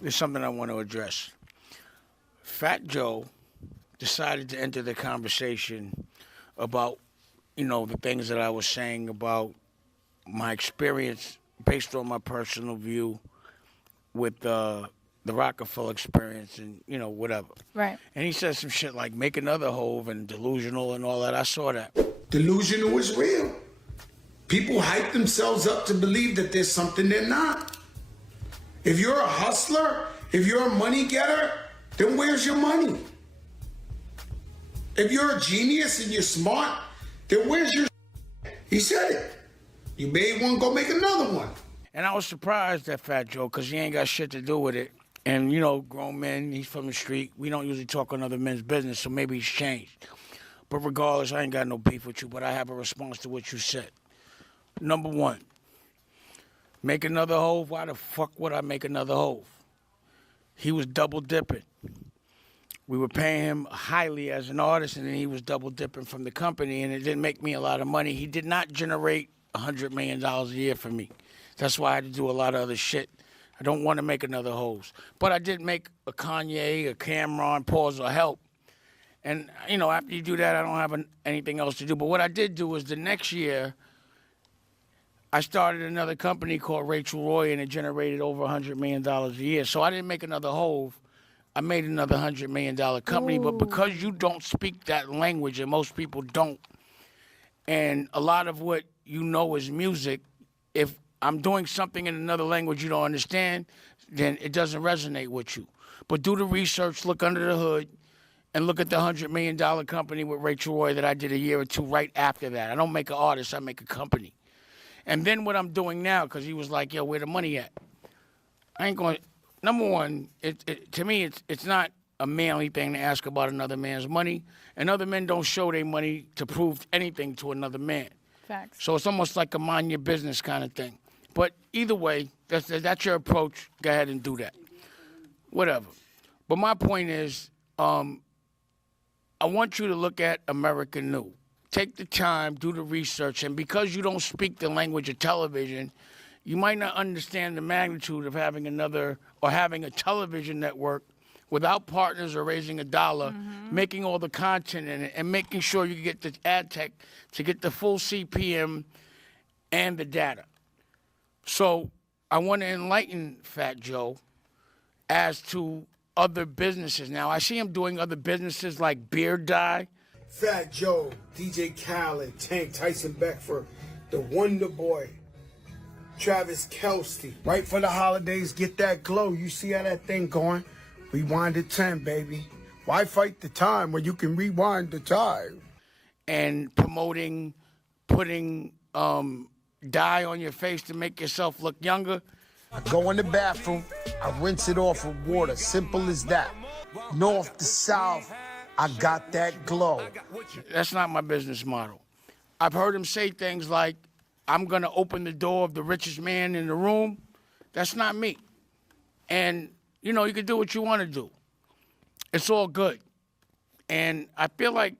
there's something I want to address. Fat Joe decided to enter the conversation about, the things that I was saying about my experience based on my personal view with the Roc-A-Fella experience and, whatever. Right. And he said some shit like make another Hove and delusional and all that. I saw that. Delusional is real. People hype themselves up to believe that there's something they're not. If you're a hustler, if you're a money getter, then where's your money? If you're a genius and you're smart, then where's your He said it. You made one, go make another one. And I was surprised at Fat Joe because he ain't got shit to do with it. And, grown men, he's from the street. We don't usually talk on other men's business, so maybe he's changed. But regardless, I ain't got no beef with you, but I have a response to what you said. Number one, make another Hove? Why the fuck would I make another Hove? He was double dipping. We were paying him highly as an artist, and then he was double dipping from the company, and it didn't make me a lot of money. He did not generate $100 million a year for me. That's why I had to do a lot of other shit. I don't want to make another Hove. But I did make a Kanye, a Cameron, Pause, or Help. And, after you do that, I don't have anything else to do. But what I did do is the next year, I started another company called Rachel Roy, and it generated over $100 million a year. So I didn't make another Hove. I made another $100 million company. Ooh. But because you don't speak that language, and most people don't, and a lot of what you know is music, if I'm doing something in another language you don't understand, then it doesn't resonate with you. But do the research, look under the hood, and look at the $100 million company with Rachel Roy that I did a year or two right after that. I don't make an artist, I make a company. And then what I'm doing now, because he was like, yo, where the money at? I ain't going, number one, to me, it's not a manly thing to ask about another man's money. And other men don't show their money to prove anything to another man. Facts. So it's almost like a mind your business kind of thing. But either way, that's your approach. Go ahead and do that. Whatever. But my point is, I want you to look at America New. Take the time, do the research, and because you don't speak the language of television, you might not understand the magnitude of having having a television network without partners or raising a dollar, making all the content in it, and making sure you get the ad tech to get the full CPM and the data. So I want to enlighten Fat Joe as to other businesses. Now, I see him doing other businesses like Beard Dye. Fat Joe, DJ Khaled, Tank, Tyson Beckford, the Wonder Boy, Travis Kelce. Right for the holidays, get that glow. You see how that thing going? Rewind to 10, baby. Why fight the time when you can rewind the time? And promoting, putting dye on your face to make yourself look younger. I go in the bathroom, I rinse it off with water. Simple as that. North to south, I got that glow. That's not my business model. I've heard him say things like, I'm going to open the door of the richest man in the room. That's not me. And, you can do what you want to do. It's all good. And I feel like,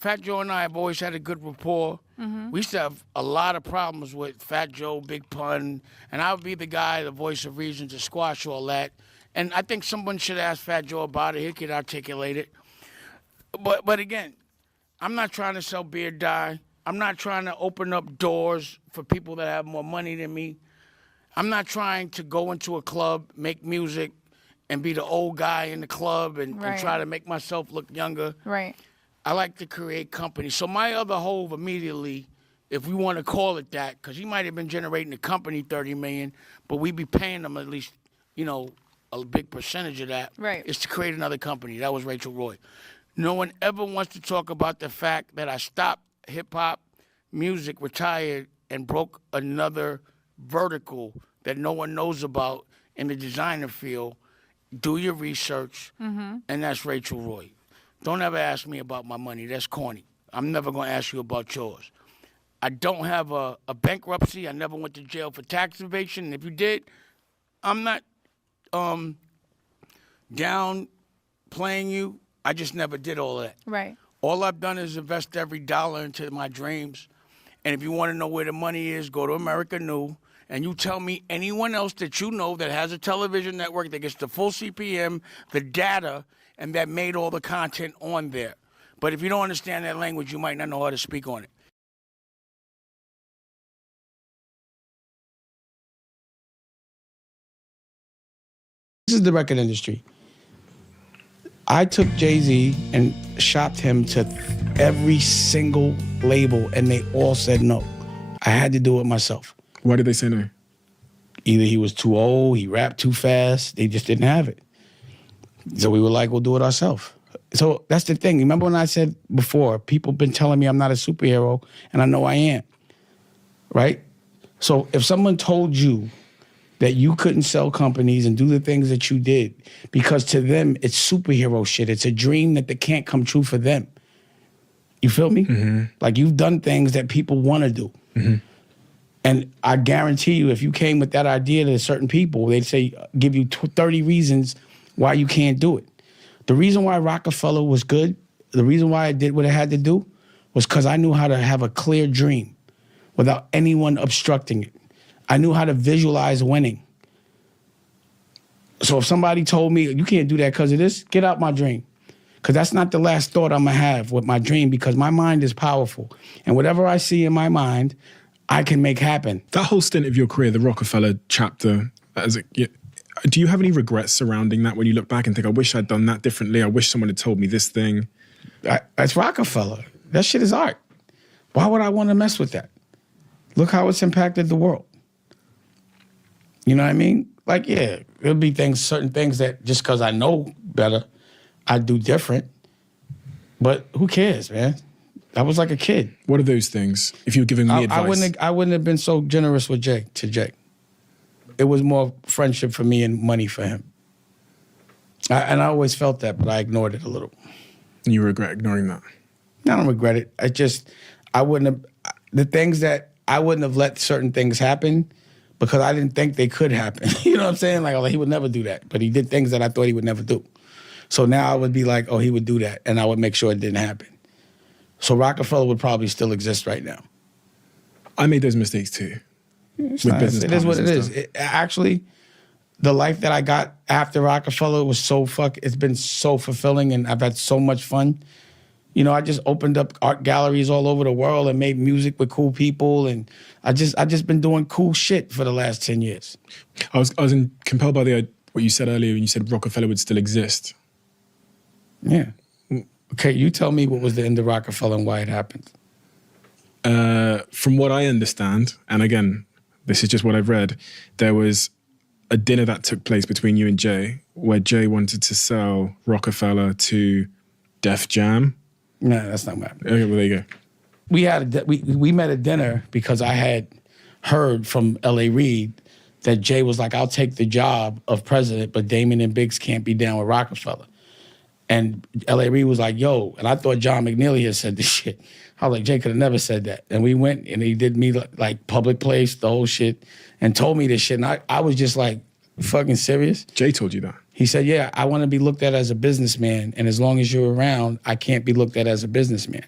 Fat Joe and I have always had a good rapport. We used to have a lot of problems with Fat Joe, Big Pun, and I would be the guy, the voice of reason, to squash all that. And I think someone should ask Fat Joe about it. He could articulate it. But again, I'm not trying to sell beard dye. I'm not trying to open up doors for people that have more money than me. I'm not trying to go into a club, make music, and be the old guy in the club and try to make myself look younger. Right. I like to create company. So my other Hove immediately, if we want to call it that, because he might have been generating the company $30 million, but we be paying him at least, a big percentage of that. Right. Is to create another company. That was Rachel Roy. No one ever wants to talk about the fact that I stopped hip-hop music, retired, and broke another vertical that no one knows about in the designer field. Do your research, and that's Rachel Roy. Don't ever ask me about my money. That's corny. I'm never going to ask you about yours. I don't have a bankruptcy. I never went to jail for tax evasion. And if you did, I'm not downplaying you. I just never did all that. Right. All I've done is invest every dollar into my dreams. And if you want to know where the money is, go to America New and you tell me anyone else that you know that has a television network that gets the full CPM, the data, and that made all the content on there. But if you don't understand that language, you might not know how to speak on it. This is the record industry. I took Jay-Z and shopped him to every single label, and they all said no. I had to do it myself. Why did they say no? Either he was too old, he rapped too fast, they just didn't have it. So we were like, we'll do it ourselves. So that's the thing. Remember when I said before, people been telling me I'm not a superhero, and I know I am, right? So if someone told you that you couldn't sell companies and do the things that you did, because to them, it's superhero shit. It's a dream that can't come true for them. You feel me? Mm-hmm. Like, you've done things that people want to do. Mm-hmm. And I guarantee you, if you came with that idea to certain people, they'd say, give you 30 reasons why you can't do it. The reason why Roc-A-Fella was good, the reason why I did what I had to do, was because I knew how to have a clear dream without anyone obstructing it. I knew how to visualize winning. So if somebody told me, you can't do that because of this, get out my dream. Because that's not the last thought I'm going to have with my dream, because my mind is powerful. And whatever I see in my mind, I can make happen. That whole stint of your career, the Roc-A-Fella chapter, do you have any regrets surrounding that when you look back and think, I wish I'd done that differently? I wish someone had told me this thing. That's Roc-A-Fella. That shit is art. Why would I want to mess with that? Look how it's impacted the world. You know what I mean? Like, yeah, there'll be certain things that just because I know better, I do different. But who cares, man? I was like a kid. What are those things? If you were giving me advice. I wouldn't have been so generous with Jay. It was more friendship for me and money for him. And I always felt that, but I ignored it a little. And you regret ignoring that? I don't regret it. I wouldn't have, the things that I wouldn't have let certain things happen because I didn't think they could happen. You know what I'm saying? Like, he would never do that. But he did things that I thought he would never do. So now I would be like, oh, he would do that. And I would make sure it didn't happen. So Roc-A-Fella would probably still exist right now. I made those mistakes too. It is what it is. Actually, the life that I got after Roc-A-Fella was it's been so fulfilling, and I've had so much fun. You know, I just opened up art galleries all over the world and made music with cool people, and I just been doing cool shit for the last 10 years. I was compelled by what you said earlier when you said Roc-A-Fella would still exist. Yeah. Okay, you tell me what was the end of Roc-A-Fella and why it happened. From what I understand, and again, this is just what I've read, there was a dinner that took place between you and Jay where Jay wanted to sell Roc-A-Fella to Def Jam. No, that's not what happened. Okay, well, there you go. We met at dinner because I had heard from L.A. Reid that Jay was like, I'll take the job of president, but Damon and Biggs can't be down with Roc-A-Fella. And L.A. Reid was like, yo, and I thought John McNeely had said this shit. I was like, Jay could have never said that. And we went and he did me like public place, the whole shit, and told me this shit. And I was just like, you fucking serious? Jay told you that? He said, yeah, I want to be looked at as a businessman. And as long as you're around, I can't be looked at as a businessman.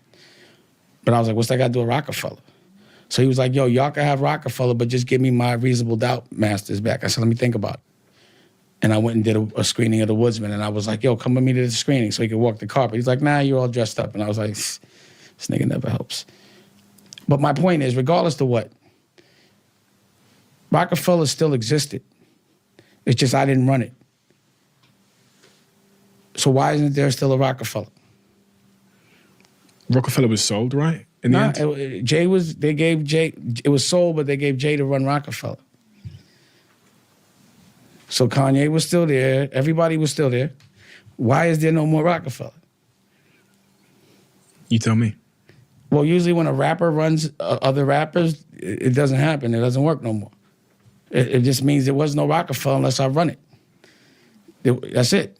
But I was like, what's that got to do with Roc-A-Fella? So he was like, yo, y'all can have Roc-A-Fella, but just give me my Reasonable Doubt masters back. I said, let me think about it. And I went and did a screening of The Woodsman. And I was like, yo, come with me to the screening so he could walk the carpet. He's like, nah, you're all dressed up. And I was like, this nigga never helps. But my point is, regardless of what, Roc-A-Fella still existed. It's just I didn't run it. So why isn't there still a Roc-A-Fella? Roc-A-Fella was sold, right? In the end? It was sold, but they gave Jay to run Roc-A-Fella. So Kanye was still there. Everybody was still there. Why is there no more Roc-A-Fella? You tell me. Well, usually when a rapper runs other rappers, it doesn't happen. It doesn't work no more. It just means there was no Roc-A-Fella unless I run it. That's it.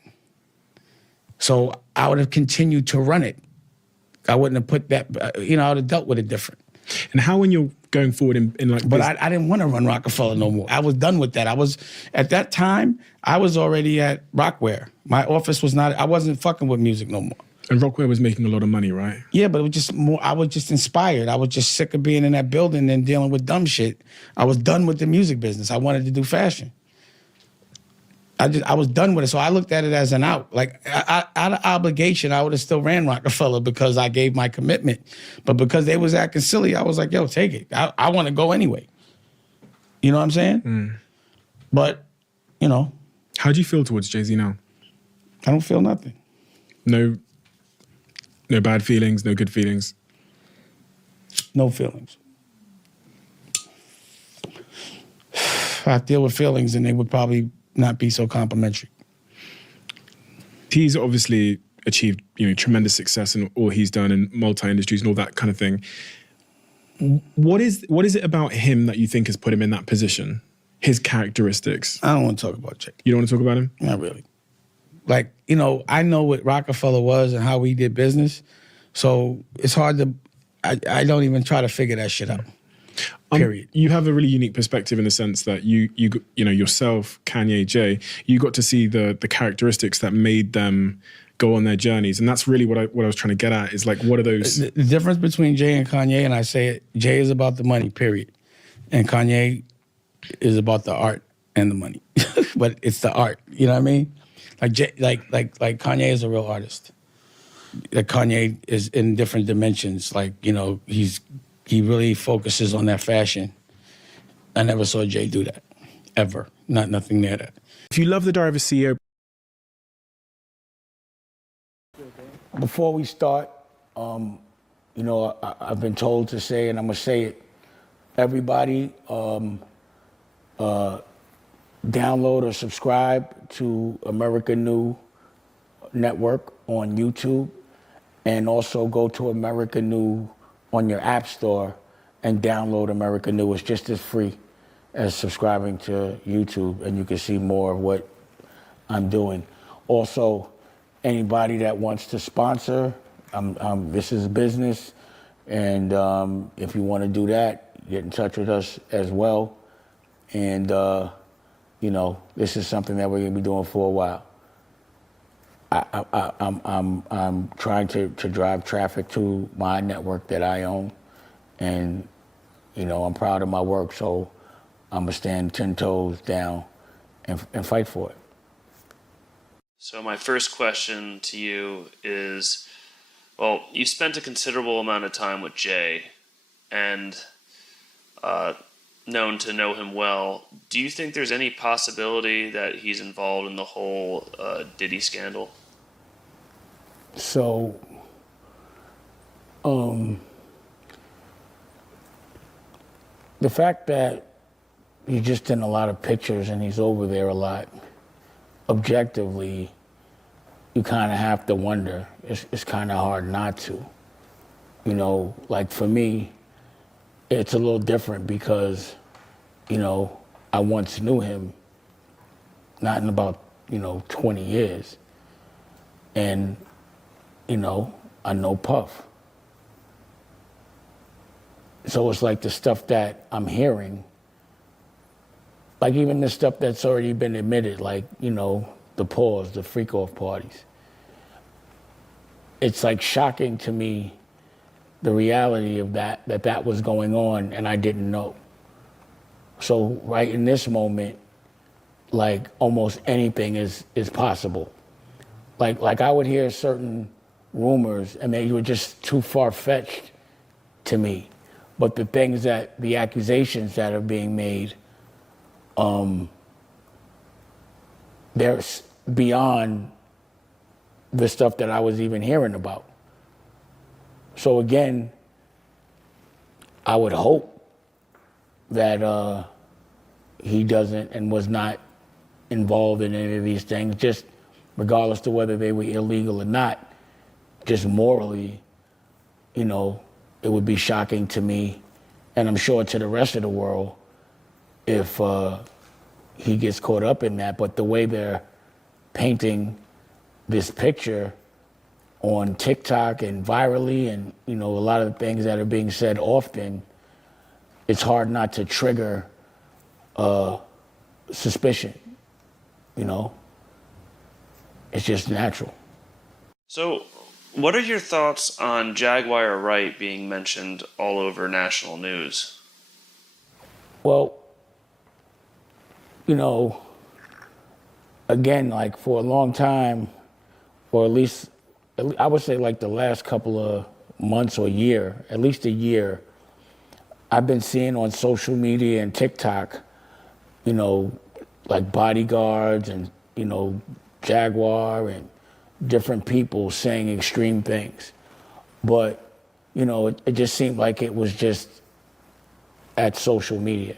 So I would have continued to run it. I wouldn't have put that, I would have dealt with it different. And how when you're going forward in like But I didn't want to run Roc-A-Fella no more. I was done with that. At that time, I was already at Rockware. My office was not, I wasn't fucking with music no more. And Rockwell was making a lot of money, right? Yeah, but it was just more, I was just inspired. I was just sick of being in that building and dealing with dumb shit. I was done with the music business. I wanted to do fashion. I was done with it. So I looked at it as an out. Like, out of obligation, I would have still ran Roc-A-Fella because I gave my commitment. But because they was acting silly, I was like, yo, take it. I want to go anyway. You know what I'm saying? But, you know. How do you feel towards Jay-Z now? I don't feel nothing. No bad feelings, no good feelings? No feelings. If I deal with feelings, then they would probably not be so complimentary. He's obviously achieved, tremendous success in all he's done in multi-industries and all that kind of thing. What is it about him that you think has put him in that position? His characteristics? I don't want to talk about Jay. You don't want to talk about him? Not really. Like, I know what Roc-A-Fella was and how we did business, so it's hard to, I don't even try to figure that shit out. Period. You have a really unique perspective in the sense that you yourself, Kanye, Jay, you got to see the characteristics that made them go on their journeys, and that's really what I was trying to get at. Is like, what are those? The difference between Jay and Kanye, and I say it, Jay is about the money, period, and Kanye is about the art and the money, but it's the art. You know what I mean? Like Kanye is a real artist. Like Kanye is in different dimensions. Like, he really focuses on that fashion. I never saw Jay do that, ever. Nothing near that. If you love the Diary of a CEO. Before we start, I've been told to say, and I'm gonna say it, everybody download or subscribe to American New Network on YouTube, and also go to American New on your app store and download American New. It's just as free as subscribing to YouTube, and you can see more of what I'm doing. Also, anybody that wants to sponsor, this is business, and if you want to do that, get in touch with us as well. And this is something that we're gonna be doing for a while. I'm trying to drive traffic to my network that I own, and I'm proud of my work, so I'm gonna stand 10 toes down and fight for it. So my first question to you is, well, you spent a considerable amount of time with Jay, and known to know him well. Do you think there's any possibility that he's involved in the whole Diddy scandal? So, the fact that he's just in a lot of pictures and he's over there a lot, objectively, you kind of have to wonder. It's kind of hard not to. Like for me, it's a little different because, I once knew him, not in about, 20 years. And, I know Puff. So it's like the stuff that I'm hearing, like even the stuff that's already been admitted, like, the pause, the freak-off parties. It's like shocking to me, the reality of that was going on and I didn't know. So right in this moment, like almost anything is possible. Like I would hear certain rumors and they were just too far-fetched to me. But the accusations that are being made, they're beyond the stuff that I was even hearing about. So again, I would hope that he doesn't and was not involved in any of these things, just regardless to whether they were illegal or not, just morally, it would be shocking to me, and I'm sure to the rest of the world, if he gets caught up in that. But the way they're painting this picture on TikTok and virally, and a lot of the things that are being said often, it's hard not to trigger suspicion. It's just natural. So What are your thoughts on Jaguar or Wright being mentioned all over national news? Well, you know, again, like for a long time, or at least I would say like the last couple of months or year, at least a year, I've been seeing on social media and TikTok, you know, like bodyguards and, you know, Jaguar and different people saying extreme things. But, you know, it just seemed like it was just at social media.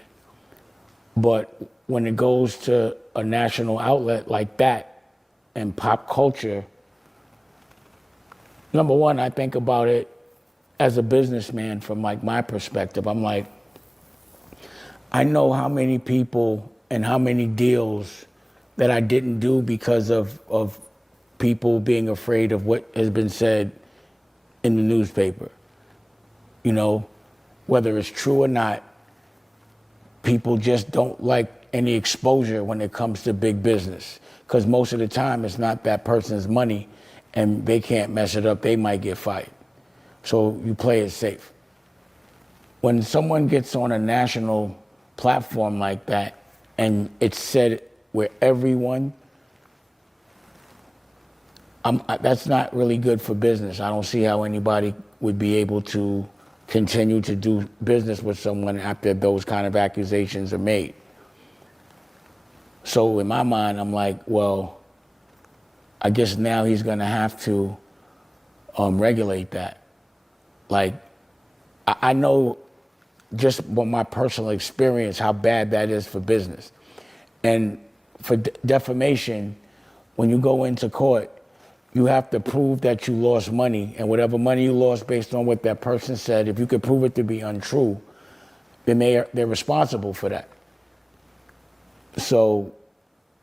But when it goes to a national outlet like that and pop culture, number one, I think about it as a businessman from like my perspective. I'm like, I know how many people and how many deals that I didn't do because of people being afraid of what has been said in the newspaper. You know, whether it's true or not, people just don't like any exposure when it comes to big business. Because most of the time it's not that person's money and they can't mess it up, they might get fired. So you play it safe. When someone gets on a national platform like that and it's said where everyone, that's not really good for business. I don't see how anybody would be able to continue to do business with someone after those kind of accusations are made. So in my mind, I'm like, well, I guess now he's gonna have to regulate that. Like, I know just from my personal experience how bad that is for business. And for defamation, when you go into court, you have to prove that you lost money, and whatever money you lost based on what that person said, if you could prove it to be untrue, then they're responsible for that. So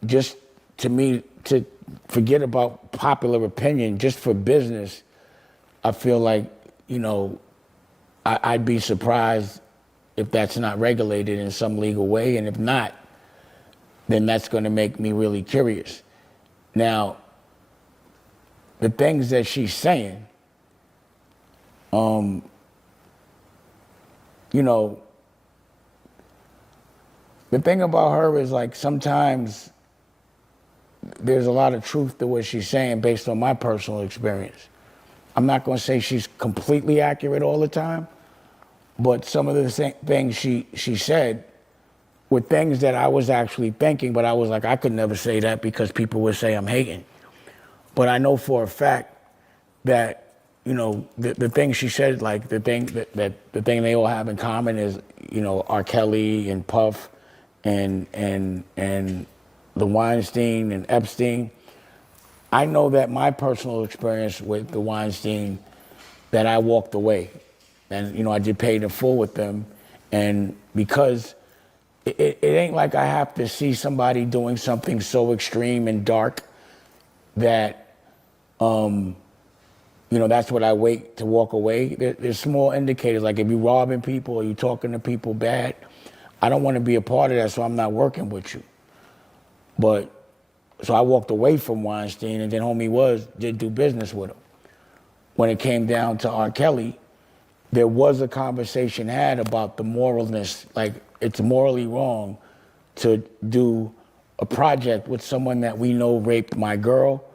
just to me, to forget about popular opinion, just for business, I feel like, you know, I'd be surprised if that's not regulated in some legal way, and if not, then that's gonna make me really curious. Now, the things that she's saying, you know, the thing about her is like sometimes there's a lot of truth to what she's saying based on my personal experience. I'm not gonna say she's completely accurate all the time, but some of the things she said were things that I was actually thinking, but I was like, I could never say that because people would say I'm hating. But I know for a fact that, you know, the thing she said, like the thing that the thing they all have in common is, you know, R. Kelly and Puff and the Weinstein and Epstein. I know that my personal experience with the Weinstein, that I walked away. And, you know, I did pay in full with them. And because it ain't like I have to see somebody doing something so extreme and dark that, you know, that's what I wait to walk away. There's small indicators, like if you're robbing people or you're talking to people bad, I don't want to be a part of that, so I'm not working with you. But, so I walked away from Weinstein, and then homie did do business with him. When it came down to R. Kelly, there was a conversation had about the moralness, like it's morally wrong to do a project with someone that we know raped my girl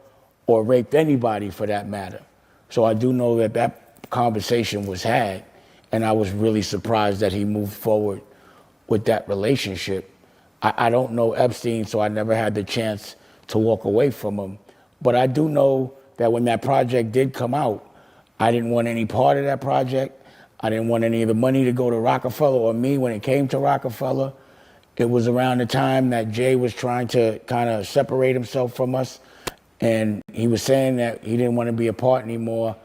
or raped anybody for that matter. So I do know that that conversation was had, and I was really surprised that he moved forward with that relationship. I don't know Epstein, so I never had the chance to walk away from him. But I do know that when that project did come out, I didn't want any part of that project. I didn't want any of the money to go to Roc-A-Fella or me when it came to Roc-A-Fella. It was around the time that Jay was trying to kind of separate himself from us. And he was saying that he didn't want to be a part anymore.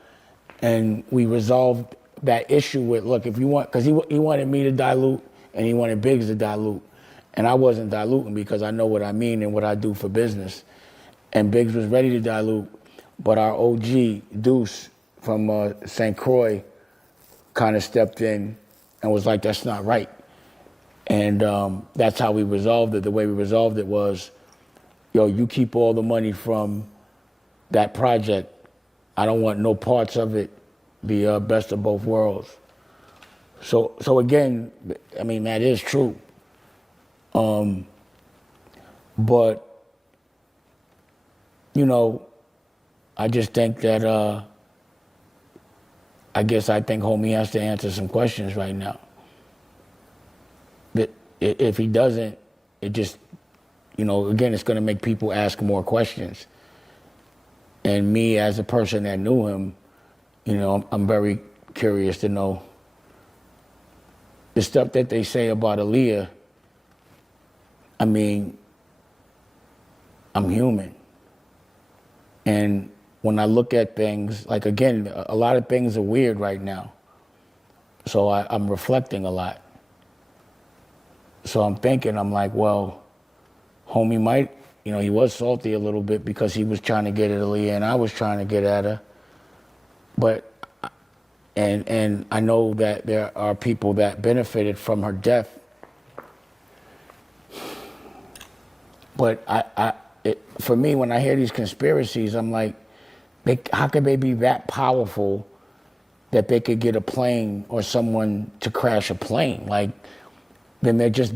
And we resolved that issue with, look, if you want, because he wanted me to dilute and he wanted Biggs to dilute. And I wasn't diluting because I know what I mean and what I do for business. And Biggs was ready to dilute, but our OG, Deuce from St. Croix, kind of stepped in and was like, that's not right. And that's how we resolved it. The way we resolved it was, yo, you keep all the money from that project I don't want no parts of it. The best of both worlds. So again, I mean that is true. But you know, I just think that I think homie has to answer some questions right now. But if he doesn't, it just, you know, again, it's going to make people ask more questions. And me, as a person that knew him, you know, I'm very curious to know the stuff that they say about Aaliyah. I mean, I'm human. And when I look at things, like again, a lot of things are weird right now. So I'm reflecting a lot. So I'm thinking, I'm like, well, homie might, you know, he was salty a little bit because he was trying to get at Aaliyah and I was trying to get at her. But, and I know that there are people that benefited from her death. But for me, when I hear these conspiracies, I'm like, how could they be that powerful that they could get a plane or someone to crash a plane? Like, then they're just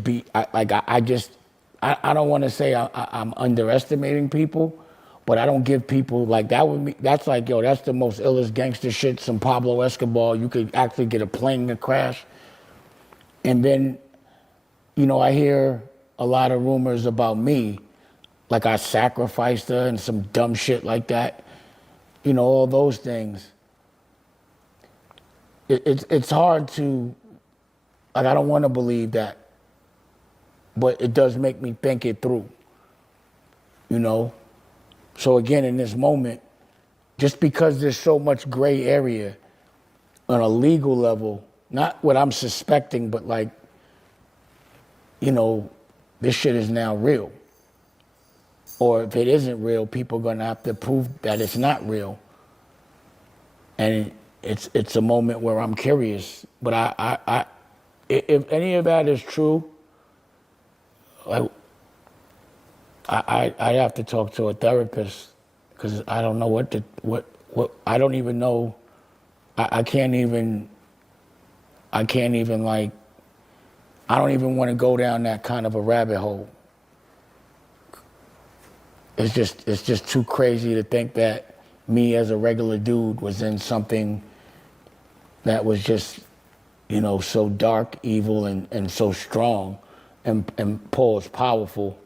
I don't want to say I'm underestimating people, but I don't give people like that. That's like, yo, that's the most illest gangster shit. Some Pablo Escobar, you could actually get a plane to crash. And then, you know, I hear a lot of rumors about me, like I sacrificed her and some dumb shit like that. You know, all those things. It's hard to, like, I don't want to believe that, but it does make me think it through, you know? So again, in this moment, just because there's so much gray area on a legal level, not what I'm suspecting, but like, you know, this shit is now real. Or if it isn't real, people are gonna have to prove that it's not real. And it's a moment where I'm curious. But if any of that is true, I'd have to talk to a therapist because I don't know what I don't even know. I can't even like, I don't even want to go down that kind of a rabbit hole. It's just too crazy to think that me as a regular dude was in something that was just, you know, so dark, evil, and so strong, and Paul is powerful,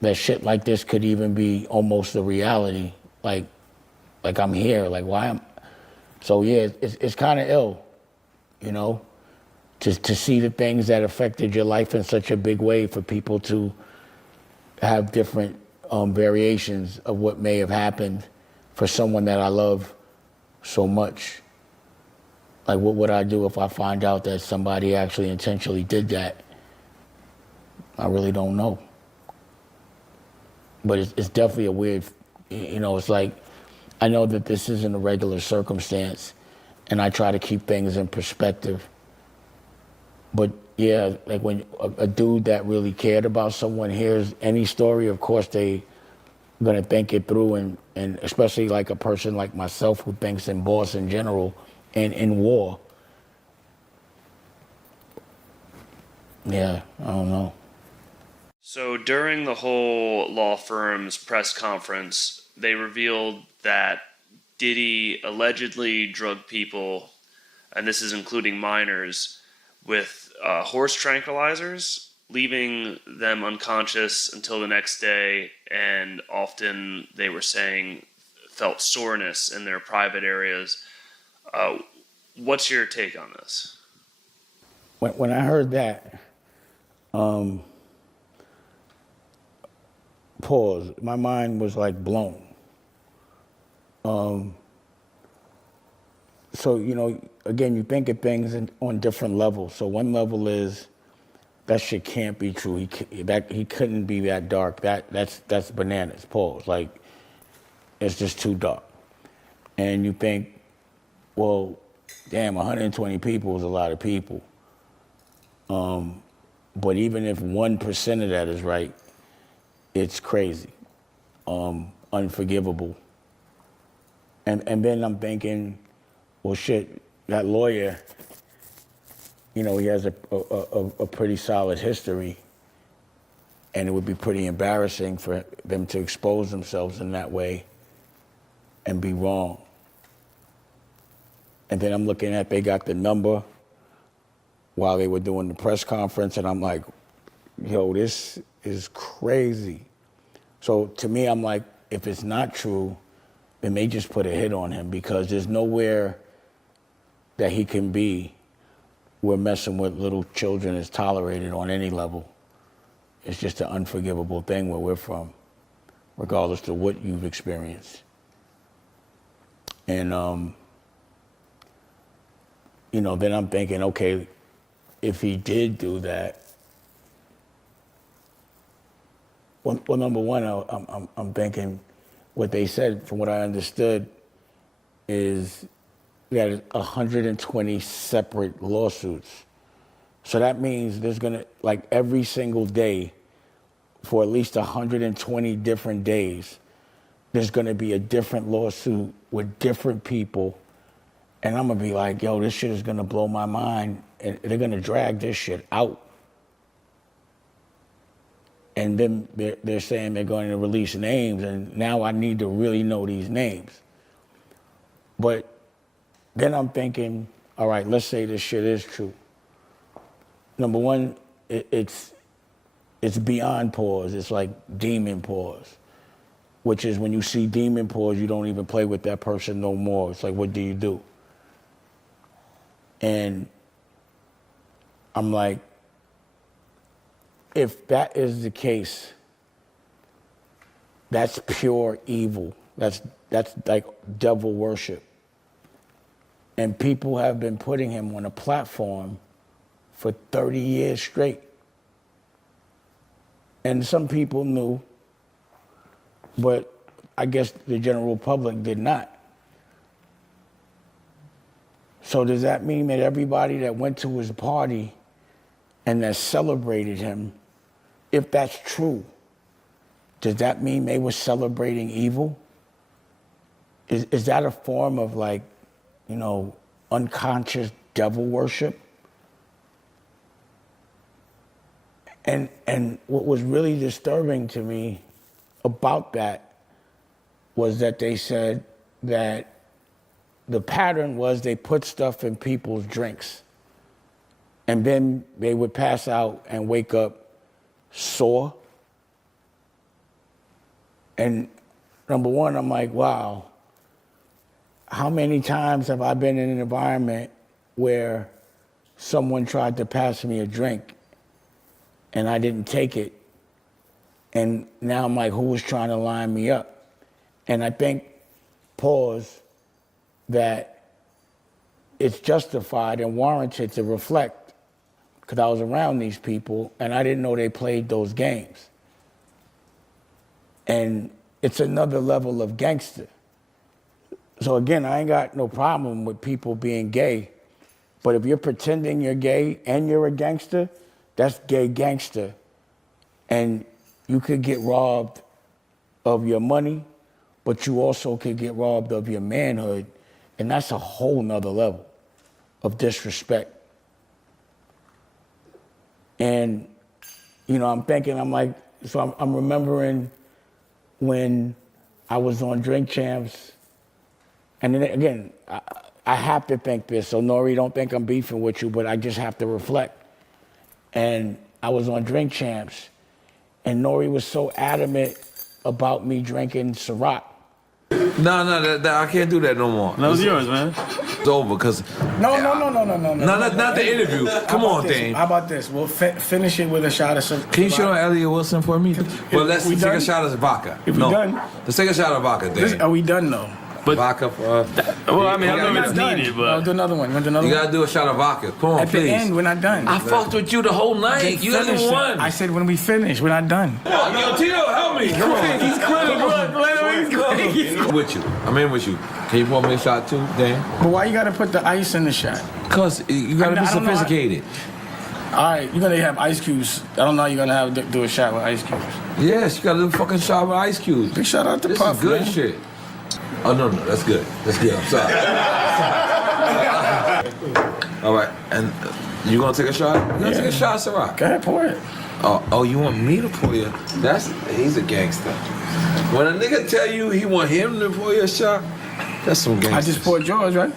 that shit like this could even be almost a reality. Like I'm here, like why am, so yeah, it's kind of ill, you know, to see the things that affected your life in such a big way, for people to have different variations of what may have happened for someone that I love so much. Like, what would I do if I find out that somebody actually intentionally did that? I really don't know. But it's definitely a weird, you know, it's like, I know that this isn't a regular circumstance, and I try to keep things in perspective. But yeah, like when a dude that really cared about someone hears any story, of course they gonna think it through, and especially like a person like myself who thinks in boss in general and in war. Yeah, I don't know. So during the whole law firm's press conference, they revealed that Diddy allegedly drugged people, and this is including minors, with horse tranquilizers, leaving them unconscious until the next day, and often they were saying felt soreness in their private areas. What's your take on this? When I heard that, pause, my mind was like blown. So, you know, again, you think of things on different levels. So one level is, that shit can't be true. He couldn't be that dark. That's bananas. Pause. Like, it's just too dark. And you think, well, damn, 120 people is a lot of people. But even if 1% of that is right, it's crazy, unforgivable. And then I'm thinking, well, shit, that lawyer, you know, he has a pretty solid history, and it would be pretty embarrassing for them to expose themselves in that way and be wrong. And then I'm looking at, they got the number while they were doing the press conference, and I'm like, yo, this is crazy. So to me, I'm like, if it's not true, then they just put a hit on him, because there's nowhere that he can be where messing with little children is tolerated on any level. It's just an unforgivable thing where we're from, regardless of what you've experienced. And, you know, then I'm thinking, okay, if he did do that, well, number one, I'm thinking what they said, from what I understood, is that 120 separate lawsuits. So that means there's gonna, like every single day, for at least 120 different days, there's gonna be a different lawsuit with different people. And I'm gonna be like, yo, this shit is gonna blow my mind. And they're gonna drag this shit out. And then they're saying they're going to release names, and now I need to really know these names. But then I'm thinking, all right, let's say this shit is true. Number one, it's beyond pause. It's like demon pause, which is when you see demon pause, you don't even play with that person no more. It's like, what do you do? And I'm like, if that is the case, that's pure evil. That's like devil worship. And people have been putting him on a platform for 30 years straight. And some people knew, but I guess the general public did not. So does that mean that everybody that went to his party and that celebrated him, if that's true, does that mean they were celebrating evil? Is that a form of, like, you know, unconscious devil worship? And what was really disturbing to me about that was that they said that the pattern was they put stuff in people's drinks, and then they would pass out and wake up sore. And number one, I'm like, wow, how many times have I been in an environment where someone tried to pass me a drink and I didn't take it, and now I'm like, who was trying to line me up? And I think, pause, that it's justified and warranted to reflect, because I was around these people and I didn't know they played those games. And it's another level of gangster. So again, I ain't got no problem with people being gay, but if you're pretending you're gay and you're a gangster, that's gay gangster. And you could get robbed of your money, but you also could get robbed of your manhood, and that's a whole nother level of disrespect. And, you know, I'm thinking, I'm like, so I'm remembering when I was on Drink Champs, and then again, I have to think this, so Nori, don't think I'm beefing with you, but I just have to reflect. And I was on Drink Champs, and Nori was so adamant about me drinking Ciroc. No, I can't do that no more. That was yours, man. It's over, because... No. Not the interview. Come on, Dane. How about this? We'll finish it with a shot of some... Can you show Elliot Wilson for me? Well, let's take a shot of vodka. If we done? Let's take a shot of vodka, Dane. Are we done, though? But vodka for... well, I mean, I don't know if it's done. needed, I'll but... do another one. Want another You one? gotta do a shot of vodka. Come on, At please. the end, we're not done. I fucked with you the whole night. You haven't won. I said when we finish, we're not done. Yo, Tito, help me. Come on. He's quitting. He's with you. I'm in with you. Can you pour me a shot too, Dan? But why you gotta put the ice in the shot? Because you gotta be sophisticated. All right, you're gonna have ice cubes. I don't know how you're gonna have do a shot with ice cubes. Yes, you gotta do a fucking shot with ice cubes. Big shout out to This Puff, is good man. shit. Oh, no, that's good. That's good. I'm sorry. All right, and you gonna take a shot? You gonna take a shot, Ciroc? Go ahead, pour it. Oh, you want me to pour you? He's a gangster. When a nigga tell you he want him to pour you a shot, that's some gangster. I just poured yours, right?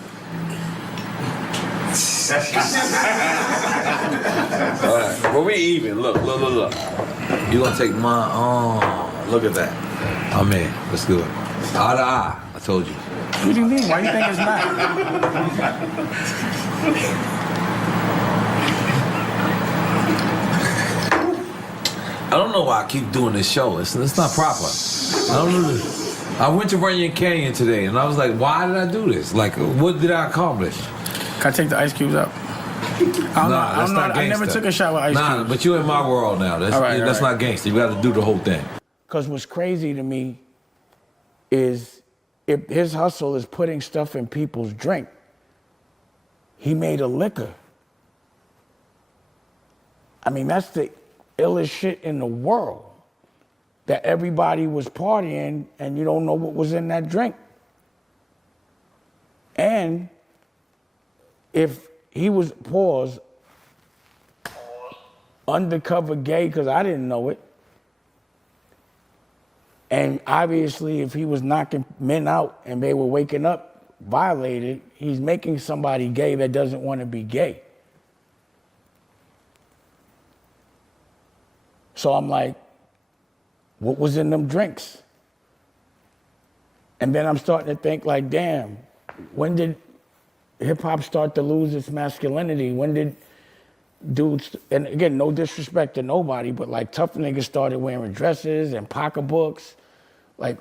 All right, well, we even. Look. You gonna take mine? Oh, look at that. I'm in. Let's do it. Eye to eye. I told you. What do you mean? Why do you think it's not? I don't know why I keep doing this show. It's not proper. I don't know. I went to Runyon Canyon today, and I was like, why did I do this? Like, what did I accomplish? Can I take the ice cubes out? I never took a shot with ice cubes. Nah, but you're in my world now. That's not gangster. You got to do the whole thing. Because what's crazy to me is if his hustle is putting stuff in people's drink, he made a liquor. I mean, that's the illest shit in the world. That everybody was partying and you don't know what was in that drink. And if he was, undercover gay, because I didn't know it, and obviously if he was knocking men out and they were waking up violated, he's making somebody gay that doesn't want to be gay. So I'm like, what was in them drinks? And then I'm starting to think like, damn, when did hip hop start to lose its masculinity? When did dudes, and again, no disrespect to nobody, but like tough niggas started wearing dresses and pocketbooks, like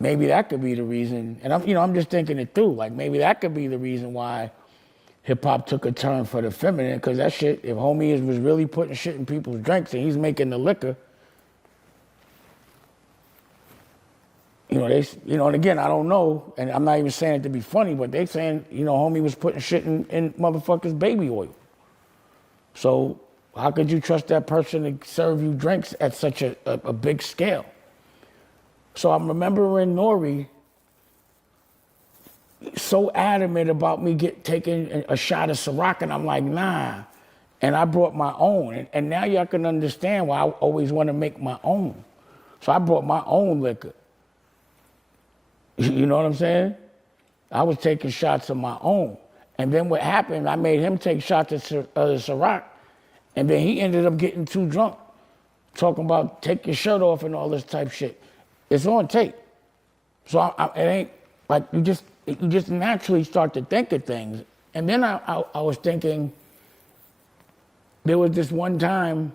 maybe that could be the reason. And I'm just thinking it through. Like maybe that could be the reason why hip hop took a turn for the feminine, because that shit, if homie was really putting shit in people's drinks and he's making the liquor, and again, I don't know, and I'm not even saying it to be funny, but they saying, homie was putting shit in motherfuckers' baby oil. So how could you trust that person to serve you drinks at such a big scale? So I'm remembering Nori so adamant about me taking a shot of Ciroc, and I'm like, nah. And I brought my own. And now y'all can understand why I always want to make my own. So I brought my own liquor. You know what I'm saying? I was taking shots of my own. And then what happened, I made him take shots of Ciroc, and then he ended up getting too drunk, talking about take your shirt off and all this type shit. It's on tape. So it ain't like you just naturally start to think of things. And then I was thinking, there was this one time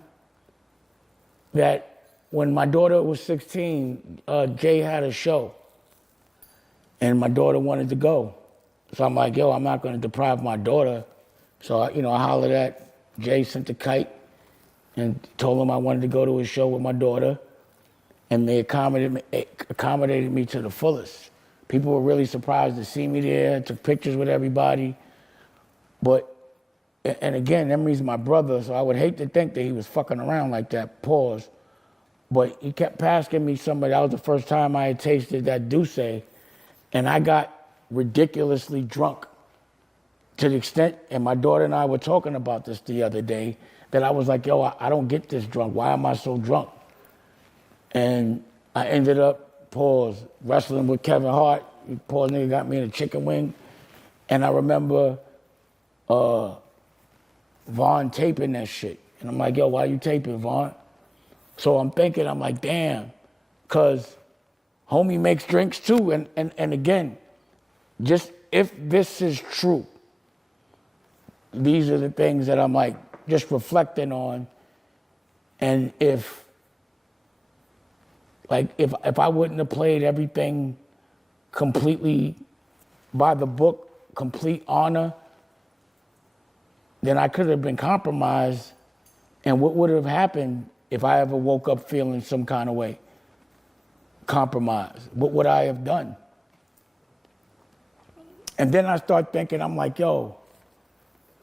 that when my daughter was 16, Jay had a show. And my daughter wanted to go. So I'm like, yo, I'm not going to deprive my daughter. So, I hollered at Jay, sent the kite, and told him I wanted to go to his show with my daughter. And they accommodated me to the fullest. People were really surprised to see me there, took pictures with everybody. But, and again, Emery's my brother, so I would hate to think that he was fucking around like that, pause. But he kept asking me somebody, that was the first time I had tasted that Douce. And I got ridiculously drunk to the extent, and my daughter and I were talking about this the other day, that I was like, yo, I don't get this drunk. Why am I so drunk? And I ended up, wrestling with Kevin Hart. Nigga got me in a chicken wing. And I remember Vaughn taping that shit. And I'm like, yo, why you taping, Vaughn? So I'm thinking, I'm like, damn, because homie makes drinks too. And again, just if this is true, these are the things that I'm like just reflecting on. And if I wouldn't have played everything completely by the book, complete honor, then I could have been compromised. And what would have happened if I ever woke up feeling some kind of way? Compromised. What would I have done? And then I start thinking, I'm like, yo,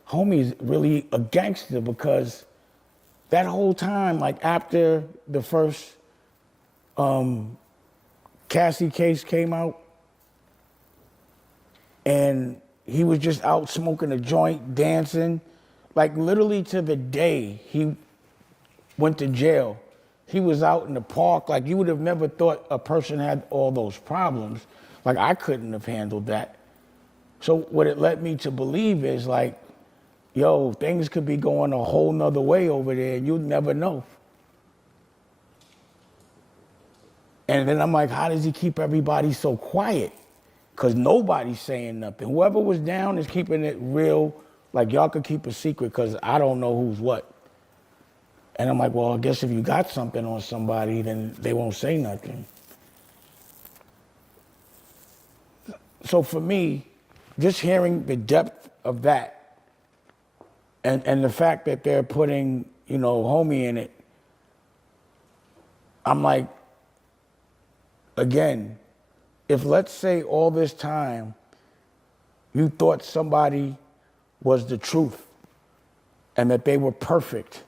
homie's really a gangster, because that whole time, like after the first Cassie case came out, and he was just out smoking a joint, dancing, like literally to the day he went to jail. He was out in the park, like you would have never thought a person had all those problems. Like I couldn't have handled that. So what it led me to believe is like, yo, things could be going a whole nother way over there and you'd never know. And then I'm like, how does he keep everybody so quiet? Because nobody's saying nothing. Whoever was down is keeping it real, like y'all could keep a secret because I don't know who's what. And I'm like, well, I guess if you got something on somebody, then they won't say nothing. So for me, just hearing the depth of that and the fact that they're putting, you know, homie in it, I'm like, again, if let's say all this time you thought somebody was the truth and that they were perfect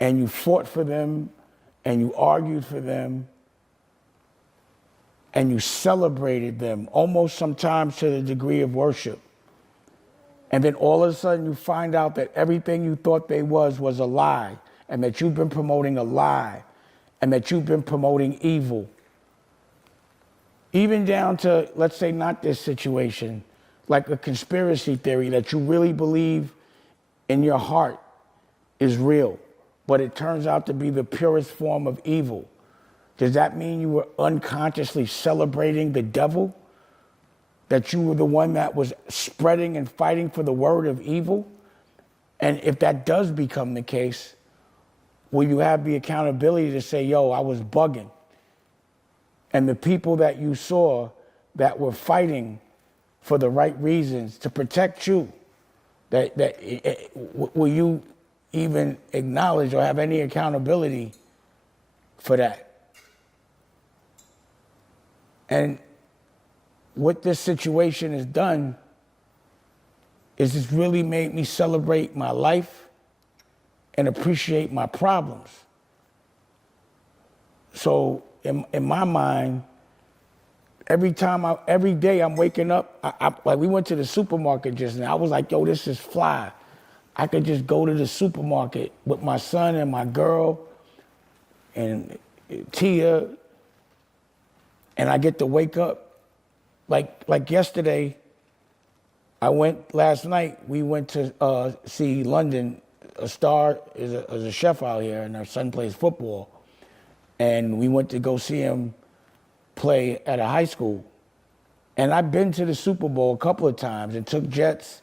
and you fought for them and you argued for them and you celebrated them, almost sometimes to the degree of worship. And then all of a sudden you find out that everything you thought they was a lie, and that you've been promoting a lie, and that you've been promoting evil. Even down to, let's say not this situation, like a conspiracy theory that you really believe in your heart is real, but it turns out to be the purest form of evil. Does that mean you were unconsciously celebrating the devil? That you were the one that was spreading and fighting for the word of evil? And if that does become the case, will you have the accountability to say, yo, I was bugging? And the people that you saw that were fighting for the right reasons to protect you, will you even acknowledge or have any accountability for that? And what this situation has done is it's really made me celebrate my life and appreciate my problems. So in my mind, every day I'm waking up, like we went to the supermarket just now. I was like, yo, this is fly. I could just go to the supermarket with my son and my girl and Tia, and I get to wake up. Like yesterday, last night, we went to see London. A star is a chef out here, and her son plays football. And we went to go see him play at a high school. And I've been to the Super Bowl a couple of times and took jets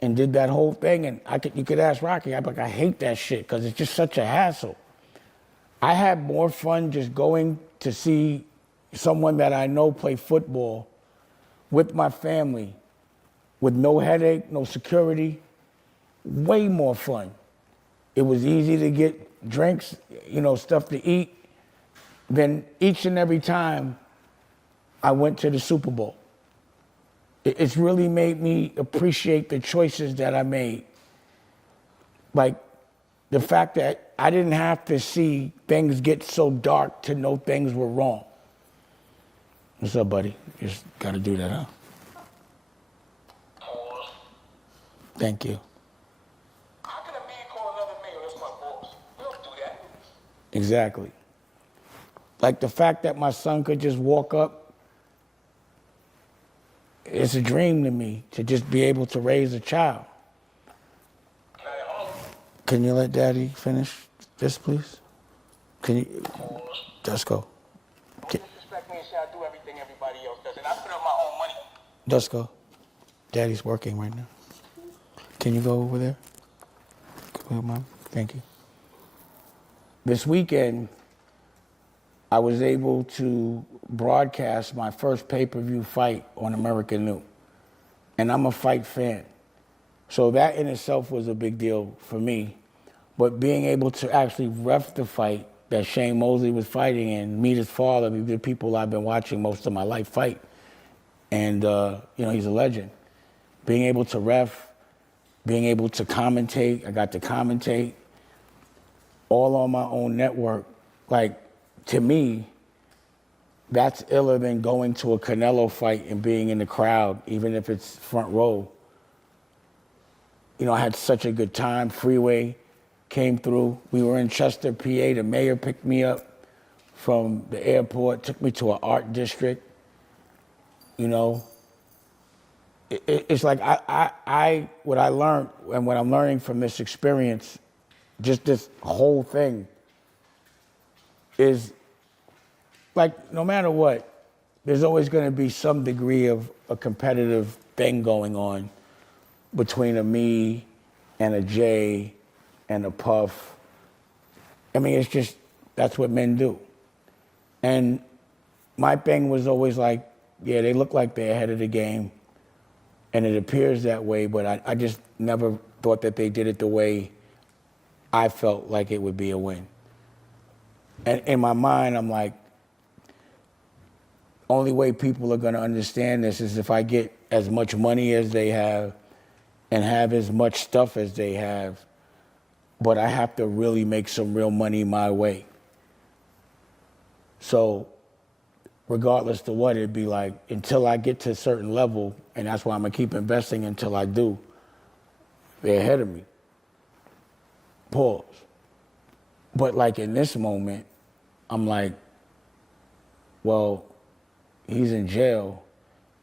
and did that whole thing. And you could ask Rocky, I'm like, I hate that shit because it's just such a hassle. I had more fun just going to see someone that I know play football with my family, with no headache, no security. Way more fun. It was easy to get drinks, stuff to eat, than each and every time I went to the Super Bowl. It's really made me appreciate the choices that I made. Like the fact that I didn't have to see things get so dark to know things were wrong. What's up, buddy? Just gotta do that, huh? Thank you. How can a man call another man? That's my boss. We don't do that. Exactly. Like the fact that my son could just walk up, it's a dream to me to just be able to raise a child. Can you let Daddy finish this, please? Can you? Let's go. Don't disrespect me and say I do everything everybody else does, and I put up my own money. Let's go. Daddy's working right now. Can you go over there? Go ahead, Mom. Thank you. This weekend, I was able to broadcast my first pay-per-view fight on American New. And I'm a fight fan. So that in itself was a big deal for me. But being able to actually ref the fight that Shane Mosley was fighting and meet his father, the people I've been watching most of my life fight. And, he's a legend. Being able to ref, being able to commentate, I got to commentate all on my own network. Like, to me, that's iller than going to a Canelo fight and being in the crowd, even if it's front row. You know, I had such a good time. Freeway came through. We were in Chester, PA. The mayor picked me up from the airport, took me to an art district. You know, it's like what I learned and what I'm learning from this experience, just this whole thing, is like no matter what, there's always going to be some degree of a competitive thing going on between a me and a Jay and a Puff. I mean, it's just, that's what men do. And my thing was always like, yeah, they look like they're ahead of the game, and it appears that way, but I just never thought that they did it the way I felt like it would be a win. And in my mind, I'm like, only way people are gonna understand this is if I get as much money as they have and have as much stuff as they have, but I have to really make some real money my way. So regardless to what, it'd be like, until I get to a certain level, and that's why I'm gonna keep investing until I do, they're ahead of me. Pause. But like in this moment, I'm like, well, he's in jail,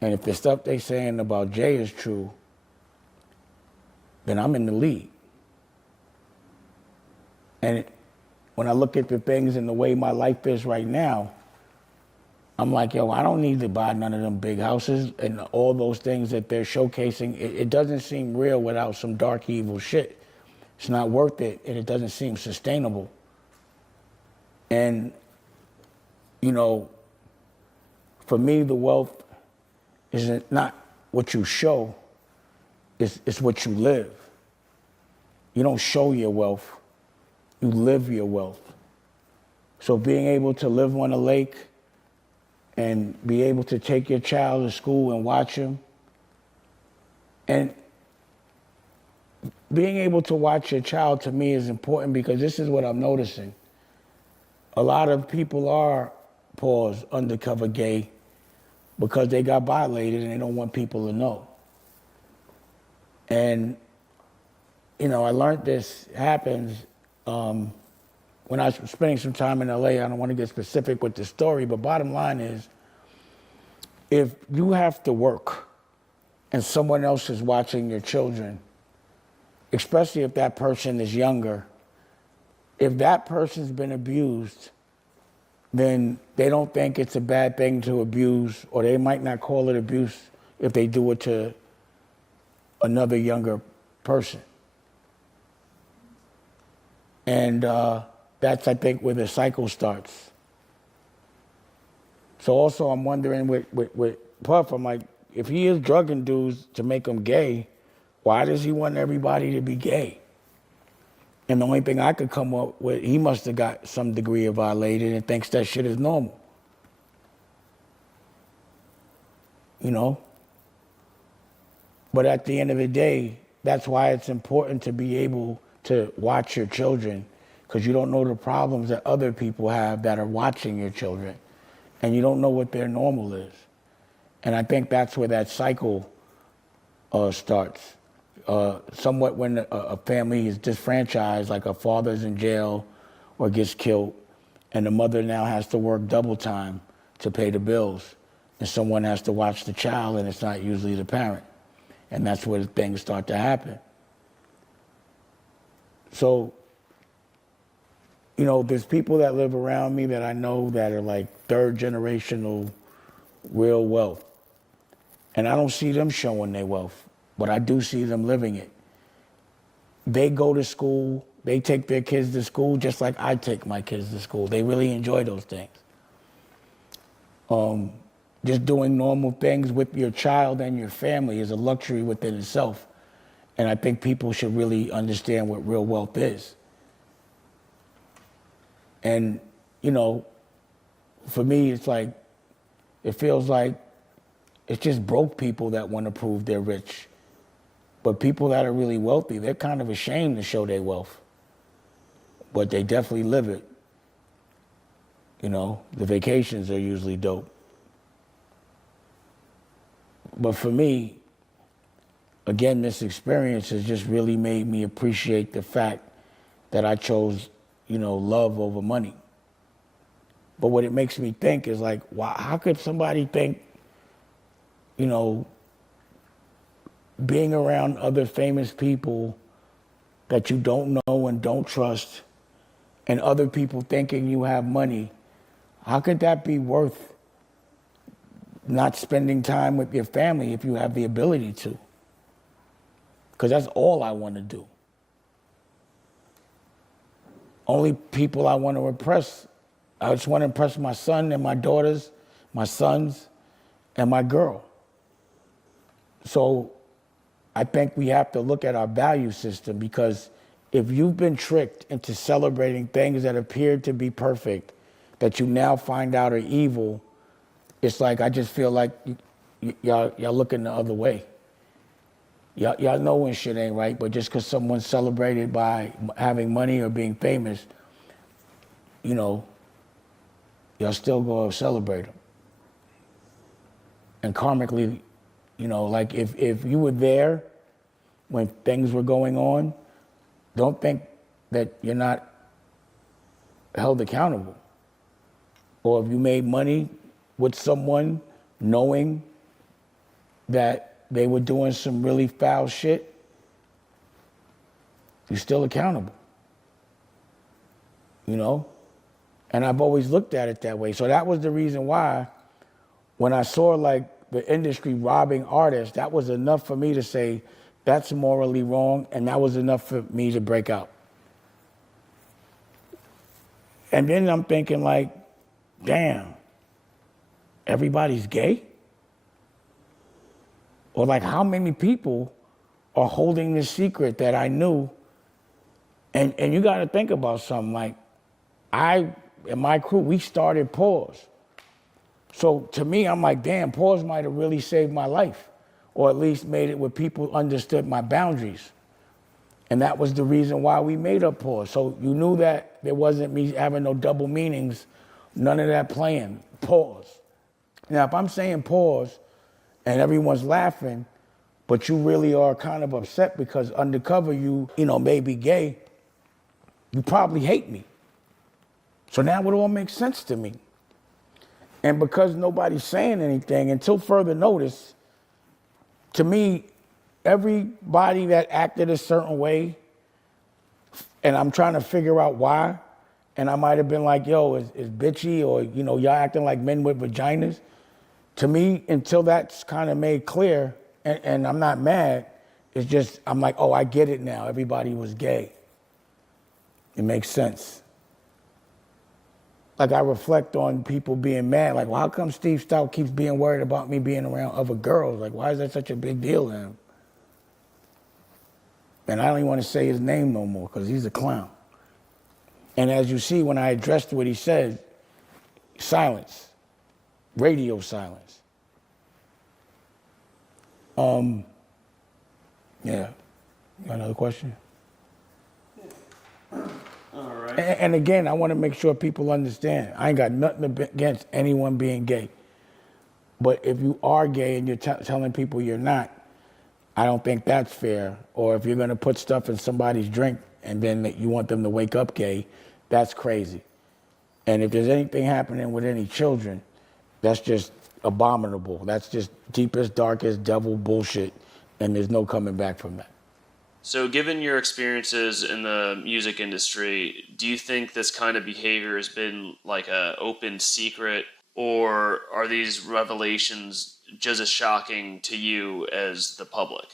and if the stuff they saying about Jay is true, then I'm in the lead. And when I look at the things and the way my life is right now, I'm like, yo, I don't need to buy none of them big houses and all those things that they're showcasing. It doesn't seem real without some dark, evil shit. It's not worth it, and it doesn't seem sustainable. And, you know, for me, the wealth is not what you show, it's what you live. You don't show your wealth, you live your wealth. So being able to live on a lake and be able to take your child to school and watch him, and being able to watch your child to me is important because this is what I'm noticing. A lot of people are, pause, undercover gay because they got violated and they don't want people to know. And, you know, I learned this happens when I was spending some time in LA. I don't want to get specific with the story, but bottom line is, if you have to work and someone else is watching your children, especially if that person is younger, if that person's been abused, then they don't think it's a bad thing to abuse, or they might not call it abuse if they do it to another younger person. And that's, I think, where the cycle starts. So also I'm wondering with Puff, I'm like, if he is drugging dudes to make them gay, why does he want everybody to be gay? And the only thing I could come up with, he must have got some degree of violated and thinks that shit is normal. You know? But at the end of the day, that's why it's important to be able to watch your children, because you don't know the problems that other people have that are watching your children, and you don't know what their normal is. And I think that's where that cycle starts. Somewhat when a family is disfranchised, like a father's in jail or gets killed, and the mother now has to work double time to pay the bills, and someone has to watch the child, and it's not usually the parent. And that's where things start to happen. So, you know, there's people that live around me that I know that are like third generational real wealth. And I don't see them showing their wealth, but I do see them living it. They go to school, they take their kids to school just like I take my kids to school. They really enjoy those things. Just doing normal things with your child and your family is a luxury within itself. And I think people should really understand what real wealth is. And, you know, for me, it's like, it feels like it's just broke people that want to prove they're rich. But people that are really wealthy, they're kind of ashamed to show their wealth. But they definitely live it. You know, the vacations are usually dope. But for me, again, this experience has just really made me appreciate the fact that I chose, love over money. But what it makes me think is like, why, how could somebody think, being around other famous people that you don't know and don't trust, and other people thinking you have money, how could that be worth not spending time with your family if you have the ability to? Because that's all I want to do. Only people I want to impress, I just want to impress my son and my daughters, my sons, and my girl. So I think we have to look at our value system, because if you've been tricked into celebrating things that appeared to be perfect, that you now find out are evil, it's like, I just feel like y'all looking the other way. Y'all know when shit ain't right, but just because someone's celebrated by having money or being famous, y'all still go celebrate them. And karmically, like if you were there when things were going on, don't think that you're not held accountable. Or if you made money with someone knowing that they were doing some really foul shit, you're still accountable. And I've always looked at it that way. So that was the reason why when I saw like the industry robbing artists, that was enough for me to say that's morally wrong, and that was enough for me to break out. And then I'm thinking like, damn, everybody's gay? Or like, how many people are holding this secret that I knew? And you got to think about something. Like, I and my crew, we started Pause. So to me, I'm like, damn, Pause might have really saved my life, or at least made it where people understood my boundaries. And that was the reason why we made up Pause. So you knew that there wasn't me having no double meanings, none of that playing. Pause. Now, if I'm saying pause and everyone's laughing, but you really are kind of upset because undercover you may be gay, you probably hate me. So now it all makes sense to me. And because nobody's saying anything until further notice, to me, everybody that acted a certain way, and I'm trying to figure out why, and I might have been like, yo, it's bitchy, or, y'all acting like men with vaginas. To me, until that's kind of made clear, and I'm not mad, it's just, I'm like, oh, I get it now. Everybody was gay. It makes sense. Like, I reflect on people being mad. Like, well, how come Steve Stout keeps being worried about me being around other girls? Like, why is that such a big deal to him? And I don't even want to say his name no more because he's a clown. And as you see, when I addressed what he said, silence. Radio silence. Yeah. You got another question? All right. And again, I want to make sure people understand. I ain't got nothing against anyone being gay. But if you are gay and you're telling people you're not, I don't think that's fair. Or if you're going to put stuff in somebody's drink and then you want them to wake up gay, that's crazy. And if there's anything happening with any children, that's just abominable. That's just deepest, darkest devil bullshit, and there's no coming back from that. So given your experiences in the music industry, do you think this kind of behavior has been like an open secret, or are these revelations just as shocking to you as the public?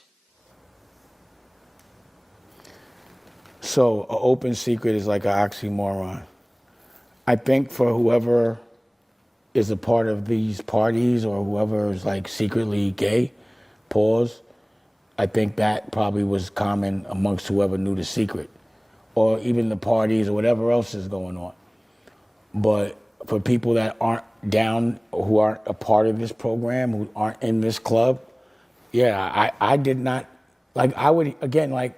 So an open secret is like an oxymoron. I think for whoever is a part of these parties or whoever is like secretly gay, pause, I think that probably was common amongst whoever knew the secret, or even the parties or whatever else is going on. But for people that aren't down, who aren't a part of this program, who aren't in this club, yeah, I did not, like I would, again, like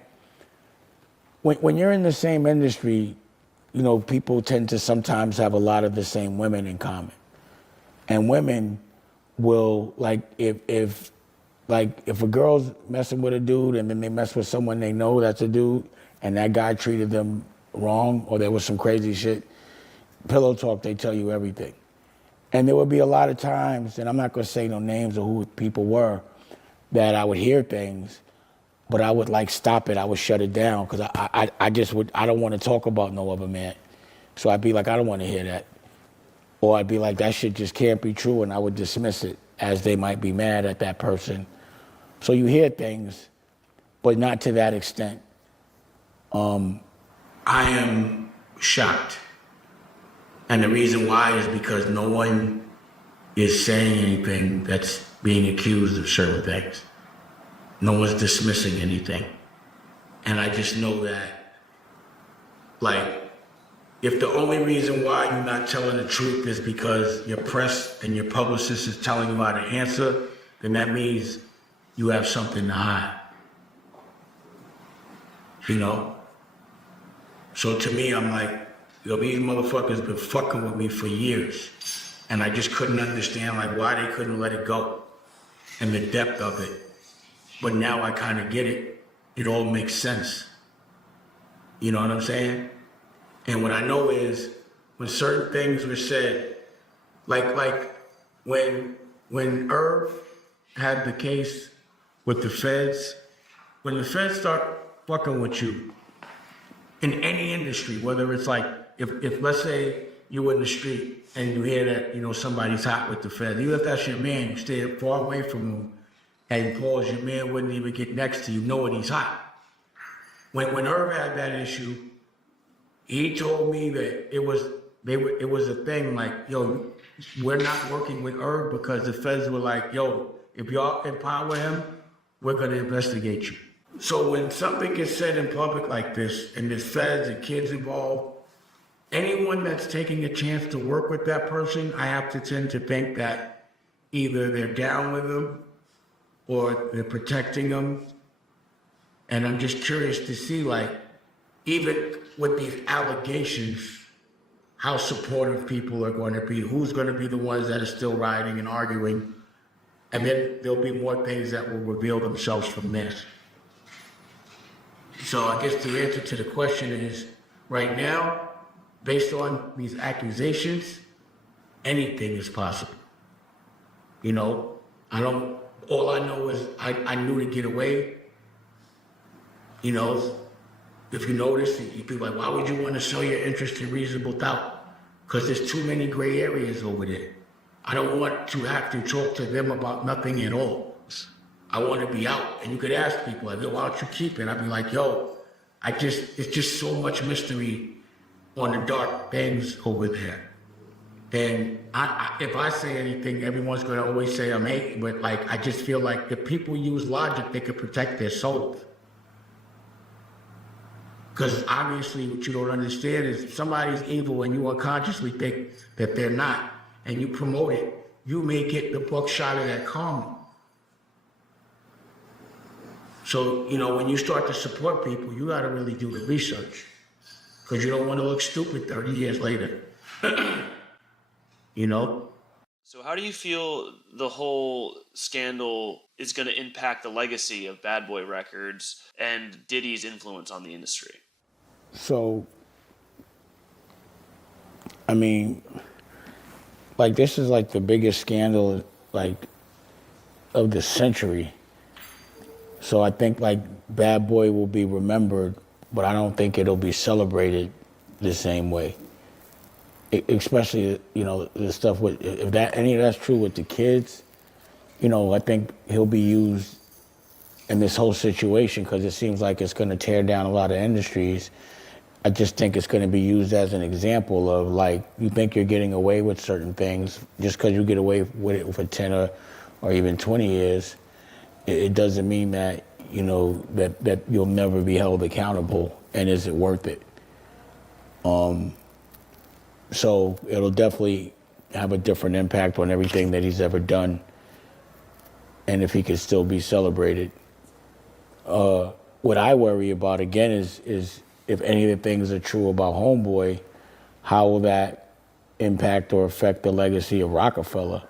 when you're in the same industry, you know, people tend to sometimes have a lot of the same women in common. And women will, like, if a girl's messing with a dude and then they mess with someone they know that's a dude and that guy treated them wrong or there was some crazy shit, pillow talk, they tell you everything. And there would be a lot of times, and I'm not gonna say no names or who people were, that I would hear things, but I would like stop it. I would shut it down because I don't want to talk about no other man. So I'd be like, I don't want to hear that. Or I'd be like, that shit just can't be true, and I would dismiss it as they might be mad at that person. So you hear things, but not to that extent. I am shocked. And the reason why is because no one is saying anything that's being accused of certain things. No one's dismissing anything. And I just know that, like, if the only reason why you're not telling the truth is because your press and your publicist is telling you how to answer, then that means you have something to hide. You know? So to me, I'm like, yo, these motherfuckers been fucking with me for years. And I just couldn't understand, like, why they couldn't let it go and the depth of it. But now I kind of get it. It all makes sense. You know what I'm saying? And what I know is when certain things were said, like when Irv had the case with the feds, when the feds start fucking with you in any industry, whether it's like, if let's say you were in the street and you hear that, you know, somebody's hot with the feds, even if that's your man, you stay far away from him and he calls, your man wouldn't even get next to you knowing he's hot. When Irv had that issue, he told me that it was a thing like, yo, we're not working with Irv because the feds were like, yo, if y'all empower him, we're gonna investigate you. So when something gets said in public like this, and there's feds and kids involved, anyone that's taking a chance to work with that person, I have to tend to think that either they're down with them or they're protecting them. And I'm just curious to see, like, even with these allegations, how supportive people are going to be, who's going to be the ones that are still rioting and arguing, and then there'll be more things that will reveal themselves from this. So I guess the answer to the question is, right now, based on these accusations, anything is possible. You know, all I know is I knew to get away. You know, if you notice, you'd be like, why would you want to show your interest in reasonable doubt? Because there's too many gray areas over there. I don't want to have to talk to them about nothing at all. I want to be out. And you could ask people, like, why don't you keep it? I'd be like, yo, it's just so much mystery on the dark things over there. And if I say anything, everyone's going to always say I'm hating, but like, I just feel like if people use logic, they could protect their souls. Because obviously what you don't understand is if somebody's evil and you unconsciously think that they're not, and you promote it, you may get the buckshot of that karma. So, you know, when you start to support people, you gotta really do the research. Because you don't want to look stupid 30 years later. You know? So how do you feel the whole scandal is going to impact the legacy of Bad Boy Records and Diddy's influence on the industry? So, I mean, like, this is like the biggest scandal, like, of the century. So I think, like, Bad Boy will be remembered, but I don't think it'll be celebrated the same way. Especially, you know, the stuff with, if that any of that's true with the kids, you know, I think he'll be used in this whole situation because it seems like it's going to tear down a lot of industries. I just think it's going to be used as an example of, like, you think you're getting away with certain things just because you get away with it for 10 or even 20 years. It doesn't mean that, you know, that you'll never be held accountable, and is it worth it? So it'll definitely have a different impact on everything that he's ever done, and if he could still be celebrated. What I worry about, again, is if any of the things are true about Homeboy, how will that impact or affect the legacy of Roc-A-Fella?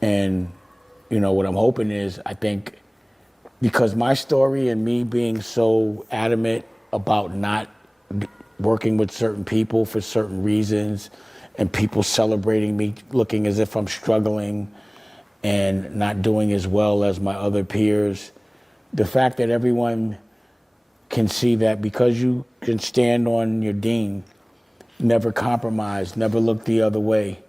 And, you know, what I'm hoping is, I think, because my story and me being so adamant about not working with certain people for certain reasons, and people celebrating me looking as if I'm struggling and not doing as well as my other peers, the fact that everyone can see that because you can stand on your deen, never compromise, never look the other way,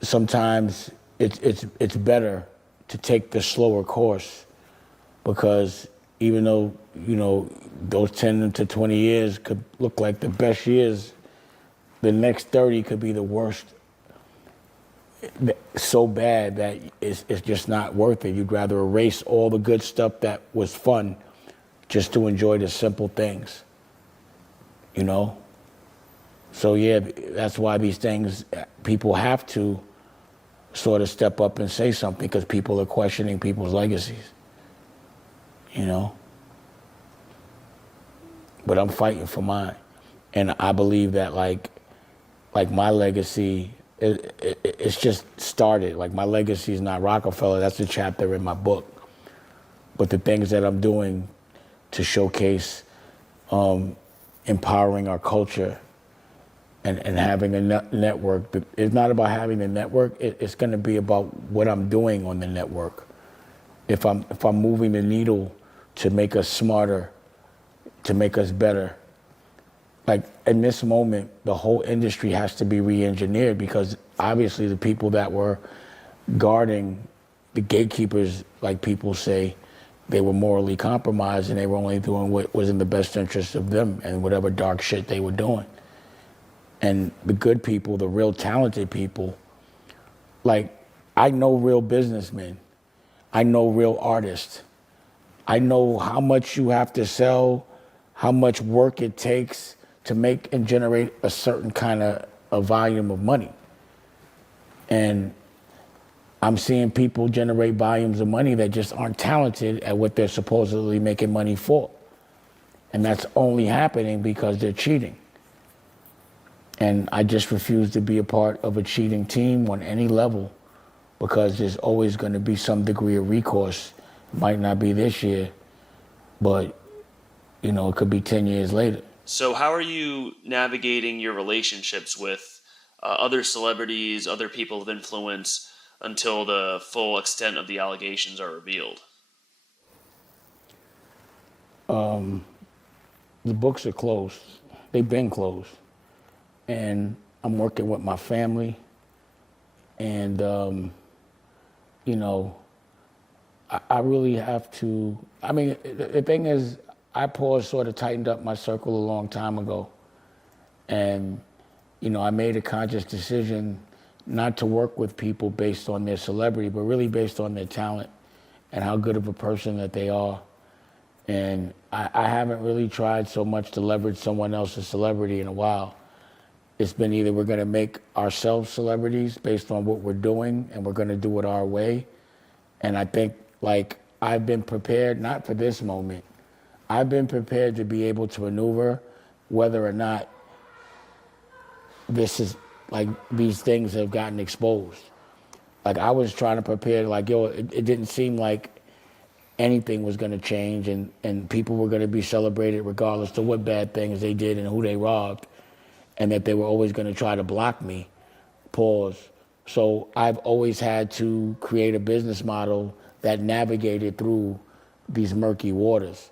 sometimes it's better to take the slower course, because even though, you know, those 10 to 20 years could look like the best years, the next 30 could be the worst, so bad that it's just not worth it. You'd rather erase all the good stuff that was fun just to enjoy the simple things, you know? So yeah, that's why these things, people have to sort of step up and say something, because people are questioning people's legacies, you know? But I'm fighting for mine. And I believe that like my legacy, it's just started. Like, my legacy is not Roc-A-Fella, that's a chapter in my book. But the things that I'm doing to showcase empowering our culture and having a network, it's not about having a network, it's gonna be about what I'm doing on the network. If I'm moving the needle to make us smarter, to make us better, like in this moment, the whole industry has to be re-engineered, because obviously the people that were guarding, the gatekeepers, like people say, they were morally compromised and they were only doing what was in the best interest of them and whatever dark shit they were doing. And the good people, the real talented people, like, I know real businessmen, I know real artists, I know how much you have to sell, how much work it takes to make and generate a certain kind of a volume of money. And I'm seeing people generate volumes of money that just aren't talented at what they're supposedly making money for. And that's only happening because they're cheating. And I just refuse to be a part of a cheating team on any level, because there's always going to be some degree of recourse. It might not be this year, but, you know, it could be 10 years later. So how are you navigating your relationships with other celebrities, other people of influence, until the full extent of the allegations are revealed? The books are closed. They've been closed. And I'm working with my family. And, you know, I really have to, I mean, the thing is, I sort of tightened up my circle a long time ago. And, you know, I made a conscious decision not to work with people based on their celebrity, but really based on their talent and how good of a person that they are. And I haven't really tried so much to leverage someone else's celebrity in a while. It's been either we're gonna make ourselves celebrities based on what we're doing, and we're gonna do it our way. And I think, like, I've been prepared, not for this moment, I've been prepared to be able to maneuver whether or not this is, like, these things have gotten exposed. Like, I was trying to prepare, like, yo, it didn't seem like anything was gonna change, and people were gonna be celebrated regardless to what bad things they did and who they robbed, and that they were always gonna try to block me, pause. So I've always had to create a business model that navigated through these murky waters.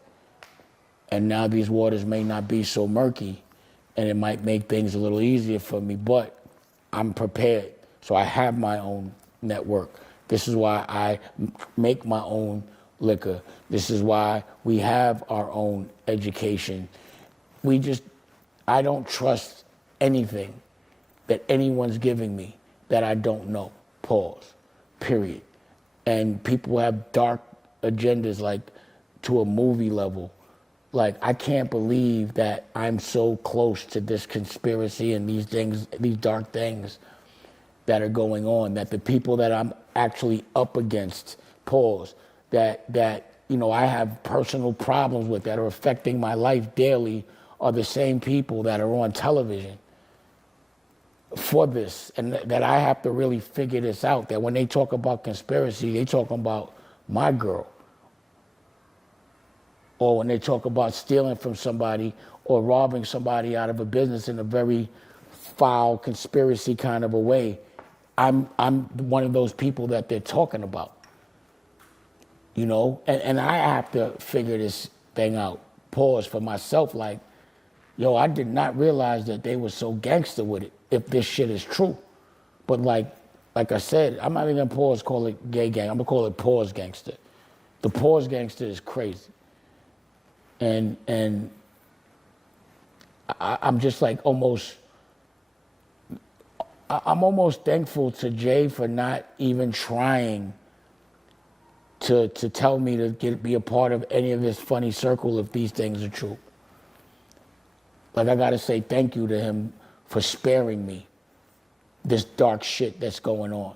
And now these waters may not be so murky, and it might make things a little easier for me, but I'm prepared. So I have my own network. This is why I make my own liquor. This is why we have our own education. I don't trust anything that anyone's giving me that I don't know, pause, period. And people have dark agendas, like, to a movie level. Like, I can't believe that I'm so close to this conspiracy and these things, these dark things that are going on, that the people that I'm actually up against, pause, that you know, I have personal problems with, that are affecting my life daily, are the same people that are on television for this, and that I have to really figure this out, that when they talk about conspiracy, they talking about my girl. Or when they talk about stealing from somebody or robbing somebody out of a business in a very foul conspiracy kind of a way, I'm one of those people that they're talking about. You know, and I have to figure this thing out. Pause for myself, like, yo, I did not realize that they were so gangster with it, if this shit is true. But like I said, I'm not even gonna call it gay gang, I'm gonna call it pause gangster. The pause gangster is crazy. And I'm just like I'm almost thankful to Jay for not even trying to tell me to be a part of any of this funny circle if these things are true. Like, I gotta say thank you to him for sparing me this dark shit that's going on.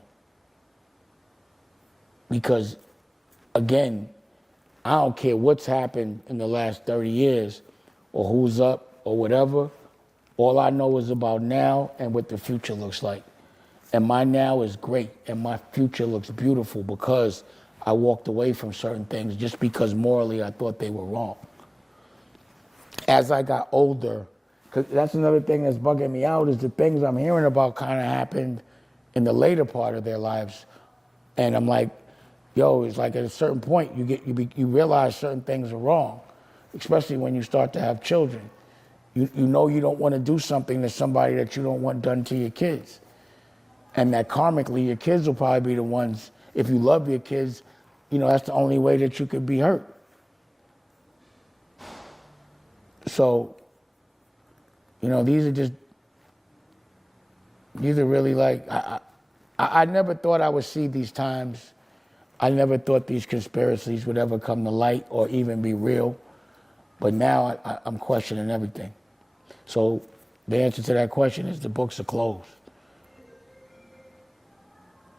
Because, again, I don't care what's happened in the last 30 years or who's up or whatever. All I know is about now and what the future looks like. And my now is great and my future looks beautiful because I walked away from certain things just because morally I thought they were wrong. As I got older, because that's another thing that's bugging me out, is the things I'm hearing about kind of happened in the later part of their lives. And I'm like, yo, it's like at a certain point you realize certain things are wrong, especially when you start to have children. You know you don't want to do something to somebody that you don't want done to your kids. And that karmically, your kids will probably be the ones, if you love your kids, you know, that's the only way that you could be hurt. So, you know, these are really like, I never thought I would see these times. I never thought these conspiracies would ever come to light or even be real. But now I'm questioning everything. So the answer to that question is the books are closed.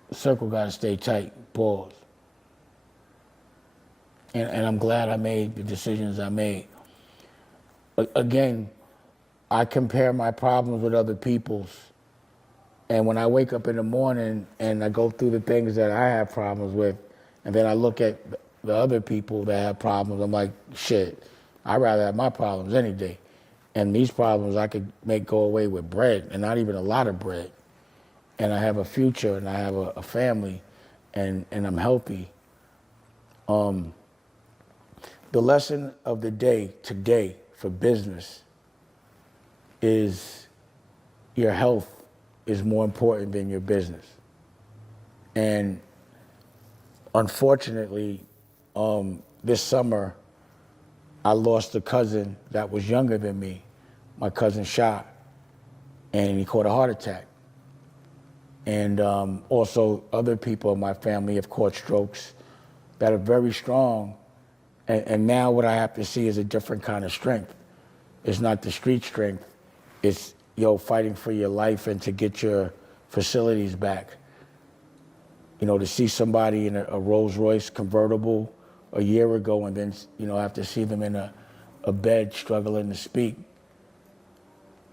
The circle got to stay tight, pause. And I'm glad I made the decisions I made. Again, I compare my problems with other people's. And when I wake up in the morning and I go through the things that I have problems with, and then I look at the other people that have problems, I'm like, shit, I'd rather have my problems any day. And these problems I could make go away with bread, and not even a lot of bread. And I have a future, and I have a family, and I'm healthy. The lesson of the day today for business is your health is more important than your business. And unfortunately, this summer, I lost a cousin that was younger than me. My cousin shot, and he caught a heart attack. And also other people in my family have caught strokes that are very strong. And now what I have to see is a different kind of strength. It's not the street strength. It's, fighting for your life and to get your facilities back. You know, to see somebody in a Rolls Royce convertible a year ago and then, have to see them in a bed struggling to speak,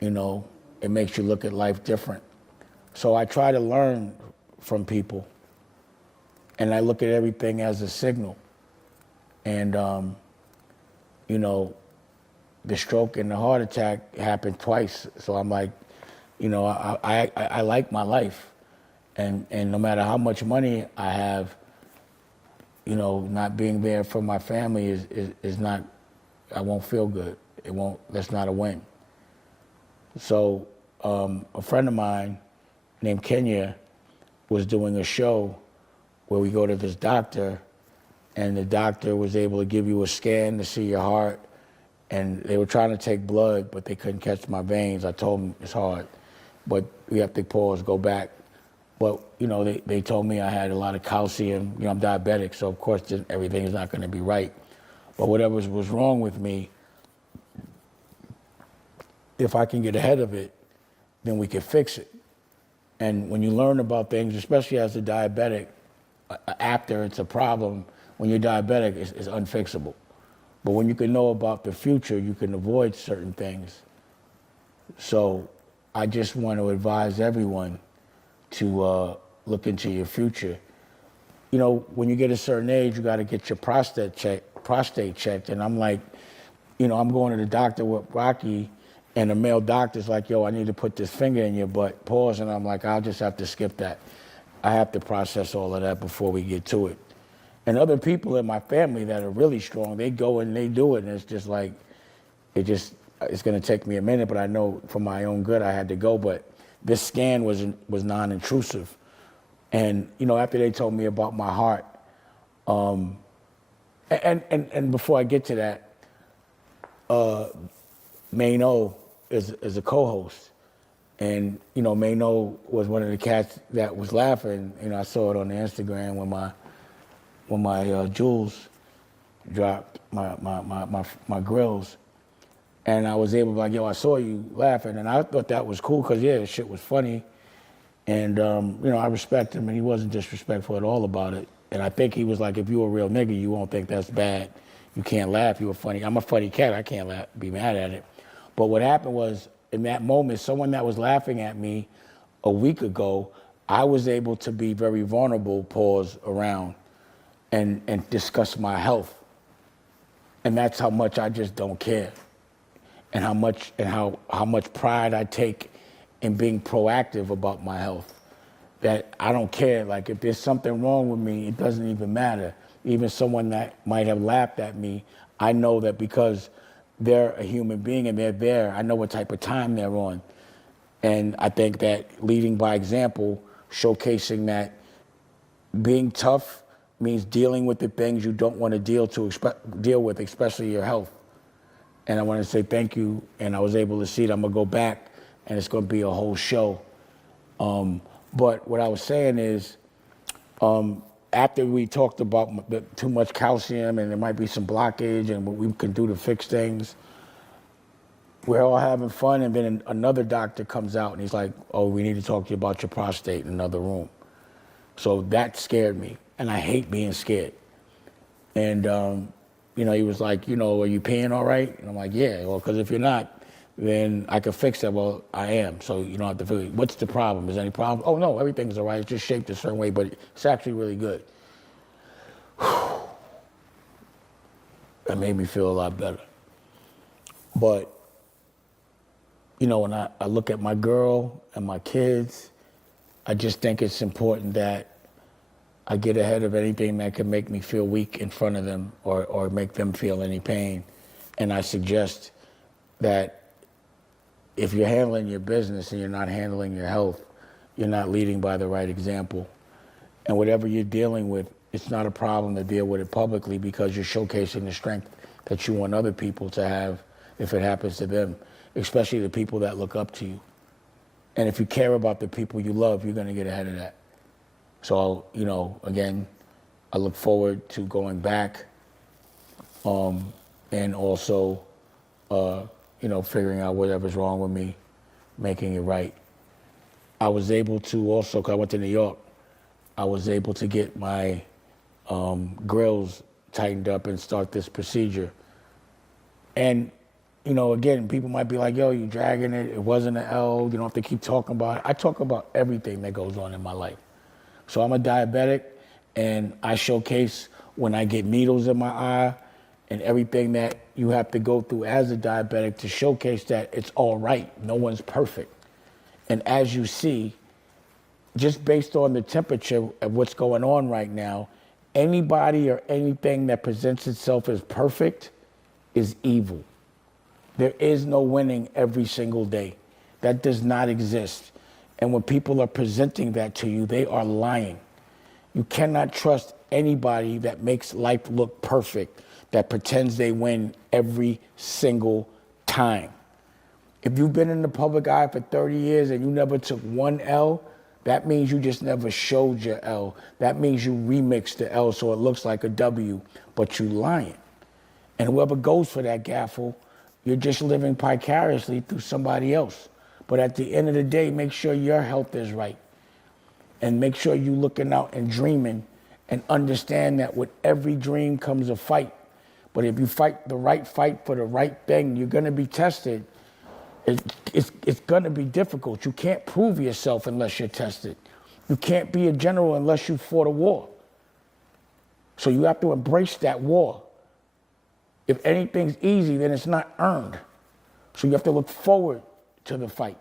it makes you look at life different. So I try to learn from people, and I look at everything as a signal. And, the stroke and the heart attack happened twice. So I'm like, I like my life. And no matter how much money I have, not being there for my family is not, I won't feel good. That's not a win. So a friend of mine named Kenya was doing a show where we go to this doctor, and the doctor was able to give you a scan to see your heart, and they were trying to take blood, but they couldn't catch my veins. I told them it's hard, but we have to pause, go back. But, they told me I had a lot of calcium. I'm diabetic, so of course everything is not going to be right. But whatever was wrong with me, if I can get ahead of it, then we can fix it. And when you learn about things, especially as a diabetic, after it's a problem, when you're diabetic, it's unfixable. But when you can know about the future, you can avoid certain things. So I just want to advise everyone to look into your future. You know, when you get a certain age, you got to get your prostate checked. And I'm like, you know, I'm going to the doctor with Rocky, and the male doctor's like, yo, I need to put this finger in your butt. Pause, and I'm like, I'll just have to skip that. I have to process all of that before we get to it. And other people in my family that are really strong, they go and they do it, and it's just like, it's going to take me a minute, but I know for my own good I had to go. But this scan was non-intrusive. And, you know, after they told me about my heart, and before I get to that, Mano is a co-host. And, you know, Mano was one of the cats that was laughing. You know, I saw it on the Instagram when my jewels dropped, my grills. And I was able to be like, yo, I saw you laughing. And I thought that was cool because, yeah, the shit was funny. And, you know, I respect him, and he wasn't disrespectful at all about it. And I think he was like, if you're a real nigga, you won't think that's bad. You can't laugh. You were funny. I'm a funny cat. I can't laugh, be mad at it. But what happened was, in that moment, someone that was laughing at me a week ago, I was able to be very vulnerable, pause around, and discuss my health. And that's how much I just don't care. And how much pride I take in being proactive about my health. That I don't care. Like, if there's something wrong with me, it doesn't even matter. Even someone that might have laughed at me, I know that because they're a human being and they're there, I know what type of time they're on. And I think that leading by example, showcasing that being tough means dealing with the things you don't want to deal with, especially your health. And I want to say thank you, and I was able to see it. I'm going to go back, and it's going to be a whole show. But what I was saying is, after we talked about too much calcium and there might be some blockage and what we can do to fix things, we're all having fun, and then another doctor comes out and he's like, oh, we need to talk to you about your prostate in another room. So that scared me, and I hate being scared. And, you know, he was like, you know, are you peeing all right? And I'm like, yeah, well, because if you're not, then I can fix that. Well, I am, so you don't have to feel it. What's the problem? Is there any problem? Oh, no, everything's all right. It's just shaped a certain way, but it's actually really good. That made me feel a lot better. But, you know, when I look at my girl and my kids, I just think it's important that I get ahead of anything that can make me feel weak in front of them or make them feel any pain. And I suggest that if you're handling your business and you're not handling your health, you're not leading by the right example. And whatever you're dealing with, it's not a problem to deal with it publicly because you're showcasing the strength that you want other people to have if it happens to them, especially the people that look up to you. And if you care about the people you love, you're going to get ahead of that. So, you know, again, I look forward to going back and also, you know, figuring out whatever's wrong with me, making it right. I was able to also, because I went to New York, I was able to get my grills tightened up and start this procedure. And, you know, again, people might be like, yo, you dragging it. It wasn't an L. You don't have to keep talking about it. I talk about everything that goes on in my life. So I'm a diabetic, and I showcase when I get needles in my eye and everything that you have to go through as a diabetic to showcase that it's all right. No one's perfect. And as you see, just based on the temperature of what's going on right now, anybody or anything that presents itself as perfect is evil. There is no winning every single day. That does not exist. And when people are presenting that to you, they are lying. You cannot trust anybody that makes life look perfect, that pretends they win every single time. If you've been in the public eye for 30 years and you never took one L, that means you just never showed your L. That means you remixed the L so it looks like a W, but you lying. And whoever goes for that gaffle, you're just living vicariously through somebody else. But at the end of the day, make sure your health is right. And make sure you're looking out and dreaming and understand that with every dream comes a fight. But if you fight the right fight for the right thing, you're gonna be tested. It's gonna be difficult. You can't prove yourself unless you're tested. You can't be a general unless you fought a war. So you have to embrace that war. If anything's easy, then it's not earned. So you have to look forward to the fight.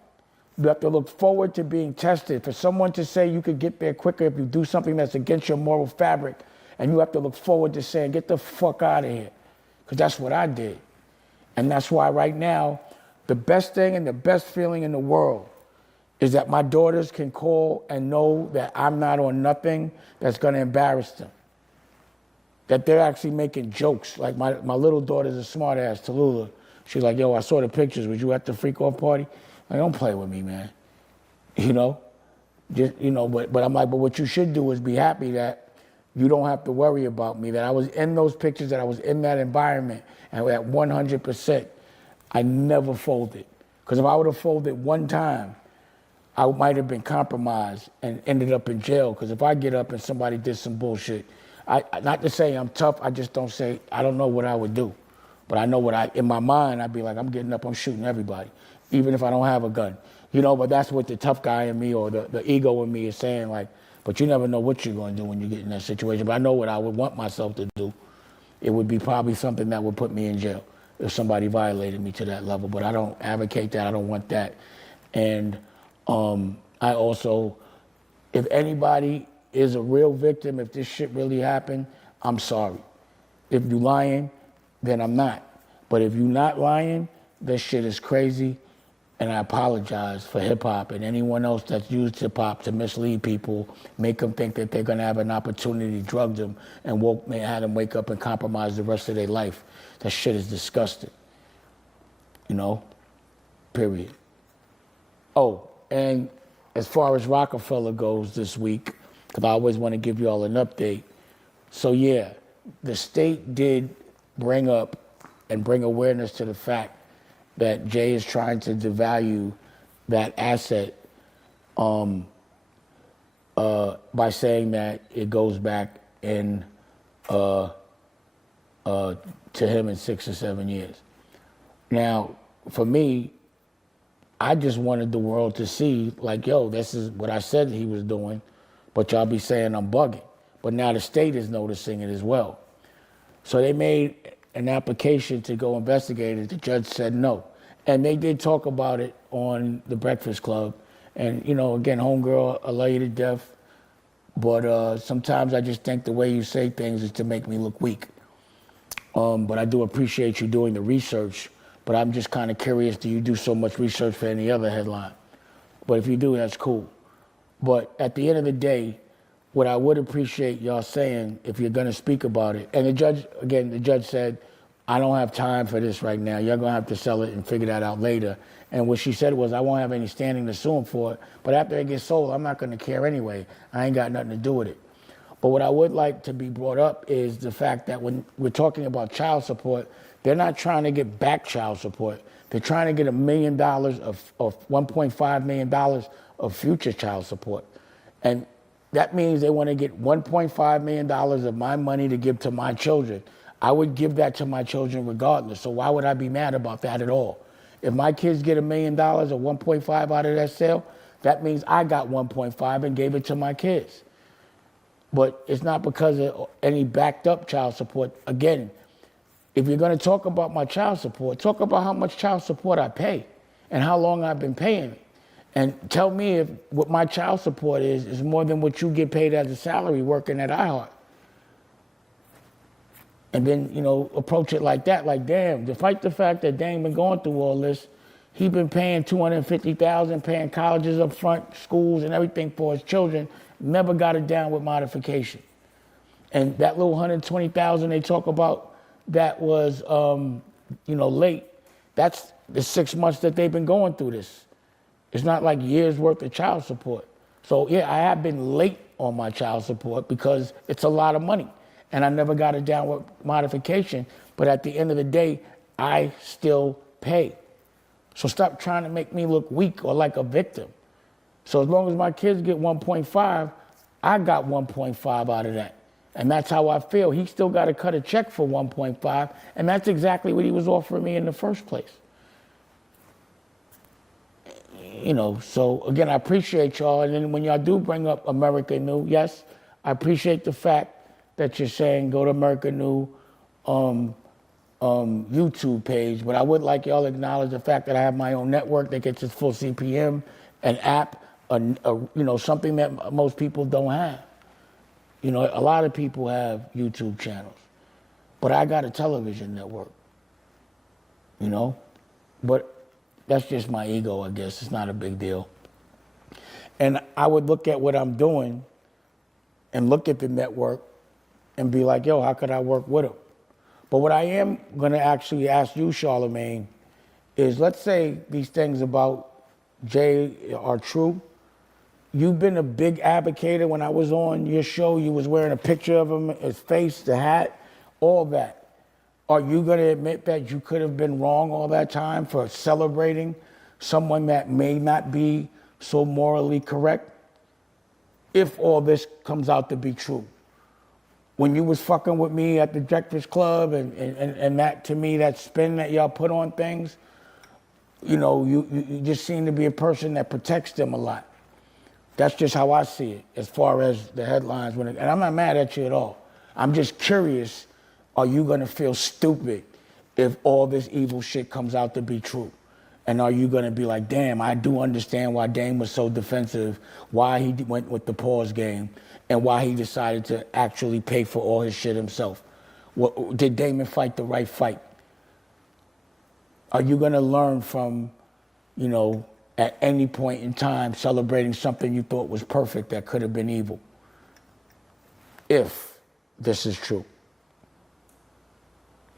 You have to look forward to being tested. For someone to say you could get there quicker if you do something that's against your moral fabric, and you have to look forward to saying, get the fuck out of here. Because that's what I did. And that's why right now, the best thing and the best feeling in the world is that my daughters can call and know that I'm not on nothing that's gonna embarrass them. That they're actually making jokes. Like my little daughter's a smart ass, Tallulah. She's like, yo, I saw the pictures. Was you at the freak off party? Like, don't play with me, man. You know? Just, you know, but I'm like, but what you should do is be happy that you don't have to worry about me, that I was in those pictures, that I was in that environment, and at 100%, I never folded. Because if I would have folded one time, I might have been compromised and ended up in jail. Because if I get up and somebody did some bullshit, not to say I'm tough, I just don't say, I don't know what I would do. But I know in my mind, I'd be like, I'm getting up, I'm shooting everybody, even if I don't have a gun. You know, but that's what the tough guy in me or the ego in me is saying, like, but you never know what you're going to do when you get in that situation. But I know what I would want myself to do. It would be probably something that would put me in jail if somebody violated me to that level. But I don't advocate that. I don't want that. And I also, if anybody is a real victim, if this shit really happened, I'm sorry. If you lying, then I'm not. But if you're not lying, this shit is crazy. And I apologize for hip hop and anyone else that's used hip hop to mislead people, make them think that they're gonna have an opportunity, drug them, and have them wake up and compromise the rest of their life. That shit is disgusting. You know? Period. Oh, and as far as Roc-A-Fella goes this week, because I always want to give you all an update. So yeah, the state did bring up and bring awareness to the fact that Jay is trying to devalue that asset by saying that it goes back to him in 6 or 7 years. Now, for me, I just wanted the world to see, like, yo, this is what I said he was doing, but y'all be saying I'm bugging. But now the state is noticing it as well. So they made an application to go investigate it. The judge said no. And they did talk about it on the Breakfast Club. And, you know, again, homegirl, I love you to death. But sometimes I just think the way you say things is to make me look weak. But I do appreciate you doing the research. But I'm just kind of curious, do you do so much research for any other headline? But if you do, that's cool. But at the end of the day, what I would appreciate y'all saying, if you're gonna speak about it, and the judge said, I don't have time for this right now. You're gonna have to sell it and figure that out later. And what she said was, I won't have any standing to sue him for it, but after it gets sold, I'm not gonna care anyway. I ain't got nothing to do with it. But what I would like to be brought up is the fact that when we're talking about child support, they're not trying to get back child support. They're trying to get $1 million of $1.5 million of future child support. And that means they want to get $1.5 million of my money to give to my children. I would give that to my children regardless. So why would I be mad about that at all? If my kids get $1 million or 1.5 out of that sale, that means I got 1.5 and gave it to my kids. But it's not because of any backed up child support. Again, if you're going to talk about my child support, talk about how much child support I pay and how long I've been paying it. And tell me if what my child support is more than what you get paid as a salary working at iHeart. And then, you know, approach it like that, like, damn, despite the fact that Dame been going through all this, he been paying $250,000, paying colleges up front, schools and everything for his children, never got it down with modification. And that little $120,000 they talk about, that was, you know, late. That's the 6 months that they've been going through this. It's not like years worth of child support. So yeah, I have been late on my child support because it's a lot of money and I never got it down with modification. But at the end of the day, I still pay. So stop trying to make me look weak or like a victim. So as long as my kids get 1.5, I got 1.5 out of that. And that's how I feel. He still got to cut a check for 1.5, and that's exactly what he was offering me in the first place. You know, so again, I appreciate y'all. And then when y'all do bring up America New, yes, I appreciate the fact that you're saying go to America New YouTube page, but I would like y'all to acknowledge the fact that I have my own network that gets its full CPM, an app, you know, something that most people don't have. You know, a lot of people have YouTube channels, but I got a television network, you know? But that's just my ego, I guess. It's not a big deal. And I would look at what I'm doing and look at the network and be like, yo, how could I work with them? But what I am gonna actually ask you, Charlamagne, is let's say these things about Jay are true. You've been a big advocate. When I was on your show, you was wearing a picture of him, his face, the hat, all that. Are you gonna admit that you could have been wrong all that time for celebrating someone that may not be so morally correct? If all this comes out to be true. When you was fucking with me at the Breakfast Club and that, to me, that spin that y'all put on things, you know, you just seem to be a person that protects them a lot. That's just how I see it, as far as the headlines. And I'm not mad at you at all. I'm just curious, are you gonna feel stupid if all this evil shit comes out to be true? And are you gonna be like, damn, I do understand why Dame was so defensive, why he went with the pause game, and why he decided to actually pay for all his shit himself. Did Damon fight the right fight? Are you gonna learn from, you know, at any point in time celebrating something you thought was perfect that could have been evil? If this is true.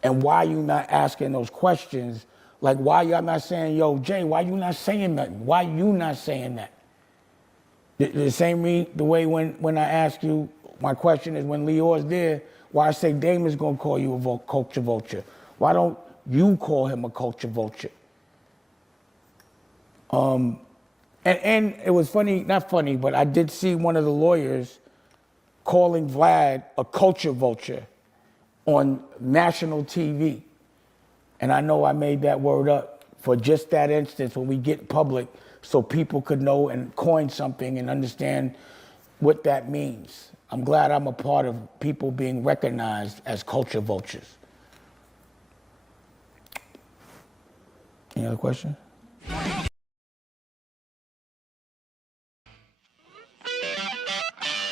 And why you not asking those questions? Like, why y'all not saying, yo, Jay, why you not saying nothing? Why you not saying that? The same the way when I ask you, my question is when Leor's there, why I say Damon's gonna call you a culture vulture? Why don't you call him a culture vulture? And it was funny, not funny, but I did see one of the lawyers calling Vlad a culture vulture on national TV. And I know I made that word up for just that instance when we get public so people could know and coin something and understand what that means. I'm glad I'm a part of people being recognized as culture vultures. Any other question?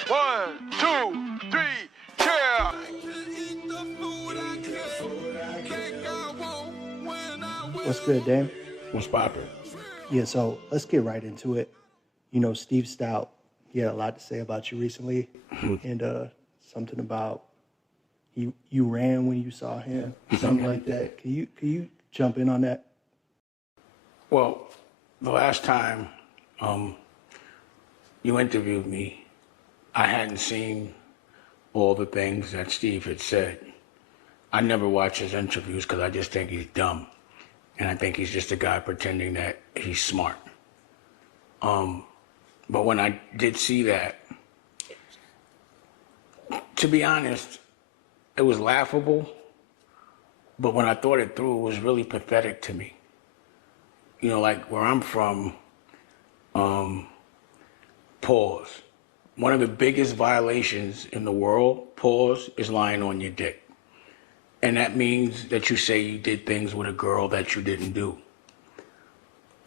One, two, three, yeah. What's good, Dame? What's poppin'? Yeah, so let's get right into it. You know, Steve Stout, he had a lot to say about you recently, and something about you ran when you saw him, something like that. Can you jump in on that? Well, the last time you interviewed me, I hadn't seen all the things that Steve had said. I never watch his interviews because I just think he's dumb. And I think he's just a guy pretending that he's smart. But when I did see that, to be honest, it was laughable. But when I thought it through, it was really pathetic to me. You know, like where I'm from, pause. One of the biggest violations in the world, pause, is lying on your dick. And that means that you say you did things with a girl that you didn't do.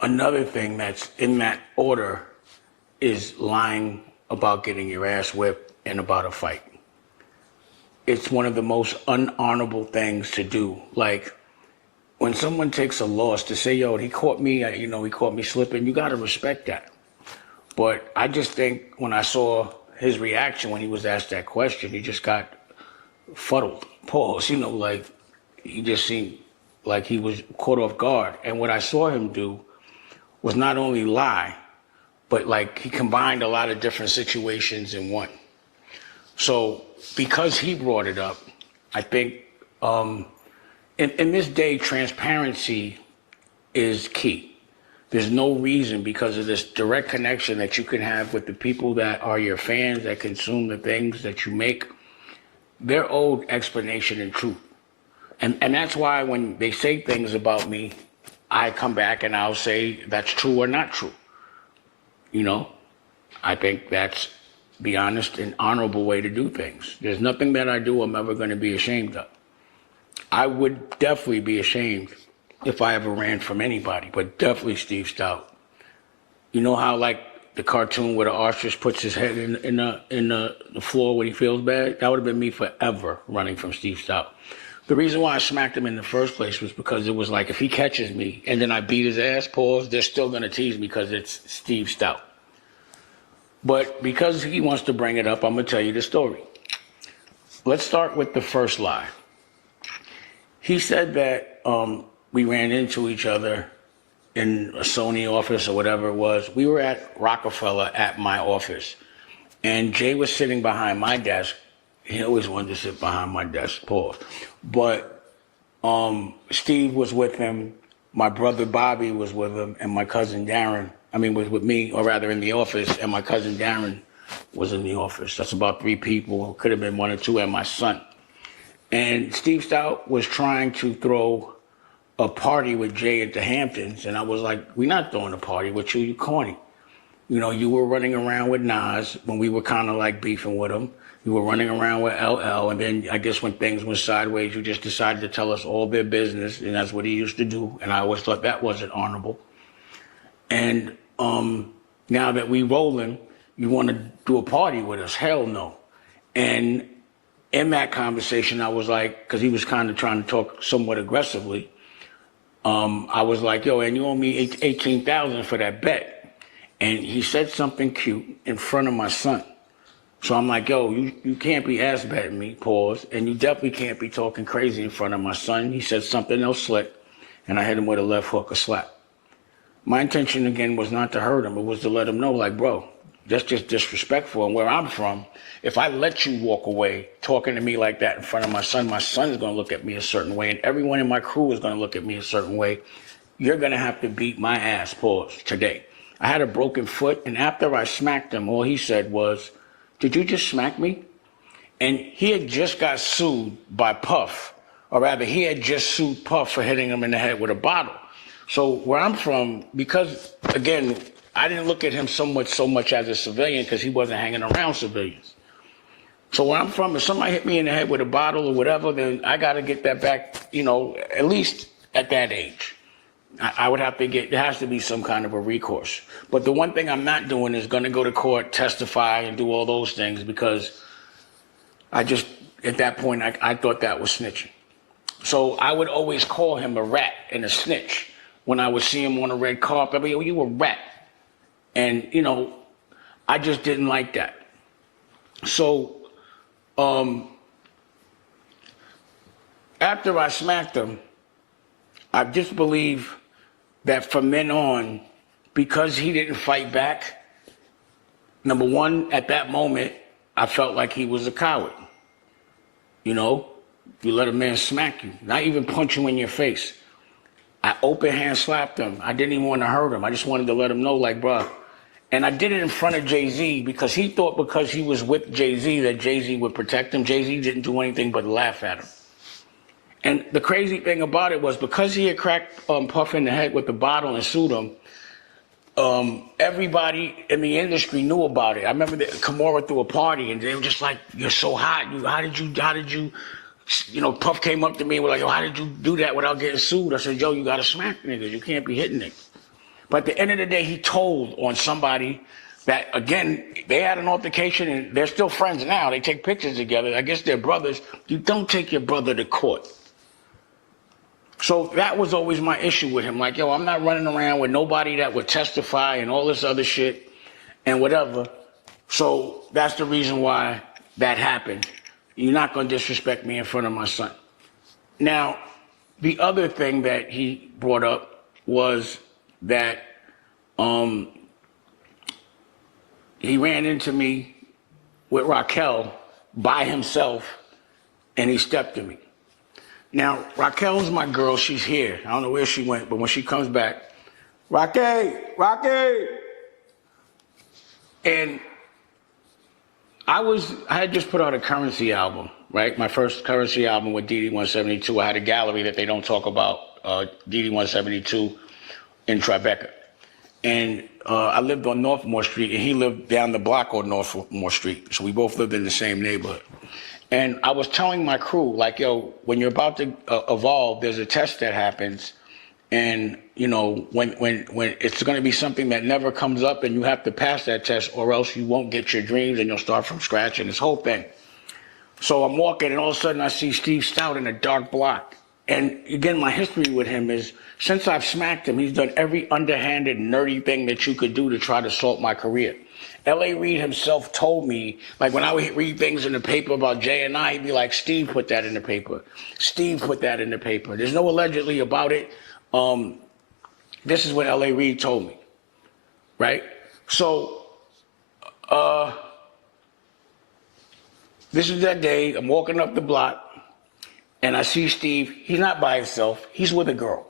Another thing that's in that order is lying about getting your ass whipped and about a fight. It's one of the most unhonorable things to do. Like, when someone takes a loss, to say, yo, he caught me, he caught me slipping, you gotta respect that. But I just think when I saw his reaction when he was asked that question, he just got fuddled, pause, like he just seemed like he was caught off guard. And what I saw him do was not only lie, but like he combined a lot of different situations in one. So because he brought it up, I think in this day, transparency is key. There's no reason, because of this direct connection that you can have with the people that are your fans, that consume the things that you make, they're owed explanation and truth. And that's why when they say things about me, I come back and I'll say that's true or not true. You know, I think that's the honest and honorable way to do things. There's nothing that I do I'm ever going to be ashamed of. I would definitely be ashamed if I ever ran from anybody, but definitely Steve Stout. You know how like the cartoon where the ostrich puts his head in the floor when he feels bad? That would have been me forever running from Steve Stout. The reason why I smacked him in the first place was because it was like if he catches me and then I beat his ass, pause, they're still going to tease me because it's Steve Stout. But because he wants to bring it up, I'm going to tell you the story. Let's start with the first lie. He said that we ran into each other in a Sony office or whatever it was. We were at Roc-A-Fella at my office. And Jay was sitting behind my desk. He always wanted to sit behind my desk, pause. But Steve was with him. My brother Bobby was with him. And my cousin Darren, was with me, or rather in the office. And my cousin Darren was in the office. That's about 3 people. Could have been 1 or 2, and my son. And Steve Stout was trying to throw a party with Jay at the Hamptons. And I was like, we're not throwing a party with you, you corny. You know, you were running around with Nas when we were kind of like beefing with him. You were running around with LL. And then I guess when things went sideways, you just decided to tell us all their business. And that's what he used to do. And I always thought that wasn't honorable. And now that we rolling, you want to do a party with us? Hell no. And in that conversation, I was like, because he was kind of trying to talk somewhat aggressively, I was like, yo, and you owe me $18,000 for that bet. And he said something cute in front of my son. So I'm like, yo, you can't be ass betting me, pause, and you definitely can't be talking crazy in front of my son. He said something else slick, and I hit him with a left hook, a slap. My intention, again, was not to hurt him. It was to let him know, like, bro, that's just disrespectful. And where I'm from, if I let you walk away talking to me like that in front of my son's going to look at me a certain way, and everyone in my crew is going to look at me a certain way. You're going to have to beat my ass, pause, today. I had a broken foot, and after I smacked him, all he said was, did you just smack me? And he had just got sued by Puff, or rather, he had just sued Puff for hitting him in the head with a bottle. So where I'm from, because, again, I didn't look at him so much as a civilian because he wasn't hanging around civilians. So where I'm from, if somebody hit me in the head with a bottle or whatever, then I got to get that back, you know, at least at that age. I would have to there has to be some kind of a recourse. But the one thing I'm not doing is going to go to court, testify, and do all those things because I just, at that point, I thought that was snitching. So I would always call him a rat and a snitch. When I would see him on the red carpet, I'd be, oh, you a rat. And, you know, I just didn't like that. So after I smacked him, I just believe that from then on, because he didn't fight back, number one, at that moment, I felt like he was a coward. You know, you let a man smack you, not even punch you in your face. I open hand slapped him. I didn't even want to hurt him. I just wanted to let him know, like, bruh. And I did it in front of Jay-Z because he thought because he was with Jay-Z that Jay-Z would protect him. Jay-Z didn't do anything but laugh at him. And the crazy thing about it was because he had cracked Puff in the head with the bottle and sued him, everybody in the industry knew about it. I remember that Kimura threw a party and they were just like, you're so hot. How did you, you know, Puff came up to me and was like, yo, how did you do that without getting sued? I said, yo, you got to smack niggas. You can't be hitting niggas. But at the end of the day, he told on somebody that, again, they had an altercation and they're still friends now. They take pictures together. I guess they're brothers. You don't take your brother to court. So that was always my issue with him. Like, yo, I'm not running around with nobody that would testify and all this other shit and whatever. So that's the reason why that happened. You're not going to disrespect me in front of my son. Now, the other thing that he brought up was that he ran into me with Raquel by himself and he stepped to me. Now, Raquel's my girl. She's here. I don't know where she went, but when she comes back, Rocky. And I had just put out a Currency album, right? My first Currency album with Diddy 172. I had a gallery that they don't talk about, Diddy 172 in Tribeca. And I lived on Northmore Street, and he lived down the block on Northmore Street. So we both lived in the same neighborhood. And I was telling my crew, like, yo, when you're about to evolve, there's a test that happens. And, you know, when it's going to be something that never comes up, and you have to pass that test, or else you won't get your dreams and you'll start from scratch and this whole thing. So I'm walking, and all of a sudden I see Steve Stout in a dark block. And again, my history with him is, since I've smacked him, he's done every underhanded, nerdy thing that you could do to try to assault my career. L.A. Reid himself told me, like when I would read things in the paper about J&I, he'd be like, Steve put that in the paper. Steve put that in the paper. There's no allegedly about it. This is what L.A. Reid told me, right? So, this is that day. I'm walking up the block, and I see Steve. He's not by himself. He's with a girl.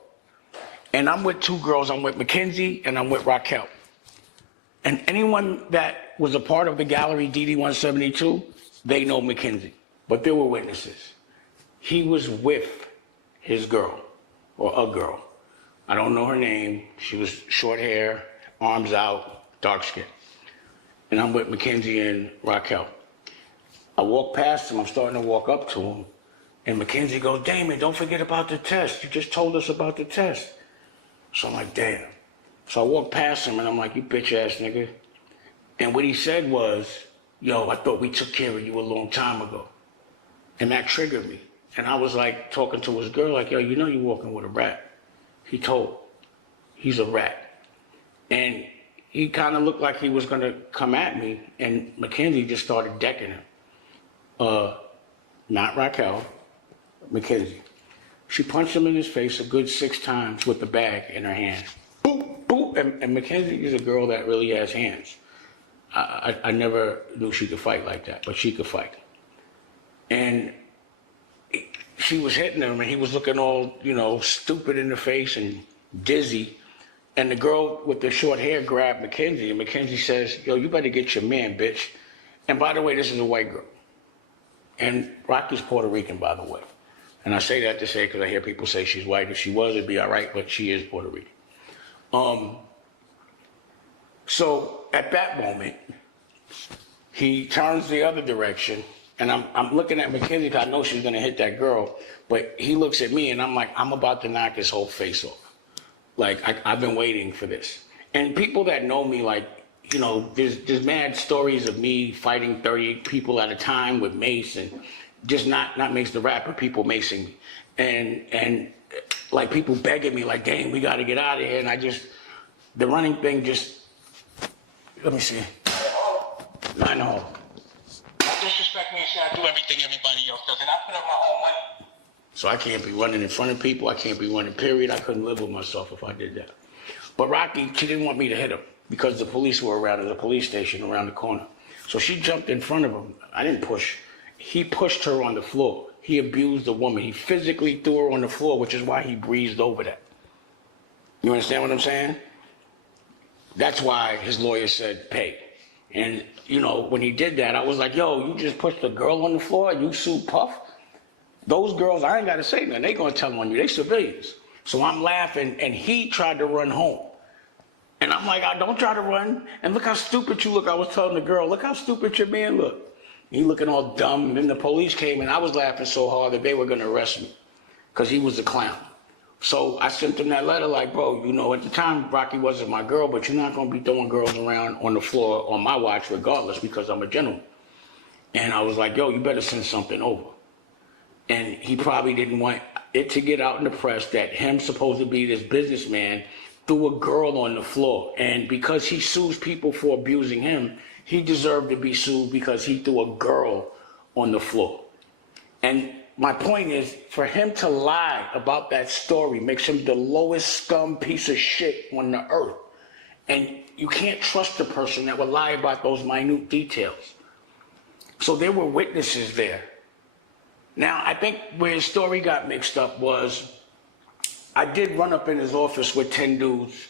And I'm with two girls. I'm with Mackenzie, and I'm with Raquel. And anyone that was a part of the gallery Diddy 172, they know Mackenzie. But there were witnesses. He was with his girl, or a girl. I don't know her name. She was short hair, arms out, dark skin. And I'm with Mackenzie and Raquel. I walk past him. I'm starting to walk up to him. And Mackenzie goes, Damon, don't forget about the test. You just told us about the test. So I'm like, damn. So I walk past him, and I'm like, you bitch-ass nigga. And what he said was, yo, I thought we took care of you a long time ago. And that triggered me. And I was like talking to his girl, like, yo, you know you're walking with a rat. He told, he's a rat. And he kind of looked like he was going to come at me, and Mackenzie just started decking him. Not Raquel, Mackenzie. She punched him in his face a good 6 times with the bag in her hand. Boop, boop. And Mackenzie is a girl that really has hands. I never knew she could fight like that, but she could fight. And she was hitting him, and he was looking all, you know, stupid in the face and dizzy. And the girl with the short hair grabbed Mackenzie, and Mackenzie says, yo, you better get your man, bitch. And by the way, this is a white girl. And Rocky's Puerto Rican, by the way. And I say that to say, because I hear people say she's white. If she was, it'd be all right, but she is Puerto Rican. So at that moment, he turns the other direction, and I'm looking at Mackenzie because I know she's gonna hit that girl, but he looks at me, and I'm like, I'm about to knock his whole face off. Like, I've been waiting for this. And people that know me, like, you know, there's mad stories of me fighting 30 people at a time with mace, and just not Mace the rapper, people macing me. And like people begging me, like, dang, we gotta get out of here. And the running thing just, let me see. 9 hole. Disrespect me and shit, I do everything everybody else does, and I put up my own money. So I can't be running in front of people. I can't be running, period. I couldn't live with myself if I did that. But Rocky, she didn't want me to hit him because the police were around at the police station around the corner. So she jumped in front of him. I didn't push. He pushed her on the floor. He abused the woman. He physically threw her on the floor, which is why he breezed over that. You understand what I'm saying? That's why his lawyer said pay. And, you know, when he did that, I was like, yo, you just pushed a girl on the floor, you sued Puff? Those girls, I ain't got to say nothing. They going to tell on you. They civilians. So I'm laughing, and he tried to run home. And I'm like, don't try to run. And look how stupid you look. I was telling the girl, look how stupid your man look. He looking all dumb. And then the police came, and I was laughing so hard that they were going to arrest me because he was a clown. So I sent him that letter like, bro, you know, at the time, Rocky wasn't my girl, but you're not going to be throwing girls around on the floor on my watch regardless because I'm a gentleman. And I was like, yo, you better send something over. And he probably didn't want it to get out in the press that him supposed to be this businessman threw a girl on the floor. And because he sues people for abusing him, he deserved to be sued because he threw a girl on the floor. And my point is, for him to lie about that story makes him the lowest scum piece of shit on the earth. And you can't trust a person that would lie about those minute details. So there were witnesses there. Now, I think where his story got mixed up was, I did run up in his office with 10 dudes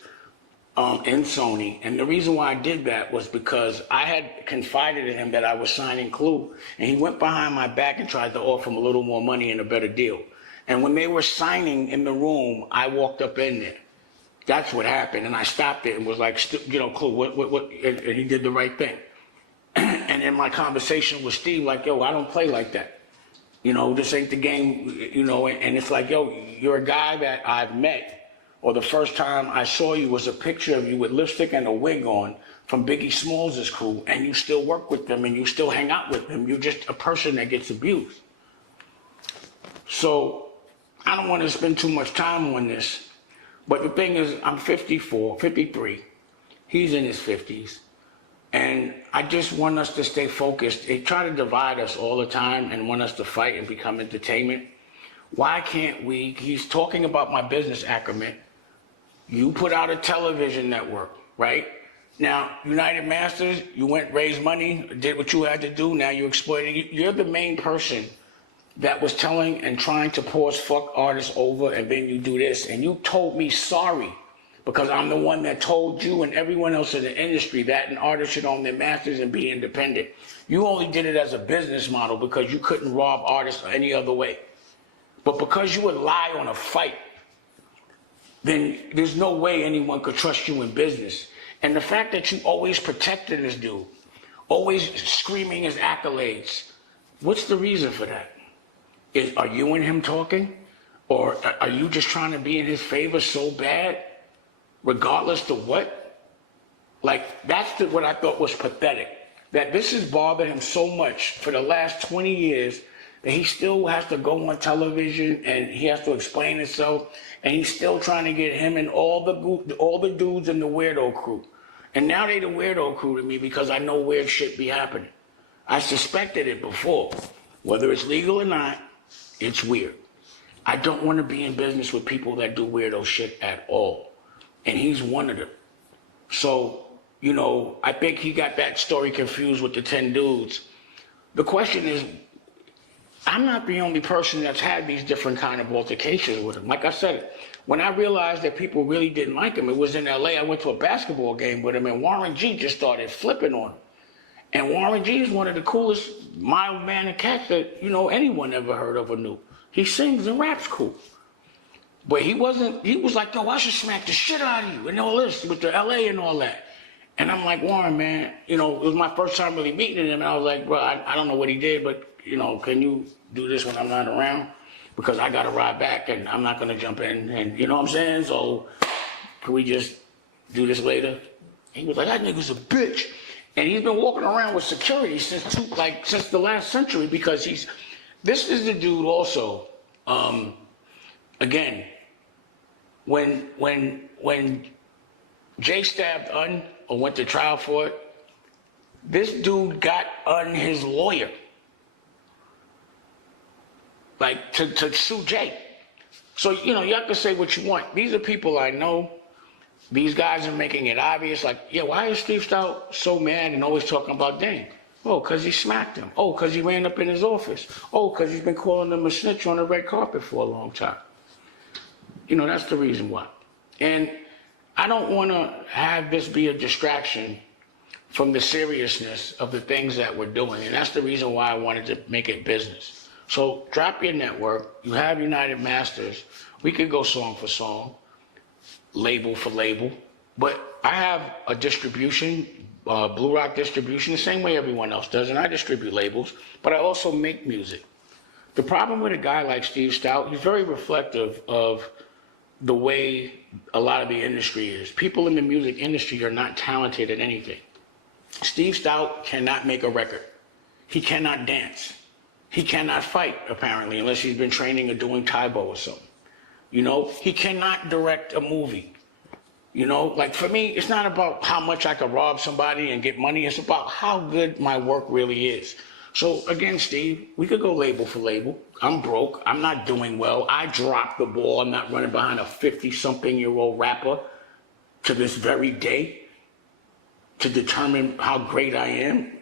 in Sony. And the reason why I did that was because I had confided in him that I was signing Clue, and he went behind my back and tried to offer him a little more money and a better deal. And when they were signing in the room, I walked up in there. That's what happened, and I stopped it and was like, Clue, what? And he did the right thing. And in my conversation with Steve, like, yo, I don't play like that. This ain't the game, and it's like, yo, you're a guy that I've met, or the first time I saw you was a picture of you with lipstick and a wig on from Biggie Smalls' crew, and you still work with them and you still hang out with them. You're just a person that gets abused. So I don't want to spend too much time on this. But the thing is, I'm 53. He's in his 50s. And I just want us to stay focused. They try to divide us all the time and want us to fight and become entertainment. Why can't we? He's talking about my business acumen. You put out a television network, right? Now, United Masters, you went, raised money, did what you had to do. Now you're exploiting. You're the main person that was telling and trying to pause fuck artists over, and then you do this. And you told me sorry, because I'm the one that told you and everyone else in the industry that an artist should own their masters and be independent. You only did it as a business model because you couldn't rob artists any other way. But because you would lie on a fight, then there's no way anyone could trust you in business. And the fact that you always protected this dude, always screaming his accolades, what's the reason for that? Are you and him talking? Or are you just trying to be in his favor so bad, regardless to what? Like, that's what I thought was pathetic. That this has bothered him so much for the last 20 years that he still has to go on television and he has to explain himself, and he's still trying to get him and all the dudes in the weirdo crew. And now they the weirdo crew to me because I know weird shit be happening. I suspected it before. Whether it's legal or not, it's weird. I don't want to be in business with people that do weirdo shit at all. And he's one of them. So, I think he got that story confused with the 10 dudes. The question is, I'm not the only person that's had these different kind of altercations with him. Like I said, when I realized that people really didn't like him, it was in LA. I went to a basketball game with him, and Warren G just started flipping on him. And Warren G is one of the coolest mild mannered cats that, anyone ever heard of or knew. He sings and raps cool. But he was like, yo, I should smack the shit out of you and all this with the LA and all that. And I'm like, Warren, man, it was my first time really meeting him, and I was like, bro, I don't know what he did, but, can you do this when I'm not around? Because I got to ride back, and I'm not going to jump in, and you know what I'm saying? So can we just do this later? And he was like, that nigga's a bitch. And he's been walking around with security since the last century, because this is the dude also, again, when Jay stabbed Un or went to trial for it, this dude got Un his lawyer, like to sue Jay. So, y'all can say what you want. These are people I know. These guys are making it obvious, like, yeah, why is Steve Stout so mad and always talking about Dame? Oh, because he smacked him. Oh, because he ran up in his office. Oh, because he's been calling him a snitch on the red carpet for a long time. That's the reason why. And I don't want to have this be a distraction from the seriousness of the things that we're doing. And that's the reason why I wanted to make it business. So drop your network. You have United Masters. We could go song for song, label for label. But I have a distribution, Blue Rock distribution, the same way everyone else does. And I distribute labels, but I also make music. The problem with a guy like Steve Stout, he's very reflective of the way a lot of the industry is. People in the music industry are not talented at anything. Steve Stout cannot make a record. He cannot dance. He cannot fight, apparently, unless he's been training or doing Taibo or something. He cannot direct a movie. Like for me, it's not about how much I could rob somebody and get money. It's about how good my work really is. So again, Steve, we could go label for label. I'm broke. I'm not doing well. I dropped the ball. I'm not running behind a 50-something-year-old rapper to this very day to determine how great I am.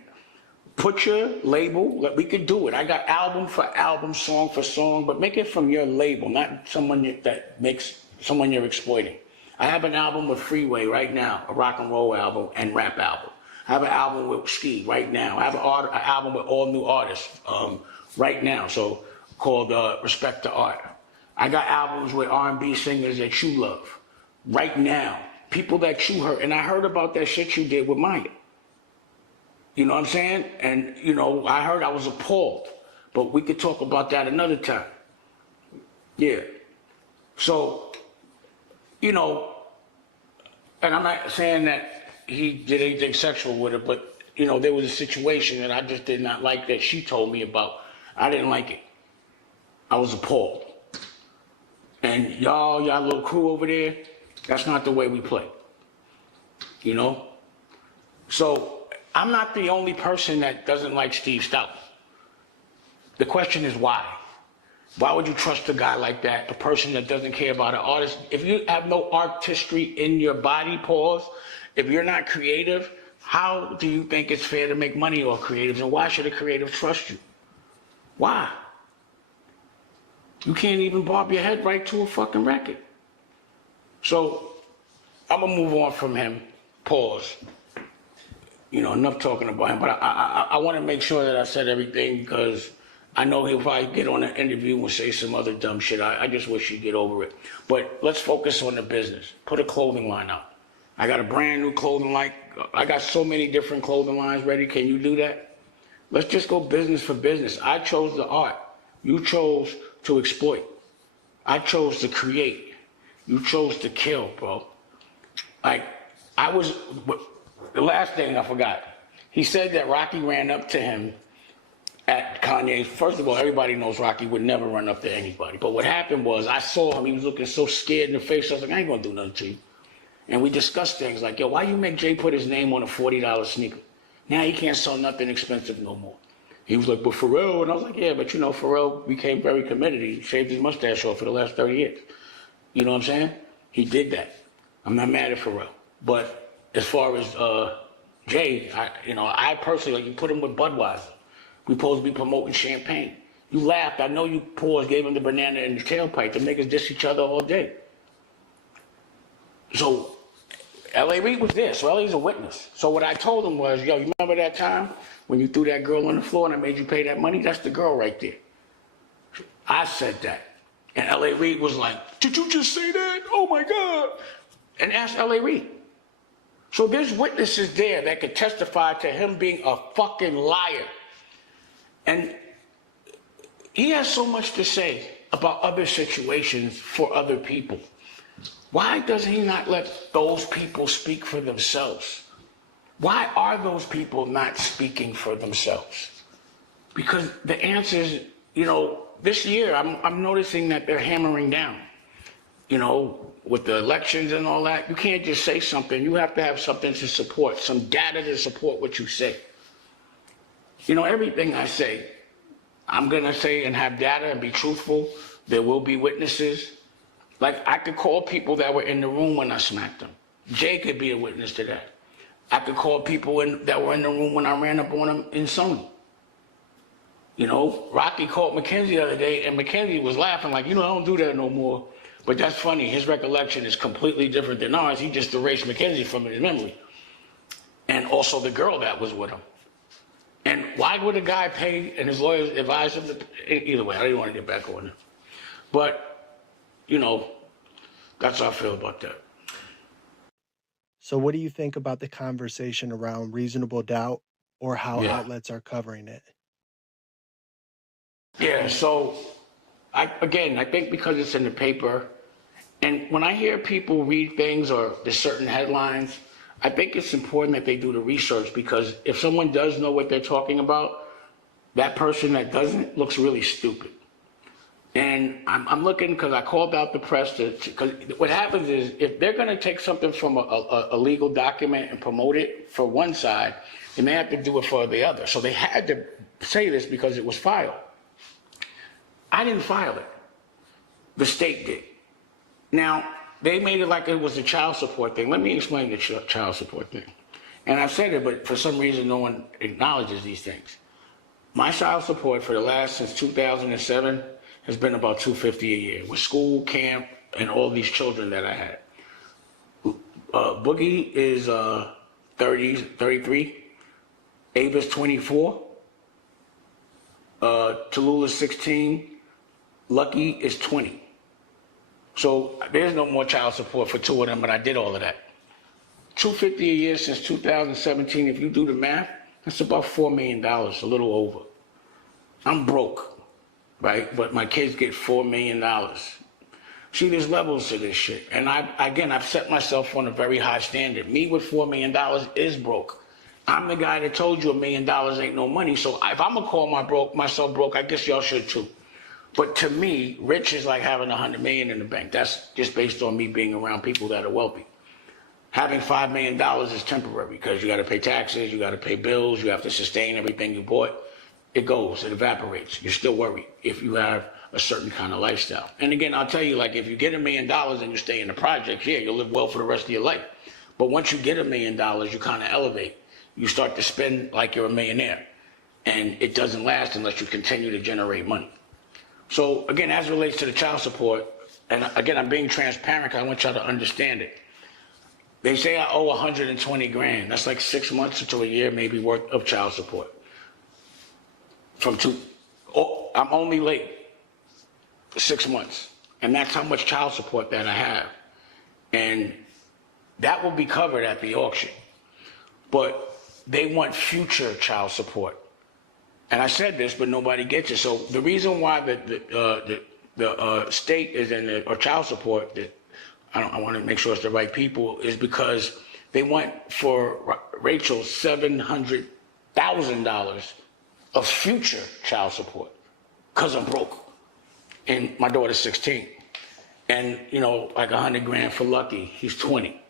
Put your label. We could do it. I got album for album, song for song, but make it from your label, not someone that makes someone you're exploiting. I have an album with Freeway right now, a rock and roll album and rap album. I have an album with Steve right now. I have an album with all new artists right now, so called Respect the Art. I got albums with R&B singers that you love right now. People that you heard, and I heard about that shit you did with Maya. You know what I'm saying? And, you know, I heard I was appalled, but we could talk about that another time. Yeah. So, you know, and I'm not saying that he did anything sexual with her, but, you know, there was a situation that I just did not like that she told me about. I didn't like it. I was appalled. And y'all little crew over there, that's not the way we play. You know? So, I'm not the only person that doesn't like Steve Stout. The question is why? Why would you trust a guy like that, a person that doesn't care about an artist? If you have no artistry in your body, pause, if you're not creative, how do you think it's fair to make money off creatives? And why should a creative trust you? Why? You can't even bob your head right to a fucking record. So, I'm gonna move on from him, pause. You know, enough talking about him, but I want to make sure that I said everything because I know he'll probably get on an interview and say some other dumb shit. I just wish he'd get over it. But let's focus on the business. Put a clothing line out. I got a brand new clothing line. I got so many different clothing lines ready. Can you do that? Let's just go business for business. I chose the art. You chose to exploit. I chose to create. You chose to kill, bro. Like, the last thing I forgot, he said that Rocky ran up to him at Kanye's. First of all, everybody knows Rocky would never run up to anybody. But what happened was, I saw him, he was looking so scared in the face. I was like, I ain't gonna do nothing to you. And we discussed things like, yo, why you make Jay put his name on a $40 sneaker? Now he can't sell nothing expensive no more. He was like, but Pharrell, and I was like, yeah, but you know, Pharrell became very committed. He shaved his mustache off for the last 30 years. You know what I'm saying? He did that. I'm not mad at Pharrell. But as far as Jay, I personally, like, you put him with Budweiser. We supposed to be promoting champagne. You laughed. I know you paused, gave him the banana in the tailpipe. The niggas diss each other all day. So L.A. Reid was there. So L.A.'s a witness. So what I told him was, yo, you remember that time when you threw that girl on the floor and I made you pay that money? That's the girl right there. I said that. And L.A. Reid was like, did you just say that? Oh, my God. And asked L.A. Reid. So there's witnesses there that could testify to him being a fucking liar. And he has so much to say about other situations for other people. Why does he not let those people speak for themselves? Why are those people not speaking for themselves? Because the answer is, you know, this year I'm noticing that they're hammering down. You know, with the elections and all that, you can't just say something. You have to have something to support, some data to support what you say. You know, everything I say, I'm going to say and have data and be truthful. There will be witnesses. Like, I could call people that were in the room when I smacked them. Jay could be a witness to that. I could call people that were in the room when I ran up on him in Sony. You know, Rocky called Mackenzie the other day, and Mackenzie was laughing like, you know, I don't do that no more. But that's funny. His recollection is completely different than ours. He just erased Mackenzie from his memory. And also the girl that was with him. And why would a guy pay and his lawyers advise him to... Either way, I didn't want to get back on it. But, you know, that's how I feel about that. So what do you think about the conversation around reasonable doubt or how outlets are covering it? Yeah, so, I think because it's in the paper, and when I hear people read things or there's certain headlines, I think it's important that they do the research, because if someone does know what they're talking about, that person that doesn't looks really stupid. And I'm looking, because I called out the press, because what happens is, if they're going to take something from a legal document and promote it for one side, then they have to do it for the other. So they had to say this because it was filed. I didn't file it. The state did. Now, they made it like it was a child support thing. Let me explain the child support thing. And I've said it, but for some reason no one acknowledges these things. My child support for the last, since 2007, has been about $250 a year with school, camp, and all these children that I had. Boogie is 33. Ava's 24. Tallulah's 16. Lucky is 20. So there's no more child support for two of them, but I did all of that. $250 a year since 2017. If you do the math, that's about $4 million, a little over. I'm broke, right? But my kids get $4 million. See, there's levels to this shit. And I've set myself on a very high standard. Me with $4 million is broke. I'm the guy that told you $1 million ain't no money. So if I'm gonna call myself broke, I guess y'all should too. But to me, rich is like having $100 million in the bank. That's just based on me being around people that are wealthy. Having $5 million is temporary because you got to pay taxes, you got to pay bills, you have to sustain everything you bought. It goes, it evaporates. You're still worried if you have a certain kind of lifestyle. And again, I'll tell you, like if you get $1 million and you stay in the projects, yeah, you'll live well for the rest of your life. But once you get $1 million, you kind of elevate. You start to spend like you're a millionaire. And it doesn't last unless you continue to generate money. So again, as it relates to the child support, and again, I'm being transparent because I want y'all to understand it. They say I owe 120 grand. That's like 6 months to a year maybe worth of child support. I'm only late for 6 months. And that's how much child support that I have. And that will be covered at the auction. But they want future child support. And I said this, but nobody gets it. So the reason why the state is in the, or child support, that I want to make sure it's the right people, is because they want for Rachel $700,000 of future child support because I'm broke. And my daughter's 16. And, you know, like 100 grand for Lucky, he's 20.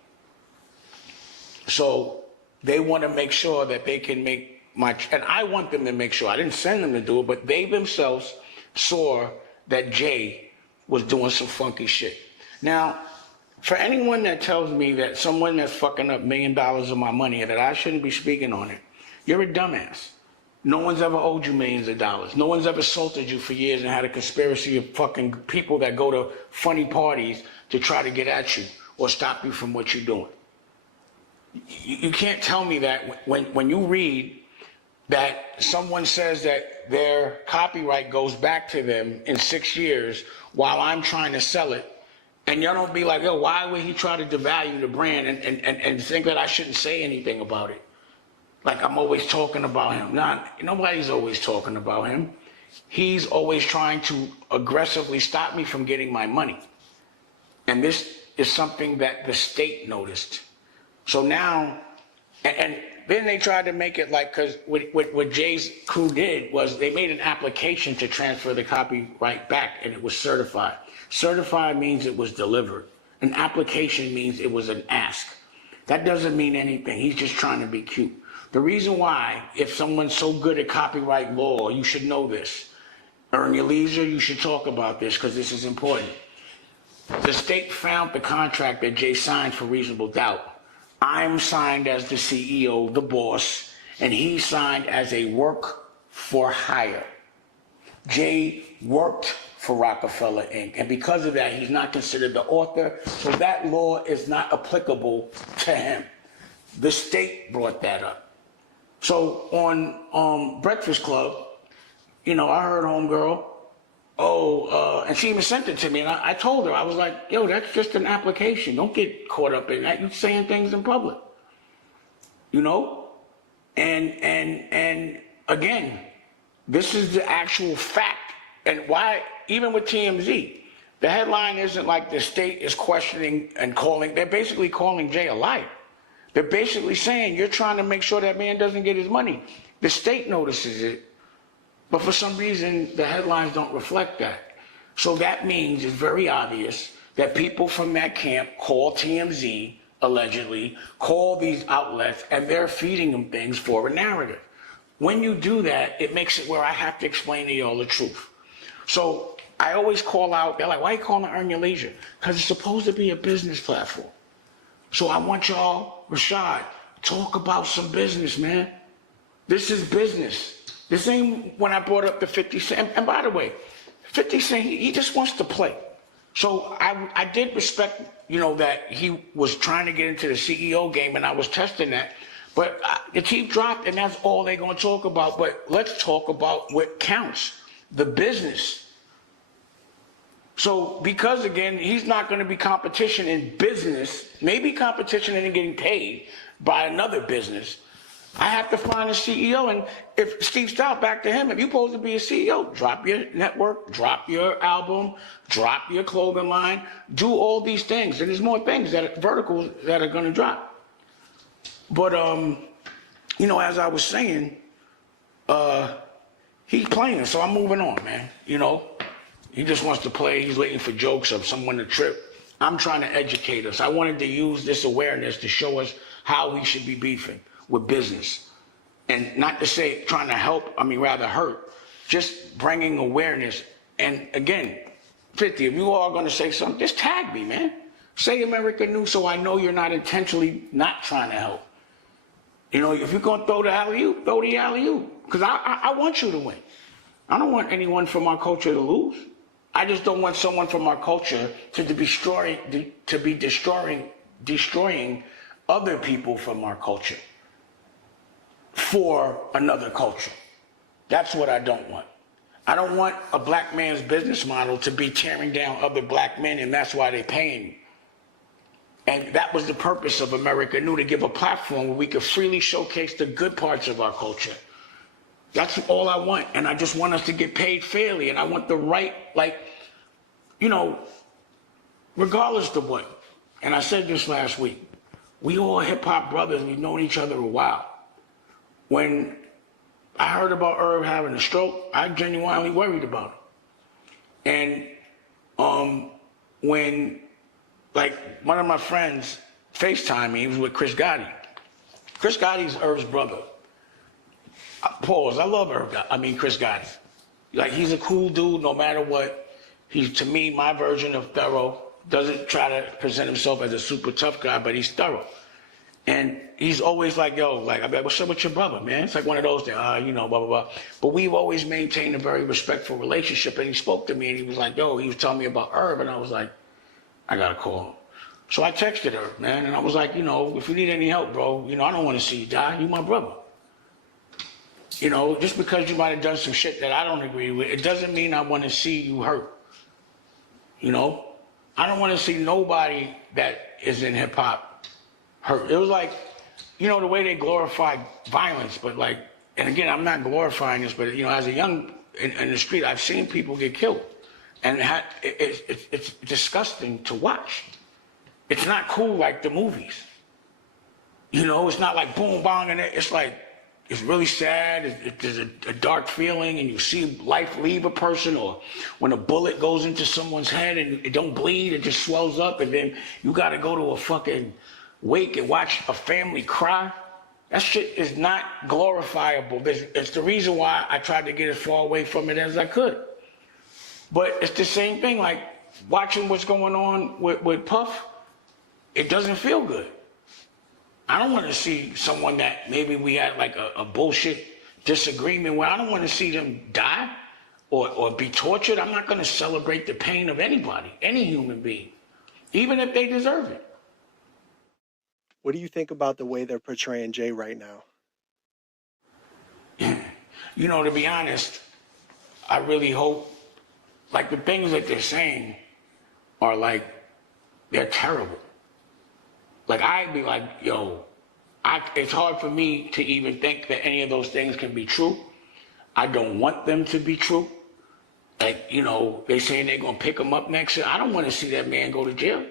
So they want to make sure that they can make and I want them to make sure, I didn't send them to do it, but they themselves saw that Jay was doing some funky shit. Now, for anyone that tells me that someone that's fucking up $1 million of my money and that I shouldn't be speaking on it, you're a dumbass. No one's ever owed you millions of dollars. No one's ever assaulted you for years and had a conspiracy of fucking people that go to funny parties to try to get at you or stop you from what you're doing. You can't tell me that when you read that someone says that their copyright goes back to them in 6 years while I'm trying to sell it, and y'all don't be like, yo, why would he try to devalue the brand and think that I shouldn't say anything about it? Like I'm always talking about him. Nah, nobody's always talking about him. He's always trying to aggressively stop me from getting my money. And this is something that the state noticed. So now, and then they tried to make it like, because what Jay's crew did was they made an application to transfer the copyright back, and it was certified. Certified means it was delivered. An application means it was an ask. That doesn't mean anything. He's just trying to be cute. The reason why, if someone's so good at copyright law, you should know this. Earn your leisure, you should talk about this because this is important. The state found the contract that Jay signed for reasonable doubt. I'm signed as the CEO, the boss, and he signed as a work for hire. Jay worked for Roc-A-Fella Inc. And because of that, he's not considered the author, so that law is not applicable to him. The state brought that up. So on Breakfast Club, you know, I heard homegirl, and she even sent it to me, and I told her, I was like, yo, that's just an application. Don't get caught up in that. You're saying things in public, you know? And again, this is the actual fact. And why, even with TMZ, the headline isn't like the state is questioning and calling. They're basically calling Jay a liar. They're basically saying you're trying to make sure that man doesn't get his money. The state notices it, but for some reason, the headlines don't reflect that. So that means it's very obvious that people from that camp call TMZ, allegedly, call these outlets, and they're feeding them things for a narrative. When you do that, it makes it where I have to explain to y'all the truth. So I always call out, they're like, why are you calling it Earn Your Leisure? Because it's supposed to be a business platform. So I want y'all, Rashad, talk about some business, man. This is business. This ain't when I brought up the 50 Cent. And by the way, 50 Cent, he just wants to play. So I did respect, you know, that he was trying to get into the CEO game, and I was testing that. But the chief dropped, and that's all they're going to talk about. But let's talk about what counts, the business. So because, again, he's not going to be competition in business, maybe competition in getting paid by another business. I have to find a CEO, and if Steve Stout, back to him, if you're supposed to be a CEO, drop your network, drop your album, drop your clothing line, do all these things. And there's more things, verticals that are going to drop. But, you know, as I was saying, he's playing, so I'm moving on, man. You know, he just wants to play. He's waiting for jokes of someone to trip. I'm trying to educate us. I wanted to use this awareness to show us how we should be beefing with business. And not to say trying to help, I mean rather hurt, just bringing awareness. And again, 50, if you all are gonna say something, just tag me, man. Say America Knew so I know you're not intentionally not trying to help. You know, if you're gonna throw the alley-oop, throw the alley-oop. Because I want you to win. I don't want anyone from our culture to lose. I just don't want someone from our culture to be destroying other people from our culture for another culture. That's what I don't want. I don't want a black man's business model to be tearing down other black men, and that's why they're paying me. And that was the purpose of America Knew, to give a platform where we could freely showcase the good parts of our culture. That's all I want. And I just want us to get paid fairly. And I want the right, like, you know, regardless of what. And I said this last week, we all hip-hop brothers, we've known each other a while. When I heard about Herb having a stroke, I genuinely worried about it. And when, like, one of my friends FaceTimed me, he was with Chris Gotti. Chris Gotti's Herb's brother. Pause, I love Chris Gotti. Like, he's a cool dude no matter what. He's, to me, my version of thorough. Doesn't try to present himself as a super tough guy, but he's thorough. And he's always like, yo, like, I'm like, what's up with your brother, man? It's like one of those things, you know, blah, blah, blah. But we've always maintained a very respectful relationship. And he spoke to me and he was like, yo, he was telling me about Herb. And I was like, I got to call him. So I texted her, man. And I was like, you know, if you need any help, bro, you know, I don't want to see you die. You my brother. You know, just because you might have done some shit that I don't agree with, it doesn't mean I want to see you hurt. You know? I don't want to see nobody that is in hip hop hurt. It was like, you know, the way they glorify violence, but like, and again, I'm not glorifying this, but you know, as a young in the street, I've seen people get killed, and it's disgusting to watch. It's not cool like the movies. You know, it's not like boom, bang, and it's like, it's really sad. There's a dark feeling, and you see life leave a person, or when a bullet goes into someone's head and it don't bleed, it just swells up, and then you got to go to a fucking wake and watch a family cry. That shit is not glorifiable. It's the reason why I tried to get as far away from it as I could. But it's the same thing, like watching what's going on with Puff, it doesn't feel good. I don't want to see someone that maybe we had like a bullshit disagreement where I don't want to see them die or be tortured. I'm not going to celebrate the pain of anybody, any human being, even if they deserve it. What do you think about the way they're portraying Jay right now? You know, to be honest, I really hope, like, the things that they're saying are like, they're terrible. Like, I'd be like, yo, it's hard for me to even think that any of those things can be true. I don't want them to be true. Like, you know, they saying they're going to pick him up next year. I don't want to see that man go to jail.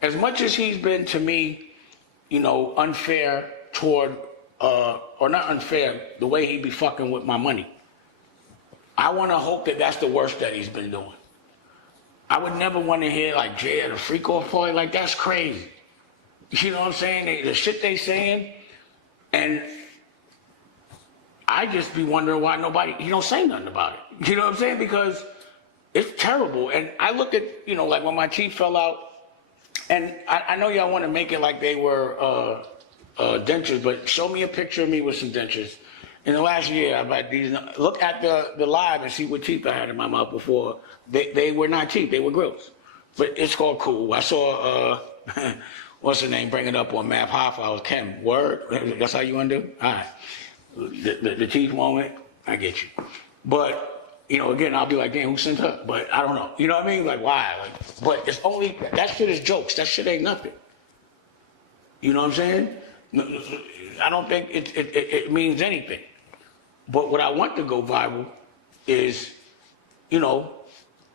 As much as he's been, to me, you know, unfair toward, or not unfair, the way he be fucking with my money. I want to hope that that's the worst that he's been doing. I would never want to hear, like, Jay at a freak-off party. Like, that's crazy. You know what I'm saying? The shit they saying, and I just be wondering why he don't say nothing about it. You know what I'm saying? Because it's terrible. And I look at, you know, like when my teeth fell out, and I know y'all want to make it like they were dentures, but show me a picture of me with some dentures. In the last year, I've had these. Look at the live and see what teeth I had in my mouth before. They were not teeth, they were grills. But it's called cool. I saw, what's her name, bring it up on Map Hoffa. I was Ken. Word? That's how you want to do? All right. The teeth moment, I get you. But, you know, again, I'll be like, damn, who sent her? But I don't know. You know what I mean? Like, why? Like, but it's only, that shit is jokes. That shit ain't nothing. You know what I'm saying? I don't think it means anything. But what I want to go viral is, you know,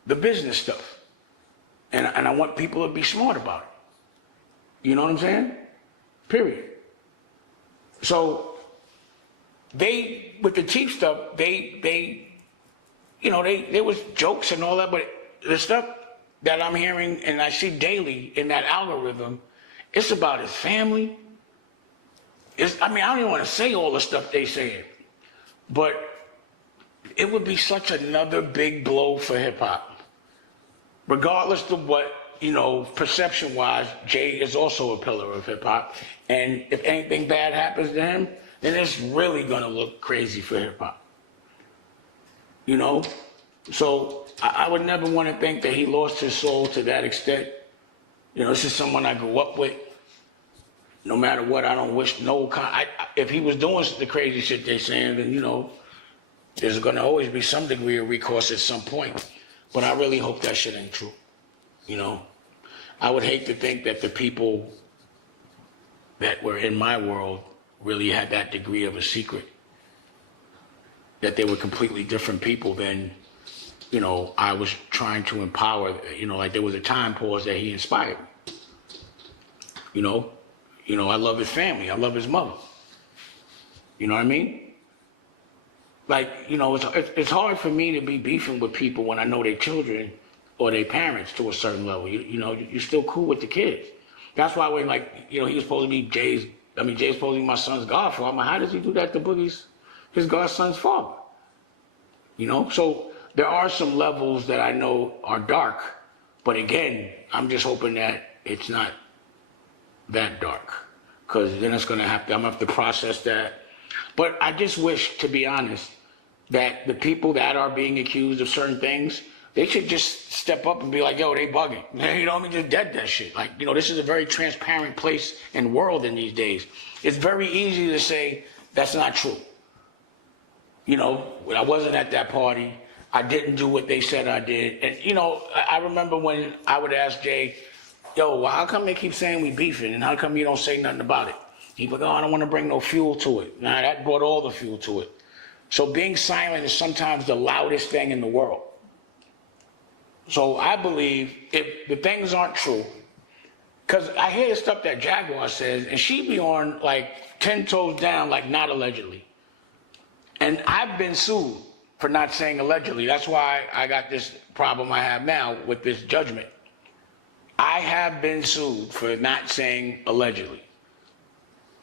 the business stuff. And I want people to be smart about it. You know what I'm saying? Period. So they, with the teeth stuff, they you know, there was jokes and all that, but the stuff that I'm hearing and I see daily in that algorithm, it's about his family. I mean, I don't even want to say all the stuff they saying, but it would be such another big blow for hip hop. Regardless of what, you know, perception-wise, Jay is also a pillar of hip-hop. And if anything bad happens to him, then it's really going to look crazy for hip-hop. You know? So I would never want to think that he lost his soul to that extent. You know, this is someone I grew up with. No matter what, I don't wish no... if he was doing the crazy shit they're saying, then, you know, there's going to always be some degree of recourse at some point. But I really hope that shit ain't true. You know, I would hate to think that the people that were in my world really had that degree of a secret. That they were completely different people than, you know, I was trying to empower. You know, like there was a time pause that he inspired me. You know, I love his family. I love his mother. You know what I mean? Like, you know, it's hard for me to be beefing with people when I know their children or their parents to a certain level. You know, you're still cool with the kids. That's why when, like, you know, he was supposed to be Jay's supposed to be my son's godfather. I'm like, how does he do that to Boogie's, his godson's father? You know, so there are some levels that I know are dark, but again, I'm just hoping that it's not that dark, because then I'm gonna have to process that. But I just wish, to be honest, that the people that are being accused of certain things, they should just step up and be like, yo, they bugging. You know what I mean? Just dead that shit. Like, you know, this is a very transparent place and world in these days. It's very easy to say that's not true. You know, I wasn't at that party. I didn't do what they said I did. And, you know, I remember when I would ask Jay, yo, well, how come they keep saying we beefing? And how come you don't say nothing about it? He'd be like, oh, I don't want to bring no fuel to it. Nah, that brought all the fuel to it. So being silent is sometimes the loudest thing in the world. So I believe if the things aren't true, because I hear the stuff that Jaguar says, and she be on like 10 toes down, like not allegedly. And I've been sued for not saying allegedly. That's why I got this problem I have now with this judgment. I have been sued for not saying allegedly.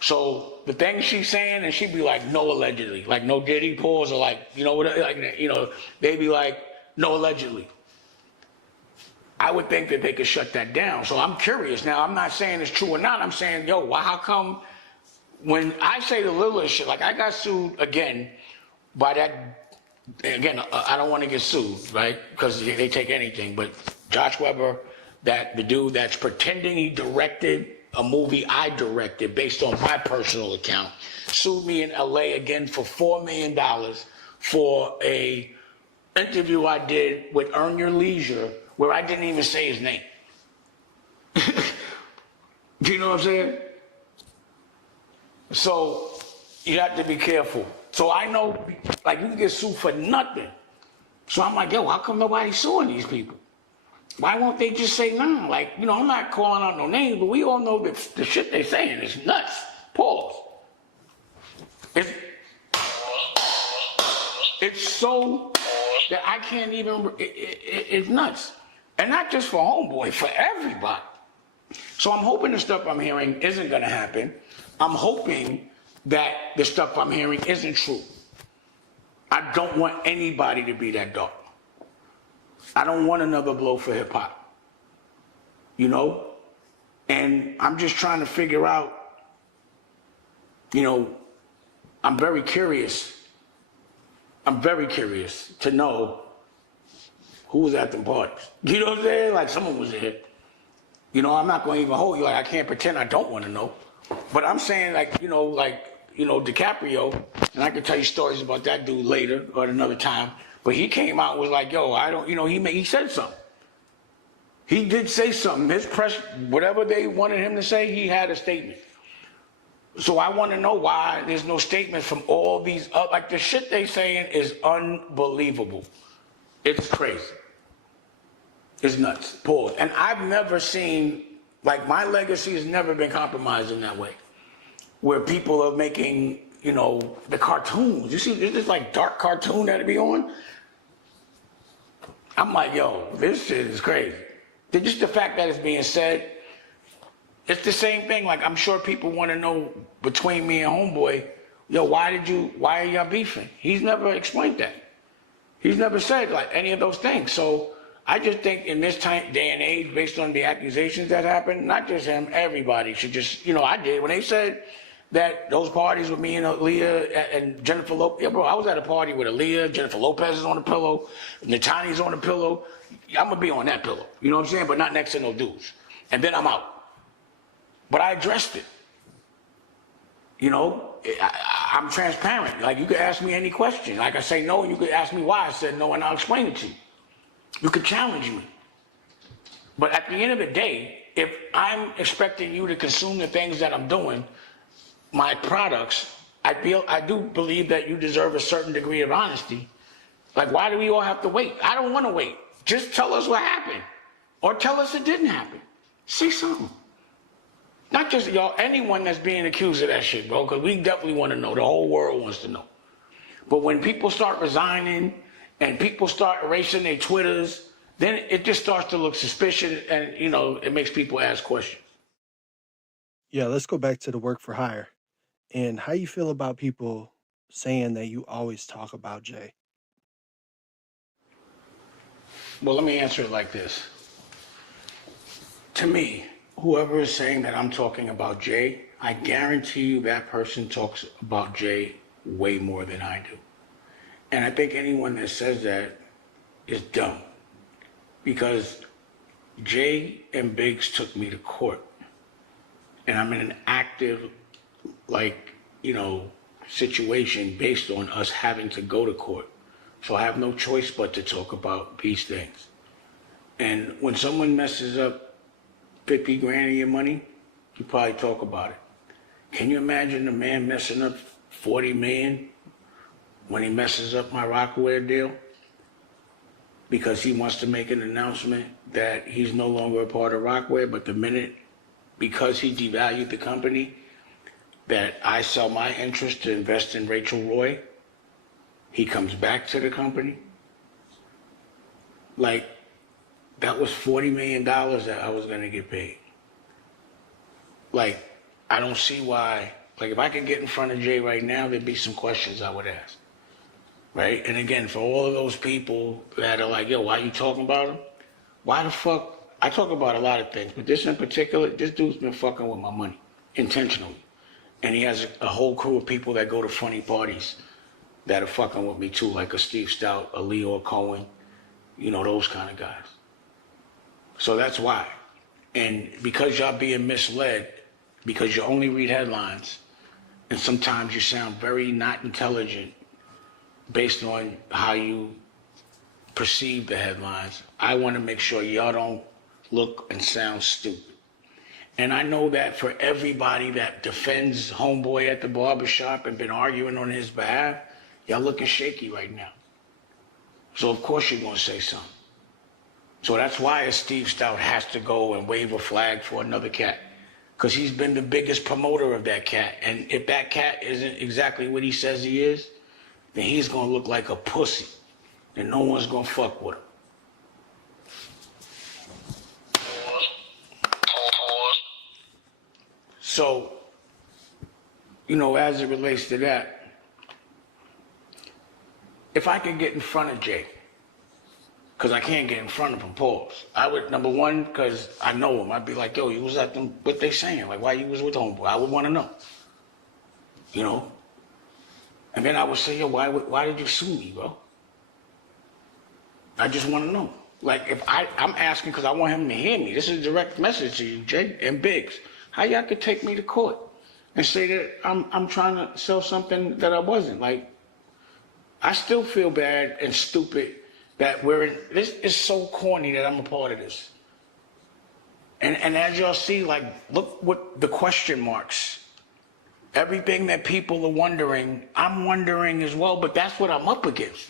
So the things she's saying, and she'd be like, no allegedly, like no Diddy pause, or like, you know, like, you know, they'd be like, no allegedly. I would think that they could shut that down. So I'm curious. Now, I'm not saying it's true or not. I'm saying, yo, well, how come when I say the littlest shit, like I got sued again by that, again, I don't want to get sued, right? Because they take anything, but Josh Weber, that the dude that's pretending he directed a movie I directed based on my personal account, sued me in LA again for $4 million for a interview I did with Earn Your Leisure where I didn't even say his name. Do you know what I'm saying? So you have to be careful. So I know, like, you can get sued for nothing. So I'm like, yo, how come nobody's suing these people? Why won't they just say nah? Like, you know, I'm not calling out no names, but we all know that the shit they're saying is nuts. Pause. It's so that I can't even, it's nuts. And not just for Homeboy, for everybody. So I'm hoping the stuff I'm hearing isn't gonna happen. I'm hoping that the stuff I'm hearing isn't true. I don't want anybody to be that dark. I don't want another blow for hip hop, you know? And I'm just trying to figure out, you know, I'm very curious to know who was at them parties? You know what I'm saying? Like someone was there. You know, I'm not going to even hold you. Like I can't pretend I don't want to know. But I'm saying DiCaprio, and I can tell you stories about that dude later or at another time. But he came out and was like, yo, I don't, he said something. He did say something. His press, whatever they wanted him to say, he had a statement. So I want to know why there's no statement from all these, like the shit they saying is unbelievable. It's crazy. It's nuts. Pause. And I've never seen, like my legacy has never been compromised in that way. Where people are making, the cartoons. You see, there's this like dark cartoon that'd be on. I'm like, yo, this shit is crazy. Just the fact that it's being said, it's the same thing. Like, I'm sure people want to know between me and Homeboy, yo, why are y'all beefing? He's never explained that. He's never said like any of those things. So I just think in this day and age, based on the accusations that happened, not just him, everybody should just, I did. When they said that those parties with me and Aaliyah and Jennifer Lopez, yeah, bro, I was at a party with Aaliyah, Jennifer Lopez is on the pillow, Natani's on the pillow. I'm going to be on that pillow, you know what I'm saying? But not next to no dudes. And then I'm out. But I addressed it. I'm transparent. Like, you could ask me any question. Like, I say no, and you could ask me why I said no, and I'll explain it to you. You could challenge me. But at the end of the day, if I'm expecting you to consume the things that I'm doing, my products, I do believe that you deserve a certain degree of honesty. Like, why do we all have to wait? I don't want to wait. Just tell us what happened. Or tell us it didn't happen. Say something. Not just y'all, anyone that's being accused of that shit, bro, because we definitely want to know. The whole world wants to know. But when people start resigning and people start erasing their Twitters, then it just starts to look suspicious and, it makes people ask questions. Yeah, let's go back to the work for hire. And how you feel about people saying that you always talk about Jay? Well, let me answer it like this. To me, whoever is saying that I'm talking about Jay, I guarantee you that person talks about Jay way more than I do. And I think anyone that says that is dumb. Because Jay and Biggs took me to court. And I'm in an active, situation based on us having to go to court. So I have no choice but to talk about these things. And when someone messes up 50 grand of your money, you probably talk about it. Can you imagine a man messing up 40 million when he messes up my Rocawear deal? Because he wants to make an announcement that he's no longer a part of Rocawear, but the minute, because he devalued the company, that I sell my interest to invest in Rachel Roy, he comes back to the company. Like, that was $40 million that I was gonna get paid. Like, I don't see why, if I could get in front of Jay right now, there'd be some questions I would ask, right? And again, for all of those people that are like, yo, why you talking about him? Why the fuck? I talk about a lot of things, but this in particular, this dude's been fucking with my money, intentionally. And he has a whole crew of people that go to funny parties that are fucking with me too, like a Steve Stout, a Leo Cohen, those kind of guys. So that's why. And because y'all being misled, because you only read headlines, and sometimes you sound very not intelligent based on how you perceive the headlines, I want to make sure y'all don't look and sound stupid. And I know that for everybody that defends Homeboy at the barbershop and been arguing on his behalf, y'all looking shaky right now. So of course you're going to say something. So that's why Steve Stout has to go and wave a flag for another cat. Because he's been the biggest promoter of that cat. And if that cat isn't exactly what he says he is, then he's going to look like a pussy. And no one's going to fuck with him. So, as it relates to that, if I could get in front of Jay, because I can't get in front of him, pause. I would, number one, because I know him, I'd be like, yo, you was at them, what they saying? Like, why you was with Homeboy? I would want to know. And then I would say, yo, why did you sue me, bro? I just want to know. Like, if I'm asking because I want him to hear me. This is a direct message to you, Jay and Biggs. How y'all could take me to court and say that I'm trying to sell something that I wasn't? Like, I still feel bad and stupid that we're in, this is so corny that I'm a part of this. And as y'all see, like, look what the question marks. Everything that people are wondering, I'm wondering as well, but that's what I'm up against.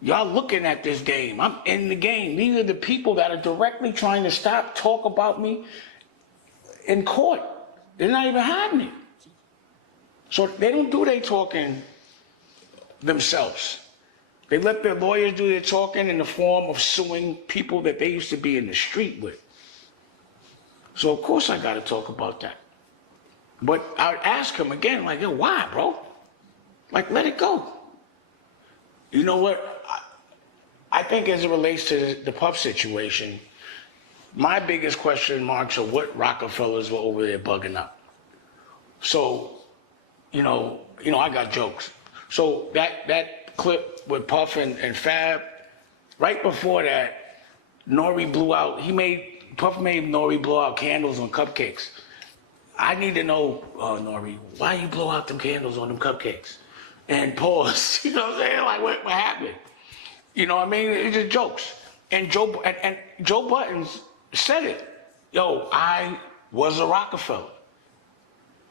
Y'all looking at this game. I'm in the game. These are the people that are directly trying to talk about me in court. They're not even hiding it. So they don't do their talking themselves. They let their lawyers do their talking in the form of suing people that they used to be in the street with. So of course I got to talk about that. But I would ask him again, like, yo, why, bro? Like, let it go. You know what? I think as it relates to the Puff situation, my biggest question marks are what Roc-A-Fellas were over there bugging up. So, you know, I got jokes. So that clip with Puff and Fab, right before that, Nori blew out, Puff made Nori blow out candles on cupcakes. I need to know, Nori, why you blow out them candles on them cupcakes? And pause, you know what I'm saying? Like, what happened? You know what I mean? It's just jokes. And Joe Buttons said it. Yo, I was a Roc-A-Fella.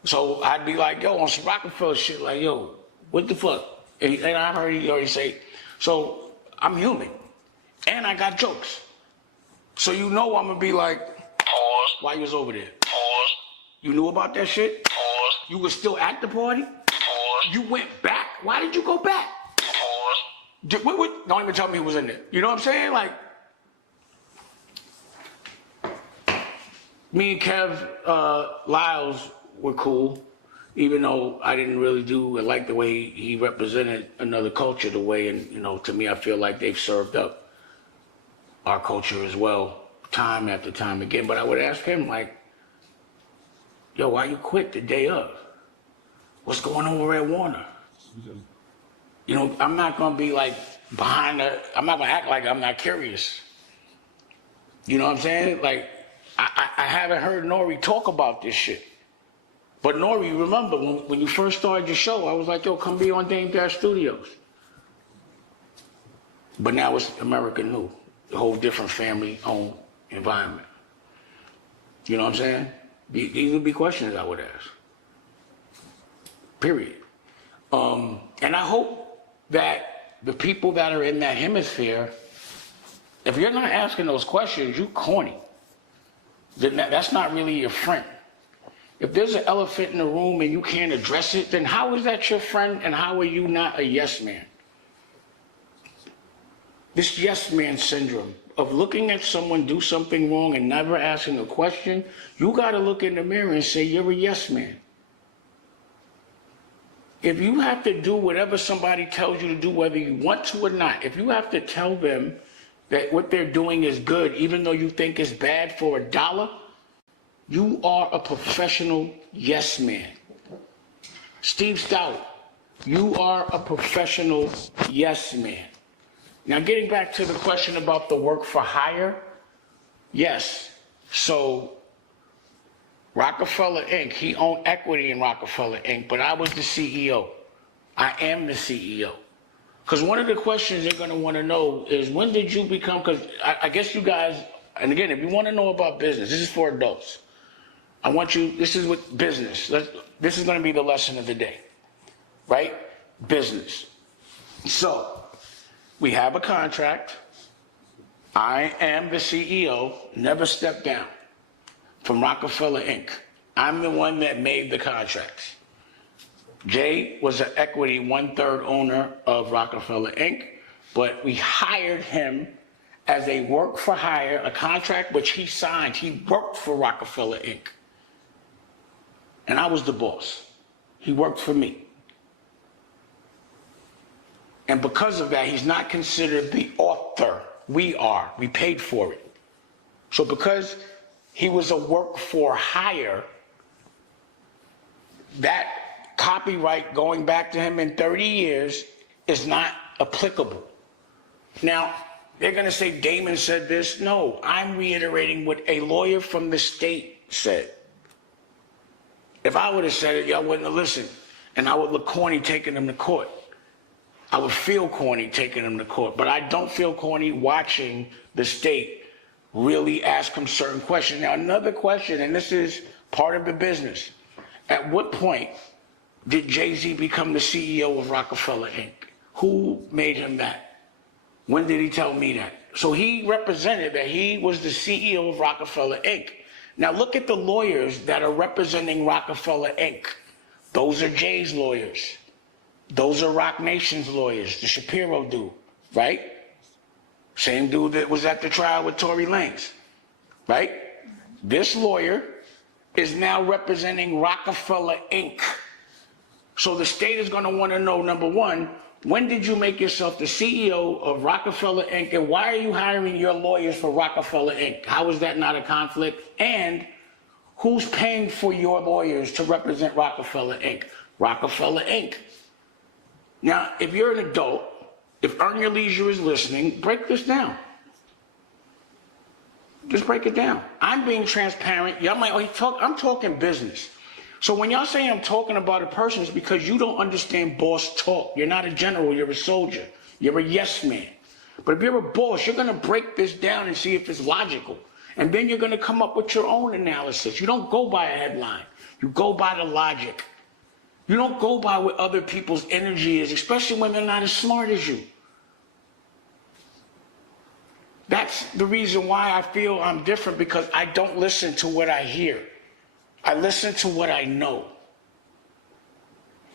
So I'd be like, yo, on some Roc-A-Fella shit, like, yo, what the fuck? And I heard he already say, so I'm human. And I got jokes. So you know I'm going to be like, pause. Why you was over there? Pause. You knew about that shit? Pause. You were still at the party? Pause. You went back? Why did you go back? Pause. Don't even tell me who was in there. You know what I'm saying? Like, me and Kev Lyles were cool, even though I didn't really like the way he represented another culture the way, and, you know, to me, I feel like they've served up our culture as well, time after time again. But I would ask him, like, yo, why you quit the day of? What's going on over at Warner? You know, I'm not going to be like I'm not going to act like I'm not curious. You know what I'm saying? Like, I haven't heard Nori talk about this shit. But Nori, remember, when you first started your show, I was like, yo, come be on Dame Dash Studios. But now it's American New, a whole different family-owned environment. You know what I'm saying? These would be questions I would ask. Period. And I hope that the people that are in that hemisphere, if you're not asking those questions, you corny. Then that's not really your friend. If there's an elephant in the room and you can't address it, then how is that your friend and how are you not a yes man? This yes man syndrome of looking at someone do something wrong and never asking a question, you got to look in the mirror and say you're a yes man. If you have to do whatever somebody tells you to do, whether you want to or not, if you have to tell them that what they're doing is good, even though you think it's bad for $1, you are a professional yes man. Steve Stout, you are a professional yes man. Now, getting back to the question about the work for hire, yes. So, Roc-A-Fella Inc., he owned equity in Roc-A-Fella Inc., but I was the CEO. I am the CEO. Because one of the questions they're going to want to know is, when did you become, because I guess you guys, and again, if you want to know about business, this is for adults. I want you, this is what business, this is going to be the lesson of the day, right? Business. So, we have a contract. I am the CEO, never step down from Roc-A-Fella Inc. I'm the one that made the contracts. Jay was an equity 1/3 owner of Roc-A-Fella Inc., but we hired him as a work for hire, a contract which he signed. He worked for Roc-A-Fella Inc. And I was the boss. He worked for me. And because of that, he's not considered the author. We are. We paid for it. So because he was a work for hire, that copyright going back to him in 30 years is not applicable. Now, They're going to say Damon said this. No, I'm reiterating what a lawyer from the state said. If I would have said it, y'all wouldn't have listened. And I would look corny taking them to court. I would feel corny taking them to court. But I don't feel corny watching the state really ask them certain questions. Now, another question, and this is part of the business. At what point did Jay-Z become the CEO of Roc-A-Fella Inc.? Who made him that? When did he tell me that? So he represented that he was the CEO of Roc-A-Fella Inc. Now look at the lawyers that are representing Roc-A-Fella Inc. Those are Jay's lawyers. Those are Roc Nation's lawyers, the Shapiro dude, right? Same dude that was at the trial with Tory Lanez, right? This lawyer is now representing Roc-A-Fella Inc. So the state is going to want to know, number one, when did you make yourself the CEO of Roc-A-Fella Inc. and why are you hiring your lawyers for Roc-A-Fella Inc.? How is that not a conflict? And who's paying for your lawyers to represent Roc-A-Fella Inc.? Roc-A-Fella Inc. Now, if you're an adult, if Earn Your Leisure is listening, break this down. Just break it down. I'm being transparent. Y'all might, I'm talking business. So when y'all say I'm talking about a person, it's because you don't understand boss talk. You're not a general, you're a soldier. You're a yes man. But if you're a boss, you're going to break this down and see if it's logical. And then you're going to come up with your own analysis. You don't go by a headline. You go by the logic. You don't go by what other people's energy is, especially when they're not as smart as you. That's the reason why I feel I'm different, because I don't listen to what I hear. I listen to what I know.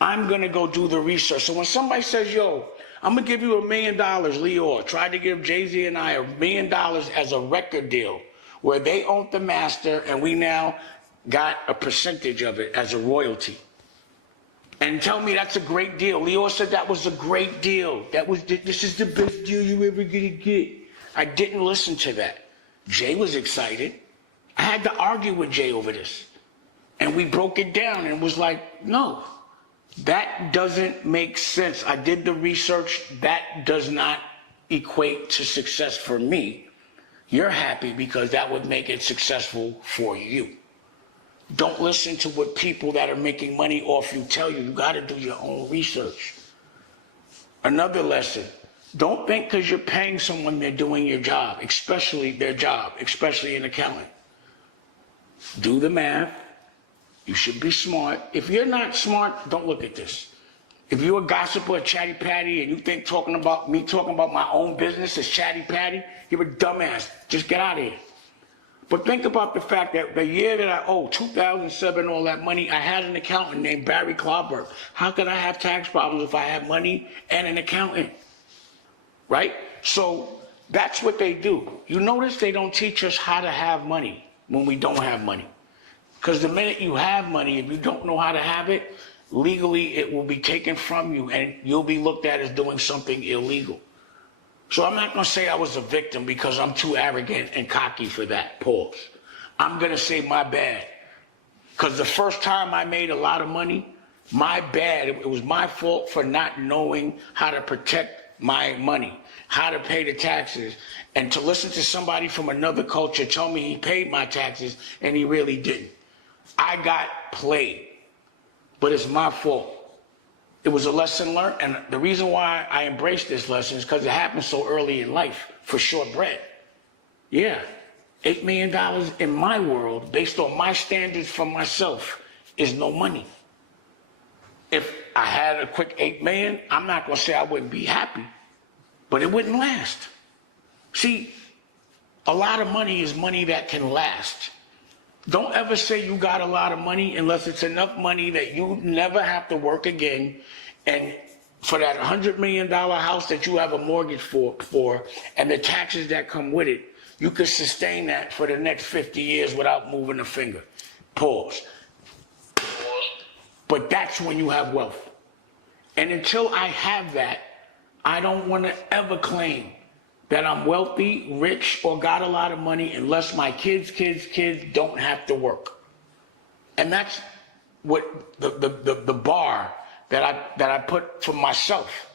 I'm going to go do the research. So when somebody says, yo, I'm going to give you $1 million, Leor tried to give Jay-Z and I $1 million as a record deal where they own the master and we now got a percentage of it as a royalty. And tell me that's a great deal. Leor said that was a great deal. This is the best deal you ever gonna get. I didn't listen to that. Jay was excited. I had to argue with Jay over this. And we broke it down and was like, no, that doesn't make sense. I did the research. That does not equate to success for me. You're happy because that would make it successful for you. Don't listen to what people that are making money off you tell you. You got to do your own research. Another lesson, don't think because you're paying someone they're doing your job, especially their job, especially an accountant. Do the math. You should be smart. If you're not smart, don't look at this. If you're a gossiper, a chatty patty, and you think talking about my own business is chatty patty, you're a dumbass. Just get out of here. But think about the fact that the year that I owe 2007, all that money, I had an accountant named Barry Clawberg. How could I have tax problems if I had money and an accountant? Right? So that's what they do. You notice they don't teach us how to have money when we don't have money. Because the minute you have money, if you don't know how to have it, legally it will be taken from you and you'll be looked at as doing something illegal. So I'm not going to say I was a victim because I'm too arrogant and cocky for that. Pause. I'm going to say my bad. Because the first time I made a lot of money, my bad. It was my fault for not knowing how to protect my money, how to pay the taxes, and to listen to somebody from another culture tell me he paid my taxes and he really didn't. I got played, but it's my fault. It was a lesson learned, and the reason why I embraced this lesson is because it happened so early in life for short bread. Yeah, $8 million in my world, based on my standards for myself, is no money. If I had a quick $8 million, I'm not going to say I wouldn't be happy, but it wouldn't last. See, a lot of money is money that can last. Don't ever say you got a lot of money unless it's enough money that you never have to work again. And for that $100 million house that you have a mortgage for and the taxes that come with it, you could sustain that for the next 50 years without moving a finger. Pause. But that's when you have wealth. And until I have that, I don't want to ever claim that I'm wealthy, rich, or got a lot of money unless my kids don't have to work. And that's what the bar that I put for myself.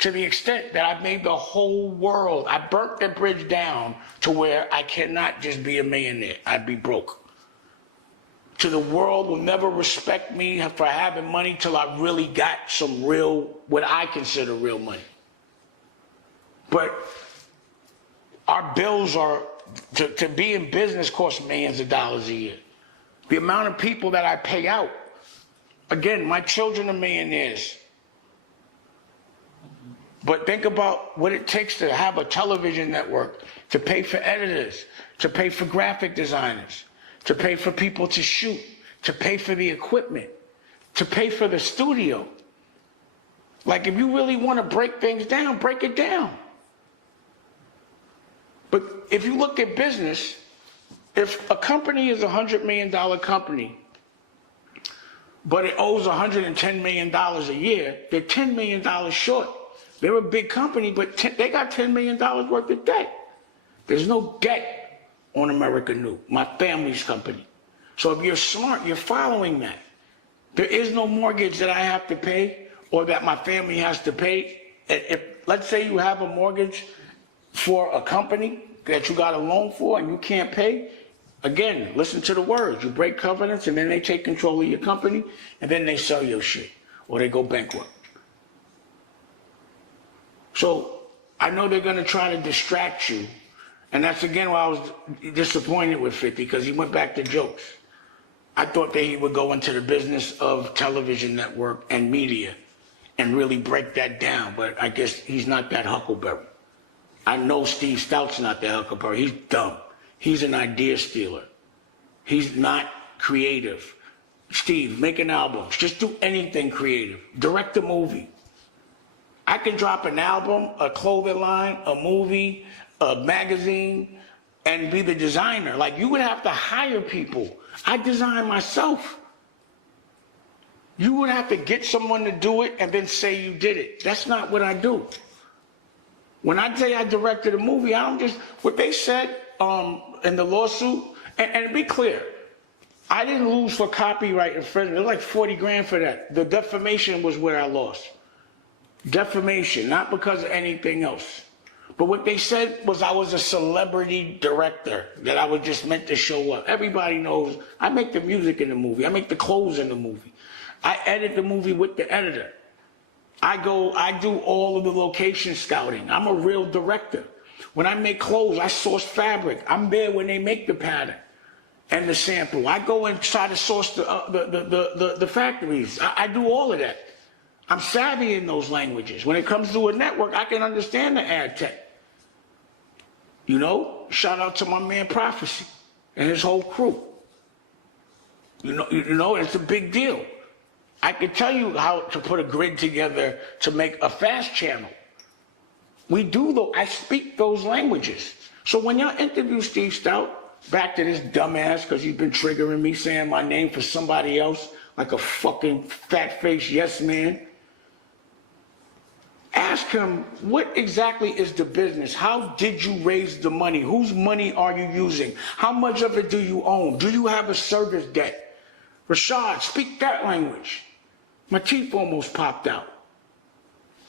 To the extent that I've made the whole world, I burnt the bridge down to where I cannot just be a millionaire. I'd be broke. To the world will never respect me for having money till I really got some real, what I consider real money. But our bills are, to be in business costs millions of dollars a year. The amount of people that I pay out, again, my children are millionaires. But think about what it takes to have a television network, to pay for editors, to pay for graphic designers, to pay for people to shoot, to pay for the equipment, to pay for the studio. Like, if you really want to break things down, break it down. But if you look at business, if a company is a $100 million company, but it owes $110 million a year, they're $10 million short. They're a big company, but they got $10 million worth of debt. There's no debt on America New, my family's company. So if you're smart, you're following that. There is no mortgage that I have to pay or that my family has to pay. If, let's say you have a mortgage for a company that you got a loan for and you can't pay, again, listen to the words. You break covenants and then they take control of your company and then they sell your shit or they go bankrupt. So I know they're going to try to distract you. And that's, again, why I was disappointed with 50, because he went back to jokes. I thought that he would go into the business of television network and media and really break that down. But I guess he's not that Huckleberry. I know Steve Stout's not that Huckleberry. He's dumb. He's an idea stealer. He's not creative. Steve, make an album. Just do anything creative. Direct a movie. I can drop an album, a clothing line, a movie, a magazine, and be the designer. Like, you would have to hire people. I design myself. You would have to get someone to do it and then say you did it. That's not what I do. When I say I directed a movie, I don't just, what they said in the lawsuit, and to be clear, I didn't lose for copyright infringement. It was like 40 grand for that. The defamation was where I lost. Defamation, not because of anything else. But what they said was I was a celebrity director, that I was just meant to show up. Everybody knows I make the music in the movie. I make the clothes in the movie. I edit the movie with the editor. I do all of the location scouting. I'm a real director. When I make clothes, I source fabric. I'm there when they make the pattern and the sample. I go and try to source the factories. I do all of that. I'm savvy in those languages. When it comes to a network, I can understand the ad tech. You know, shout out to my man Prophecy and his whole crew. You know, it's a big deal. I can tell you how to put a grid together to make a fast channel. We do though. I speak those languages. So when y'all interview Steve Stout, back to this dumbass, because he's been triggering me saying my name for somebody else like a fucking fat-faced yes man. Ask him, what exactly is the business? How did you raise the money? Whose money are you using? How much of it do you own? Do you have a service debt? Rashad, speak that language. My teeth almost popped out.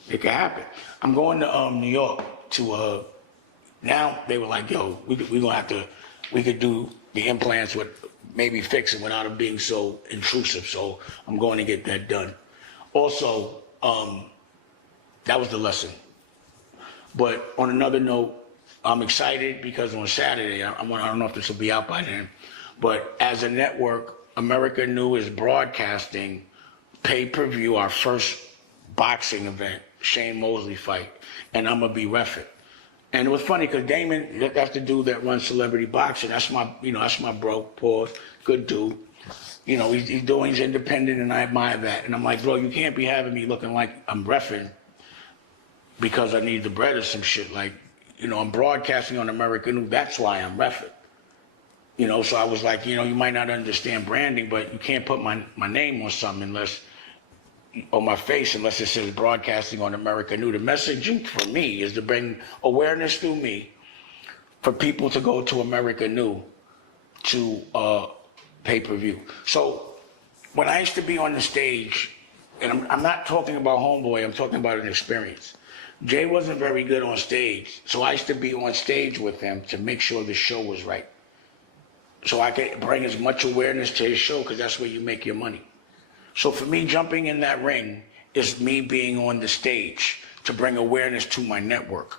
It could happen. I'm going to New York to, now they were like, yo, we could do the implants with maybe fix it without it being so intrusive. So I'm going to get that done. Also, that was the lesson. But on another note, I'm excited because on Saturday, I don't know if this will be out by then, but as a network, America New is broadcasting pay-per-view, our first boxing event, Shane Mosley fight, and I'm gonna be reffing. And it was funny because Damon, that's the dude that runs Celebrity Boxing. That's my bro, Paul, good dude. You know, he's independent, and I admire that. And I'm like, bro, you can't be having me looking like I'm reffing because I need the bread or some shit. Like, you know, I'm broadcasting on America New. That's why I'm reffing. You know, so I was like, you know, you might not understand branding, but you can't put my name on something on my face unless it says broadcasting on America New. The messaging for me is to bring awareness through me for people to go to America New to pay-per-view. So when I used to be on the stage, and I'm not talking about Homeboy, I'm talking about an experience. Jay wasn't very good on stage, so I used to be on stage with him to make sure the show was right. So I could bring as much awareness to his show, because that's where you make your money. So for me, jumping in that ring is me being on the stage to bring awareness to my network.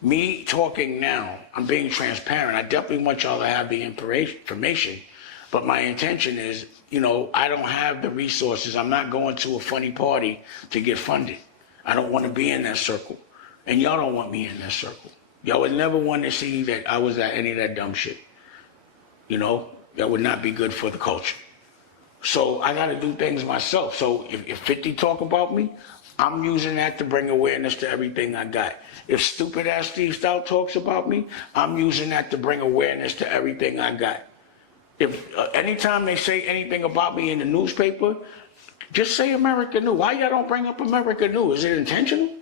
Me talking now, I'm being transparent. I definitely want y'all to have the information, but my intention is, you know, I don't have the resources. I'm not going to a funny party to get funded. I don't want to be in that circle. And y'all don't want me in that circle. Y'all would never want to see that I was at any of that dumb shit. You know, that would not be good for the culture. So I got to do things myself. So if 50 talk about me, I'm using that to bring awareness to everything I got. If stupid ass Steve Stout talks about me, I'm using that to bring awareness to everything I got. If anytime they say anything about me in the newspaper, just say America New. Why y'all don't bring up America New? Is it intentional?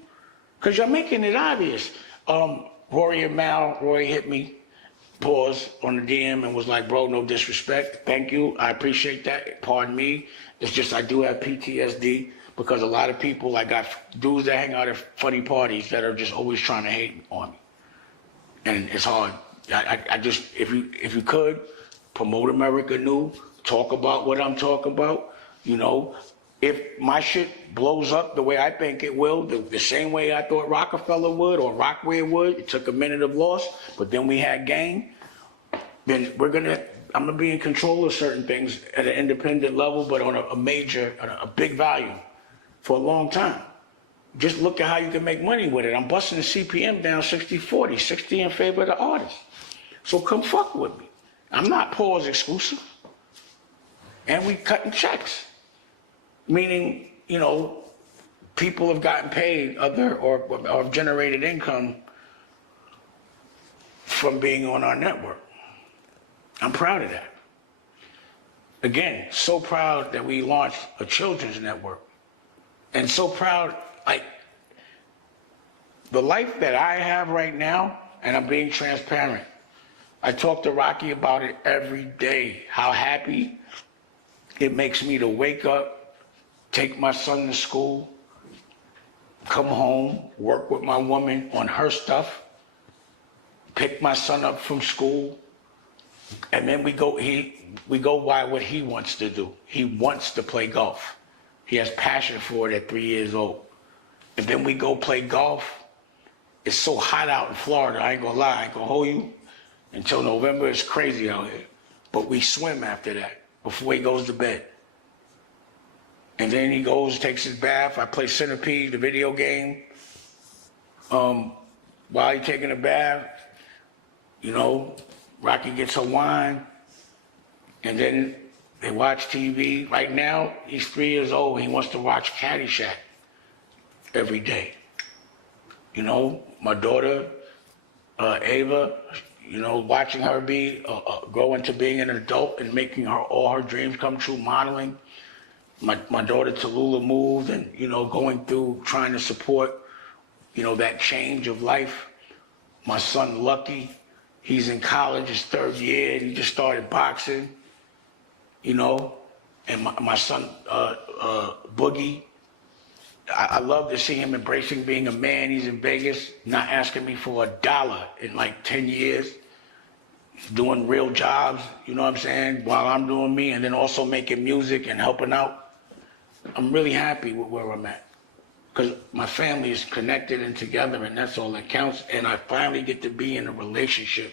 Because you're making it obvious. Rory and Mal, Roy hit me, pause on the DM and was like, bro, no disrespect. Thank you. I appreciate that. Pardon me. It's just I do have PTSD because a lot of people, I got dudes that hang out at funny parties that are just always trying to hate on me. And it's hard. I just, if you could, promote America New, talk about what I'm talking about, you know. If my shit blows up the way I think it will, the same way I thought Roc-A-Fella would or Rockwell would, it took a minute of loss, but then we had game, then I'm gonna be in control of certain things at an independent level, but on a big volume for a long time. Just look at how you can make money with it. I'm busting the CPM down 60-40, 60 in favor of the artist. So come fuck with me. I'm not Paul's exclusive. And we cutting checks. Meaning, you know, people have gotten paid or have generated income from being on our network. I'm proud of that. Again, so proud that we launched a children's network. And so proud, like, the life that I have right now, and I'm being transparent, I talk to Rocky about it every day, how happy it makes me to wake up, take my son to school, come home, work with my woman on her stuff, pick my son up from school, and then we go by what he wants to do. He wants to play golf. He has passion for it at 3 years old. And then we go play golf. It's so hot out in Florida, I ain't gonna lie, I ain't gonna hold you. Until November, it's crazy out here. But we swim after that, before he goes to bed. And then he goes, takes his bath. I play Centipede, the video game. While he's taking a bath, you know, Rocky gets her wine. And then they watch TV. Right now, he's 3 years old. He wants to watch Caddyshack every day. You know, my daughter, Ava, you know, watching her grow into being an adult and making all her dreams come true, modeling. My daughter Tallulah moved and, you know, going through trying to support, you know, that change of life. My son Lucky, he's in college, his 3rd year, and he just started boxing, you know. And my son Boogie, I love to see him embracing being a man. He's in Vegas, not asking me for $1 in like 10 years, doing real jobs, you know what I'm saying, while I'm doing me, and then also making music and helping out. I'm really happy with where I'm at because my family is connected and together, and that's all that counts. And I finally get to be in a relationship.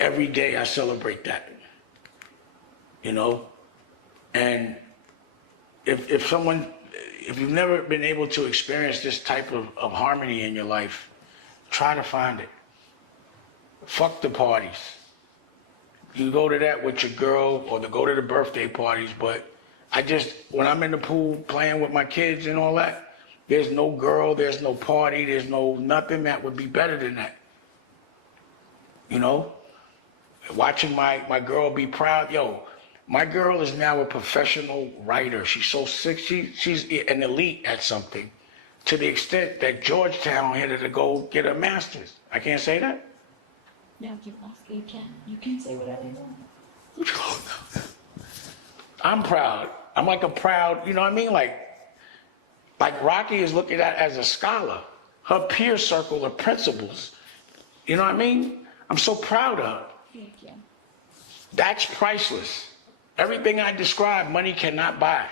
Every day I celebrate that, you know. And if you've never been able to experience this type of harmony in your life, try to find it. Fuck the parties. You go to that with your girl or go to the birthday parties, but when I'm in the pool playing with my kids and all that, there's no girl, there's no party, there's no nothing that would be better than that. You know? Watching my girl be proud. Yo, my girl is now a professional writer. She's so sick. She's an elite at something to the extent that Georgetown had her to go get a master's. I can't say that? No, you can. You can say whatever you want. I'm proud. I'm like a proud, you know what I mean? Like, Like Rocky is looked at as a scholar. Her peer circle of principals. You know what I mean? I'm so proud of her. Thank you. That's priceless. Everything I described, money cannot buy.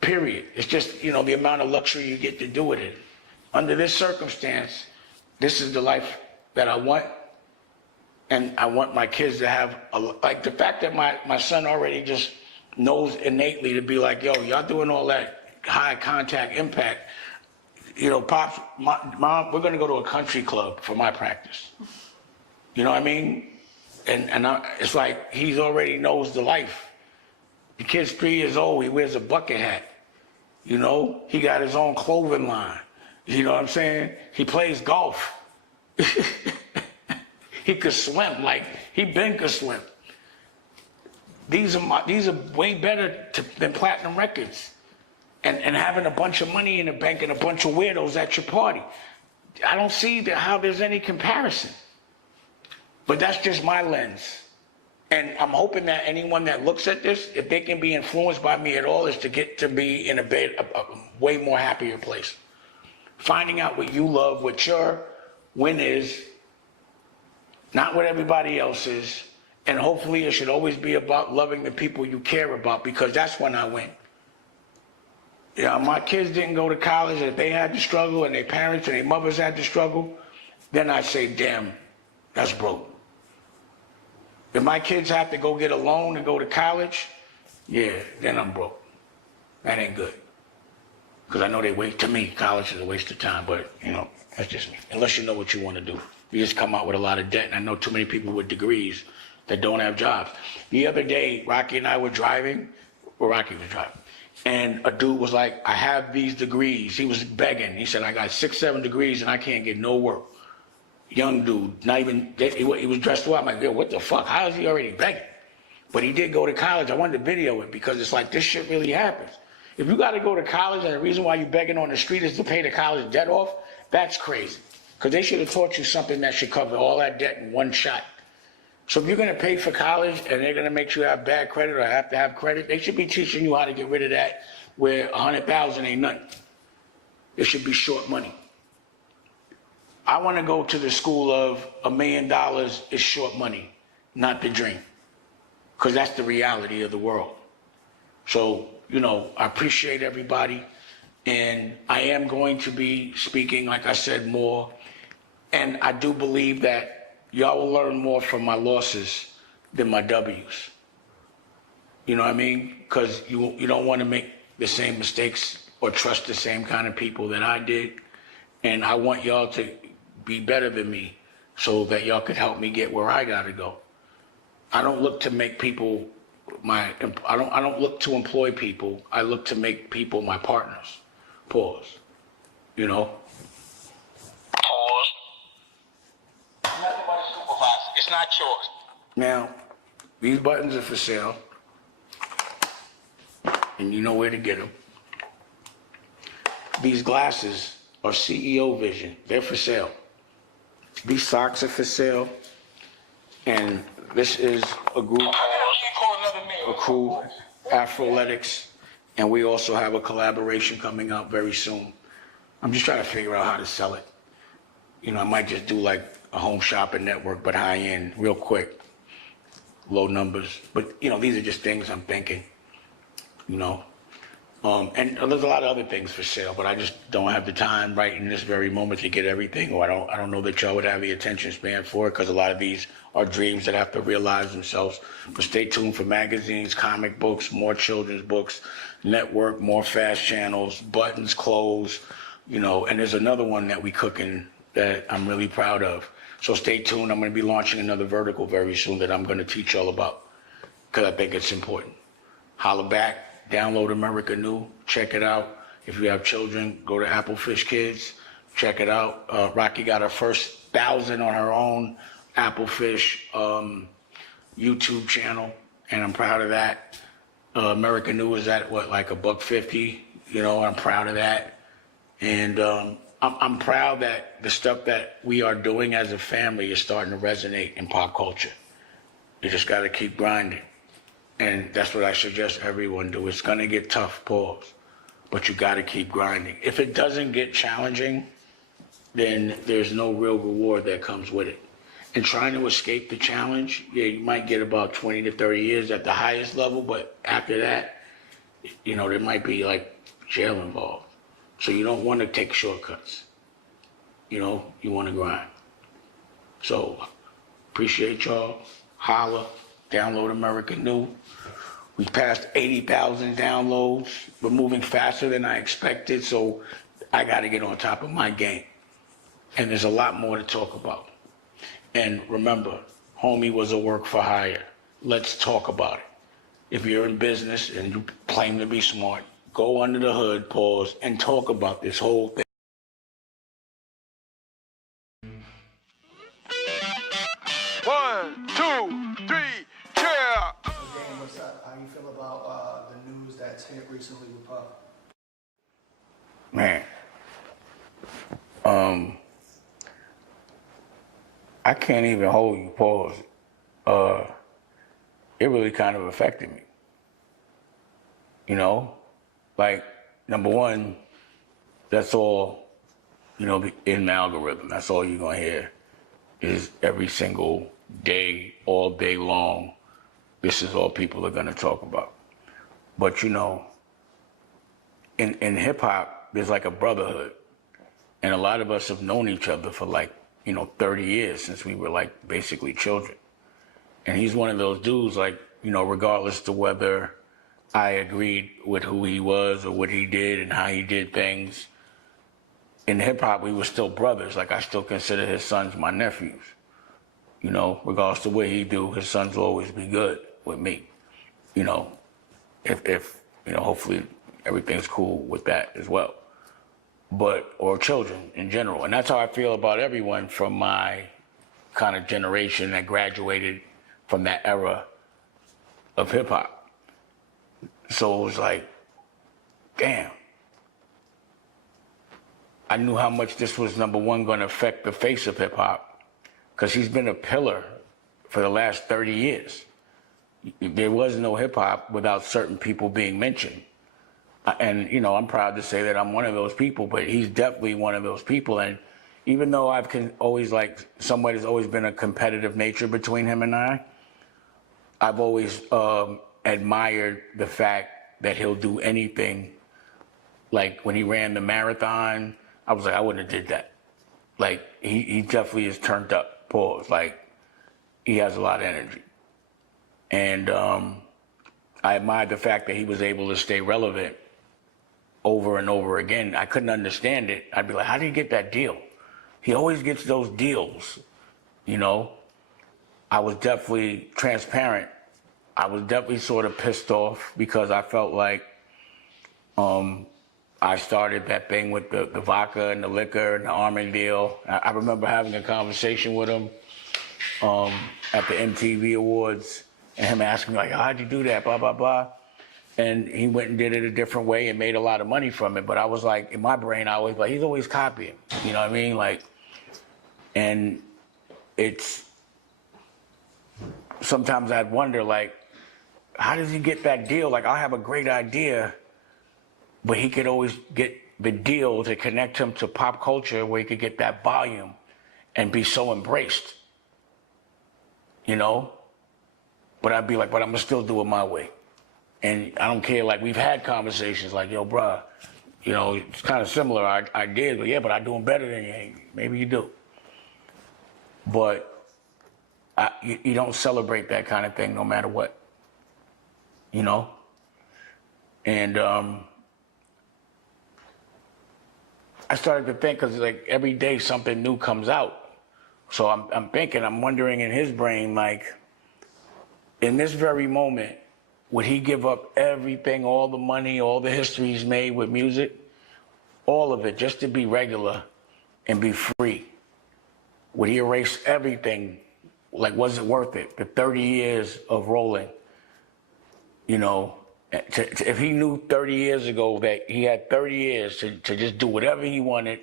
Period. It's just, you know, the amount of luxury you get to do with it. Under this circumstance, this is the life that I want. And I want my kids to have, like the fact that my son already just knows innately to be like, yo, y'all doing all that high contact impact. You know, Pops, Mom, we're going to go to a country club for my practice. You know what I mean? And it's like he's already knows the life. The kid's 3 years old. He wears a bucket hat. You know, he got his own clothing line. You know what I'm saying? He plays golf. He could swim. Like he could swim. These are way better than platinum records. And having a bunch of money in the bank and a bunch of weirdos at your party. I don't see how there's any comparison. But that's just my lens. And I'm hoping that anyone that looks at this, if they can be influenced by me at all, is to get to be in a way more happier place. Finding out what you love, what your win is, not what everybody else is. And hopefully it should always be about loving the people you care about, because that's when I win. You know, my kids didn't go to college, if they had to struggle and their parents and their mothers had to struggle, then I'd say, damn, that's broke. If my kids have to go get a loan and go to college, yeah, then I'm broke. That ain't good. Because I know to me, college is a waste of time, but, you know, that's just me. Unless you know what you want to do. You just come out with a lot of debt, and I know too many people with degrees that don't have jobs. The other day, Rocky and I were driving, and a dude was like, I have these degrees. He was begging. He said, I got 6, 7 degrees, and I can't get no work. Young dude, not even, he was dressed well. I'm like, yo, what the fuck? How is he already begging? But he did go to college. I wanted to video it because it's like, this shit really happens. If you got to go to college and the reason why you're begging on the street is to pay the college debt off, that's crazy. Because they should have taught you something that should cover all that debt in one shot. So if you're going to pay for college and they're going to make you have bad credit or have to have credit, they should be teaching you how to get rid of that where 100,000 ain't nothing. It should be short money. I want to go to the school of $1 million is short money, not the dream. Because that's the reality of the world. So, you know, I appreciate everybody. And I am going to be speaking, like I said, more. And I do believe that y'all will learn more from my losses than my W's. You know what I mean? Because you don't want to make the same mistakes or trust the same kind of people that I did. And I want y'all to be better than me so that y'all could help me get where I got to go. I don't look to make people I don't look to employ people. I look to make people my partners. Pause. You know? Pause. Nothing but a supervisor. It's not yours. Now, these buttons are for sale. And you know where to get them. These glasses are CEO Vision. They're for sale. These socks are for sale. And this is a group, Afroletics. And we also have a collaboration coming out very soon. I'm just trying to figure out how to sell it. You know, I might just do like a home shopping network, but high end, real quick. Low numbers. But, you know, these are just things I'm thinking, you know. And there's a lot of other things for sale, but I just don't have the time right in this very moment to get everything, or I don't know that y'all would have the attention span for it, because a lot of these are dreams that have to realize themselves. But stay tuned for magazines, comic books, more children's books, network, more fast channels, buttons, clothes, you know, and there's another one that we cooking that I'm really proud of. So stay tuned. I'm going to be launching another vertical very soon that I'm going to teach y'all about, because I think it's important. Holla back. Download America New, check it out. If you have children, go to Applefish Kids, check it out. Rocky got her first 1,000 on her own Applefish YouTube channel, and I'm proud of that. America New is at what, like $150? You know, I'm proud of that. And I'm proud that the stuff that we are doing as a family is starting to resonate in pop culture. You just got to keep grinding. And that's what I suggest everyone do. It's going to get tough, pause. but you got to keep grinding. If it doesn't get challenging, then there's no real reward that comes with it. And trying to escape the challenge, yeah, you might get about 20 to 30 years at the highest level, but after that, you know, there might be like jail involved. So you don't want to take shortcuts. You know, you want to grind. So appreciate y'all. Holla, download America New. We passed 80,000 downloads. We're moving faster than I expected, so I got to get on top of my game. And there's a lot more to talk about. And remember, homie was a work for hire. Let's talk about it. If you're in business and you claim to be smart, go under the hood, pause, and talk about this whole thing. One, two, three, cheer. Dan, what's up? How you feel about the news that's hit recently with Puff? Man, I can't even hold you, pause. It really kind of affected me. You know, like, number one, that's all, you know, in the algorithm. That's all you're gonna hear is every single day, all day long, this is all people are gonna talk about. But you know, in hip hop, there's like a brotherhood. And a lot of us have known each other for like, you know, 30 years since we were like basically children. And he's one of those dudes, like, you know, regardless to whether I agreed with who he was or what he did and how he did things, in hip hop, we were still brothers. Like, I still consider his sons my nephews. You know, regardless to what he do, his sons will always be good with me. You know, if you know, hopefully everything's cool with that as well. But, or children in general. And that's how I feel about everyone from my kind of generation that graduated from that era of hip hop. So it was like, damn. I knew how much this was, number one, going to affect the face of hip hop, because he's been a pillar for the last 30 years. There was no hip hop without certain people being mentioned. And, you know, I'm proud to say that I'm one of those people, but he's definitely one of those people. And even though I've always, like, somewhat has always been a competitive nature between him and I've always admired the fact that he'll do anything. Like, when he ran the marathon, I was like, I wouldn't have did that. Like, he definitely is turned up, pause. Like, he has a lot of energy. And I admired the fact that he was able to stay relevant over and over again. I couldn't understand it. I'd be like, how did he get that deal? He always gets those deals, you know? I was definitely transparent. I was definitely sort of pissed off because I felt like I started that thing with the vodka and the liquor and the Armin deal. I remember having a conversation with him at the MTV Awards, and him asking me, like, how'd you do that, blah, blah, blah. And he went and did it a different way and made a lot of money from it. But I was like, in my brain, I was like, he's always copying. You know what I mean? Like, and it's, sometimes I'd wonder, like, how does he get that deal? Like, I'll have a great idea, but he could always get the deal to connect him to pop culture where he could get that volume and be so embraced, you know? But I'd be like, but I'm gonna still do it my way. And I don't care, like, we've had conversations like, yo, bruh, you know, it's kind of similar ideas, but yeah, but I do them better than you. Maybe you do. But you don't celebrate that kind of thing no matter what, you know? And I started to think, because like every day something new comes out. So I'm wondering in his brain, like, in this very moment, would he give up everything, all the money, all the history he's made with music, all of it, just to be regular and be free? Would he erase everything? Like, was it worth it? The 30 years of rolling, you know, if he knew 30 years ago that he had 30 years to just do whatever he wanted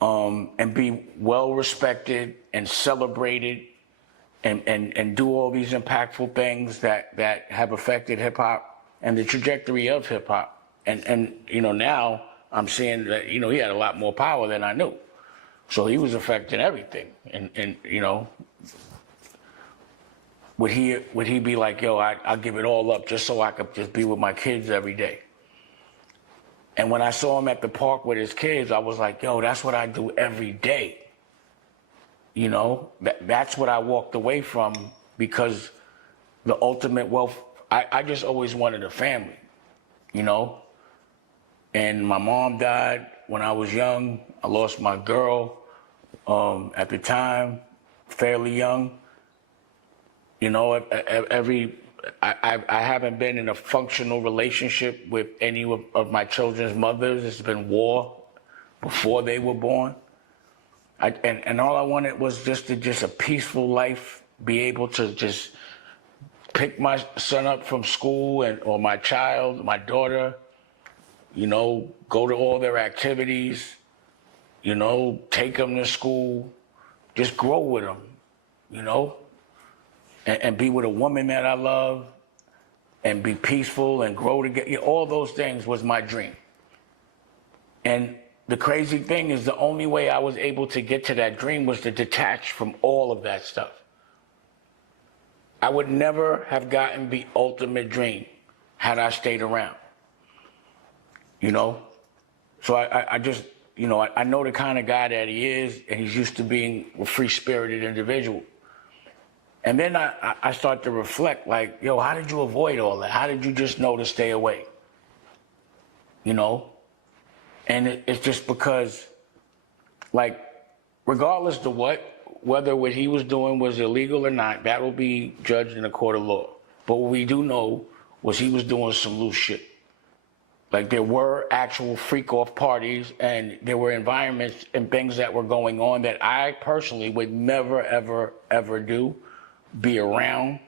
and be well respected and celebrated and do all these impactful things that have affected hip hop and the trajectory of hip hop. And you know, now I'm seeing that, you know, he had a lot more power than I knew. So he was affecting everything. And you know, would he be like, yo, I'll give it all up just so I could just be with my kids every day? And when I saw him at the park with his kids, I was like, yo, that's what I do every day. You know, that's what I walked away from, because the ultimate wealth, I just always wanted a family, you know? And my mom died when I was young. I lost my girl at the time, fairly young. You know, I haven't been in a functional relationship with any of my children's mothers. It's been war before they were born. And all I wanted was just a peaceful life, be able to just pick my son up from school or my child, my daughter, you know, go to all their activities, you know, take them to school, just grow with them, you know, and be with a woman that I love and be peaceful and grow together. You know, all those things was my dream. And the crazy thing is, the only way I was able to get to that dream was to detach from all of that stuff. I would never have gotten the ultimate dream had I stayed around, you know? So I just, you know, I know the kind of guy that he is, and he's used to being a free-spirited individual. And then I start to reflect, like, yo, how did you avoid all that? How did you just know to stay away? You know? And it's just because, like, regardless of whether what he was doing was illegal or not, that will be judged in a court of law. But what we do know was he was doing some loose shit. Like, there were actual freak-off parties, and there were environments and things that were going on that I personally would never, ever, ever do, be around.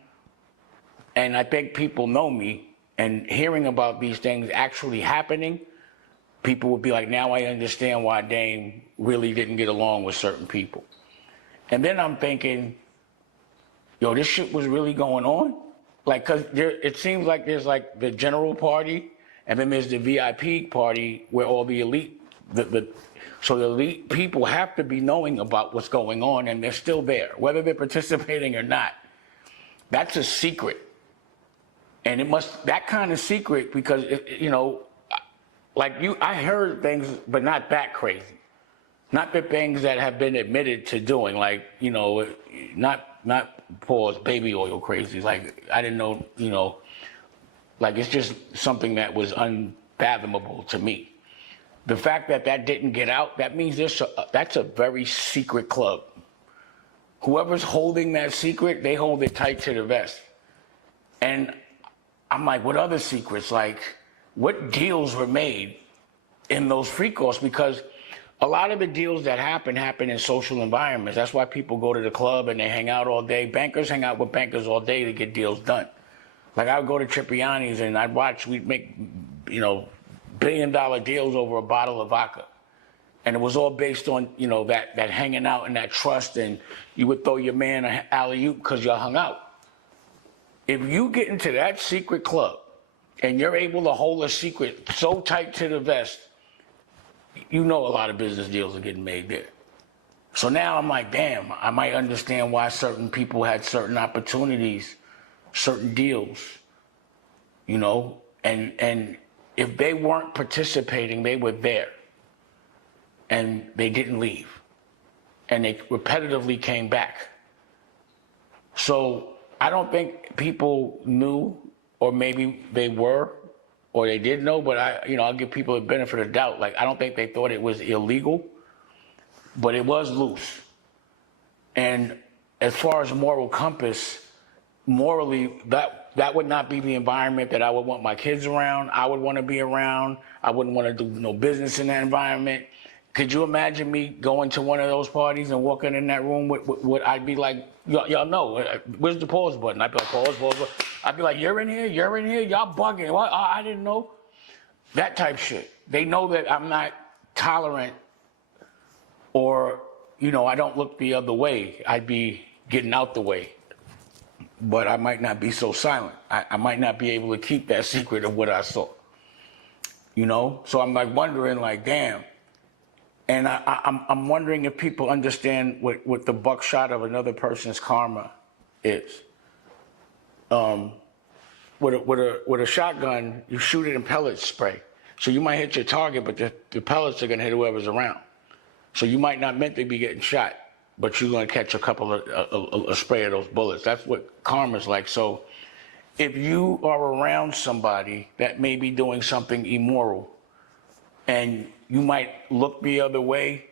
And I think people know me, and hearing about these things actually happening, people would be like, now I understand why Dame really didn't get along with certain people. And then I'm thinking, yo, this shit was really going on? Like, because it seems like there's like the general party, and then there's the VIP party where all the elite, so the elite people have to be knowing about what's going on, and they're still there, whether they're participating or not. That's a secret. And it must, that kind of secret, because, you know, like I heard things, but not that crazy. Not the things that have been admitted to doing, like, you know, not pause baby oil crazy. Like, I didn't know, you know, like, it's just something that was unfathomable to me. The fact that that didn't get out, that means that's a very secret club. Whoever's holding that secret, they hold it tight to the vest. And I'm like, what other secrets? Like, what deals were made in those freak-offs? Because a lot of the deals that happen in social environments. That's why people go to the club and they hang out all day. Bankers hang out with bankers all day to get deals done. Like, I would go to Tripiani's and I'd watch, we'd make, you know, billion-dollar deals over a bottle of vodka. And it was all based on, you know, that hanging out and that trust, and you would throw your man an alley-oop because y'all hung out. If you get into that secret club and you're able to hold a secret so tight to the vest, you know a lot of business deals are getting made there. So now I'm like, damn, I might understand why certain people had certain opportunities, certain deals, you know, and if they weren't participating, they were there. And they didn't leave. And they repetitively came back. So I don't think people knew, or maybe they were, or they did know, but I'll give people the benefit of doubt. Like, I don't think they thought it was illegal, but it was loose. And as far as moral compass, morally, that would not be the environment that I would want my kids around. I would want to be around. I wouldn't want to do no business in that environment. Could you imagine me going to one of those parties and walking in that room with I'd be like, y'all know, where's the pause button? I'd be like, pause button. I'd be like, you're in here, y'all bugging. What? I didn't know. That type shit. They know that I'm not tolerant, or, you know, I don't look the other way. I'd be getting out the way. But I might not be so silent. I might not be able to keep that secret of what I saw. you know? So I'm like wondering, like, damn. And I'm wondering if people understand what the buckshot of another person's karma is. With a shotgun, you shoot it in pellet spray. So you might hit your target, but the pellets are gonna hit whoever's around. So you might not meant to be getting shot, but you're gonna catch a couple of a spray of those bullets. That's what karma's like. So if you are around somebody that may be doing something immoral, and you might look the other way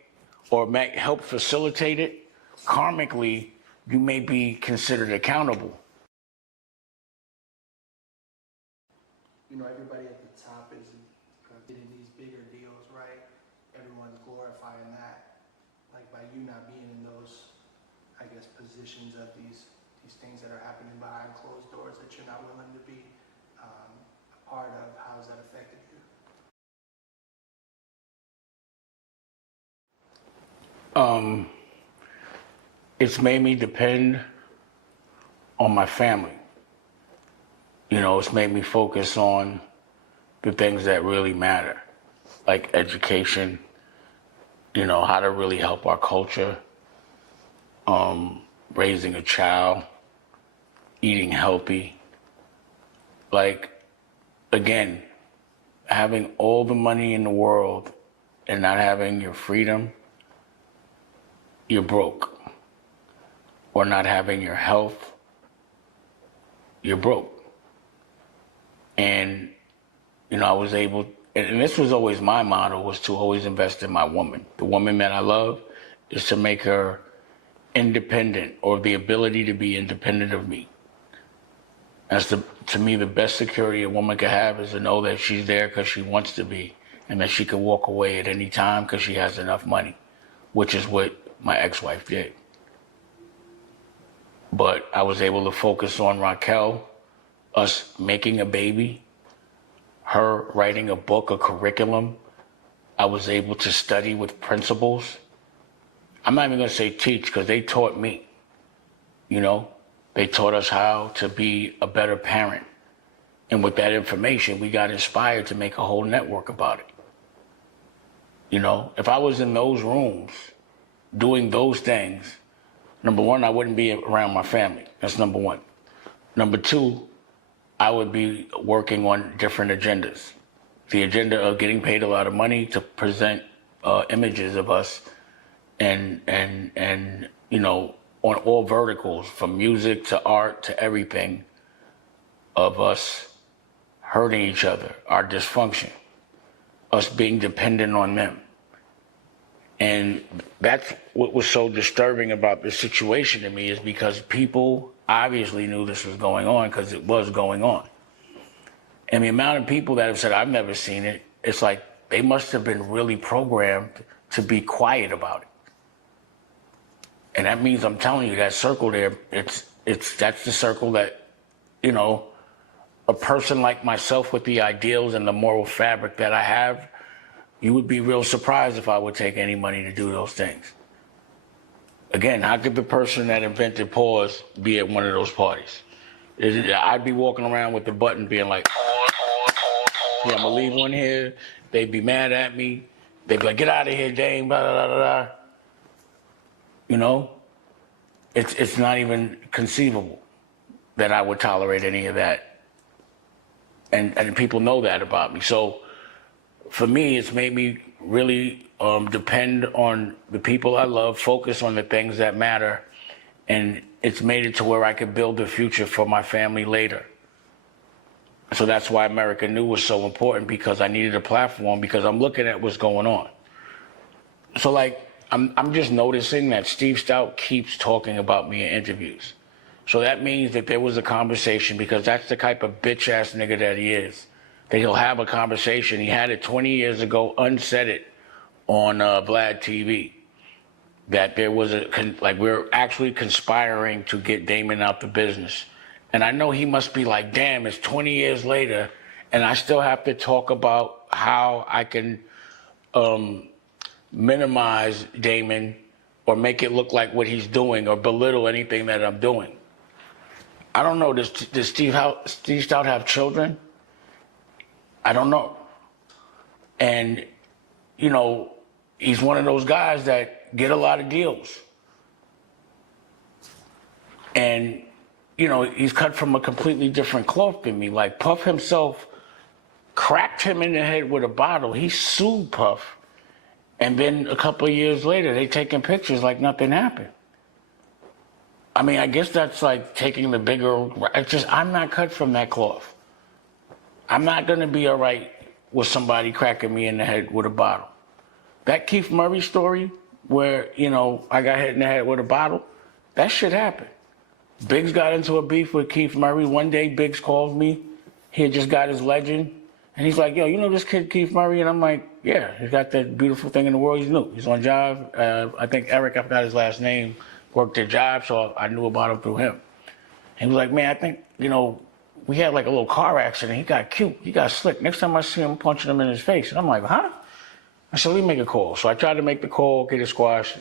or might help facilitate it, karmically, you may be considered accountable. You know, everybody at the top is getting these bigger deals, right? Everyone's glorifying that. Like by you not being in those, I guess, positions of these things that are happening behind closed doors that you're not willing to be a part of, how's that affected you? It's made me depend on my family. You know, it's made me focus on the things that really matter, like education, you know, how to really help our culture, raising a child, eating healthy. Like, again, having all the money in the world and not having your freedom, you're broke. Or not having your health, you're broke. And, you know, I was able, and this was always my motto, was to always invest in my woman. The woman that I love is to make her independent, or the ability to be independent of me. That's to me, the best security a woman can have is to know that she's there because she wants to be, and that she can walk away at any time because she has enough money, which is what my ex-wife did. But I was able to focus on Raquel, us making a baby, her writing a book, a curriculum. I was able to study with principals. I'm not even gonna say teach, because they taught me, you know? They taught us how to be a better parent. And with that information, we got inspired to make a whole network about it. You know, if I was in those rooms doing those things, number one, I wouldn't be around my family. That's number one. Number two, I would be working on different agendas. The agenda of getting paid a lot of money to present images of us and you know, on all verticals, from music to art to everything, of us hurting each other, our dysfunction, us being dependent on them. And that's what was so disturbing about this situation to me, is because people obviously knew this was going on, because it was going on. And the amount of people that have said, I've never seen it, it's like they must have been really programmed to be quiet about it. And that means, I'm telling you, that circle there, that's the circle that, you know, a person like myself with the ideals and the moral fabric that I have, you would be real surprised if I would take any money to do those things. Again, how could the person that invented pause be at one of those parties? I'd be walking around with the button being like, yeah, I'm gonna leave one here. They'd be mad at me. They'd be like, get out of here, Dame, blah, blah, blah, blah. You know, it's not even conceivable that I would tolerate any of that. And people know that about me. So for me, it's made me really depend on the people I love, focus on the things that matter, and it's made it to where I could build a future for my family later. So that's why America New was so important, because I needed a platform, because I'm looking at what's going on. So like, I'm just noticing that Steve Stout keeps talking about me in interviews. So that means that there was a conversation, because that's the type of bitch-ass nigga that he is. That he'll have a conversation. He had it 20 years ago, unsaid it on Vlad TV. That there was like we're actually conspiring to get Damon out the business. And I know he must be like, damn, it's 20 years later, and I still have to talk about how I can minimize Damon or make it look like what he's doing or belittle anything that I'm doing. I don't know, does Steve Stout have children? I don't know. And, you know, he's one of those guys that get a lot of deals. And, you know, he's cut from a completely different cloth than me. Like, Puff himself cracked him in the head with a bottle. He sued Puff. And then a couple of years later, they taking pictures like nothing happened. I mean, I guess that's like taking the bigger, it's just, I'm not cut from that cloth. I'm not gonna be all right with somebody cracking me in the head with a bottle. That Keith Murray story where, you know, I got hit in the head with a bottle, that shit happened. Biggs got into a beef with Keith Murray. One day, Biggs called me. He had just got his legend. And he's like, yo, you know this kid, Keith Murray? And I'm like, yeah, he's got that beautiful thing in the world. He's new. He's on Jive. I think Eric, I forgot his last name, worked at Jive, so I knew about him through him. And he was like, man, I think, you know, we had like a little car accident. He got cute. He got slick. Next time I see him, I'm punching him in his face. And I'm like, huh? I said, let me make a call. So I tried to make the call, get it squashed.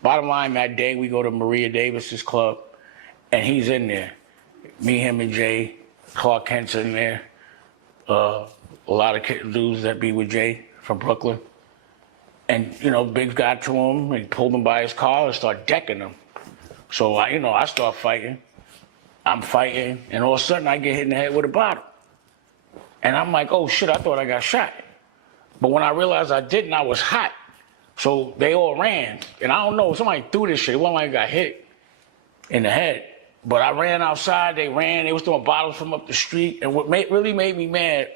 Bottom line, that day, we go to Maria Davis's club, and he's in there. Me, him, and Jay. Clark Kent's in there. A lot of dudes that be with Jay from Brooklyn. And, you know, Biggs got to him and pulled him by his car and started decking him. So, I start fighting. I'm fighting, and all of a sudden I get hit in the head with a bottle. And I'm like, oh shit, I thought I got shot. But when I realized I didn't, I was hot. So they all ran. And I don't know, somebody threw this shit. It wasn't like I got hit in the head. But I ran outside, they was throwing bottles from up the street. And what really made me mad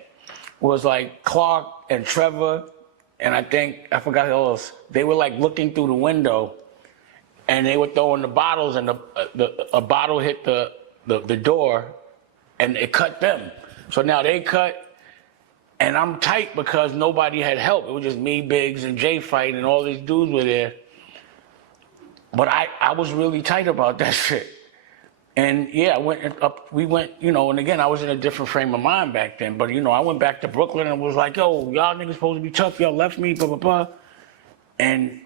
was like Clark and Trevor, and I forgot who else. They were like looking through the window, and they were throwing the bottles, and a bottle hit the door, and it cut them. So now they cut, and I'm tight because nobody had help. It was just me, Biggs, and Jay fighting, and all these dudes were there. But I was really tight about that shit. And yeah, we went, you know, and again, I was in a different frame of mind back then. But, you know, I went back to Brooklyn and was like, yo, y'all niggas supposed to be tough. Y'all left me, blah, blah, blah. And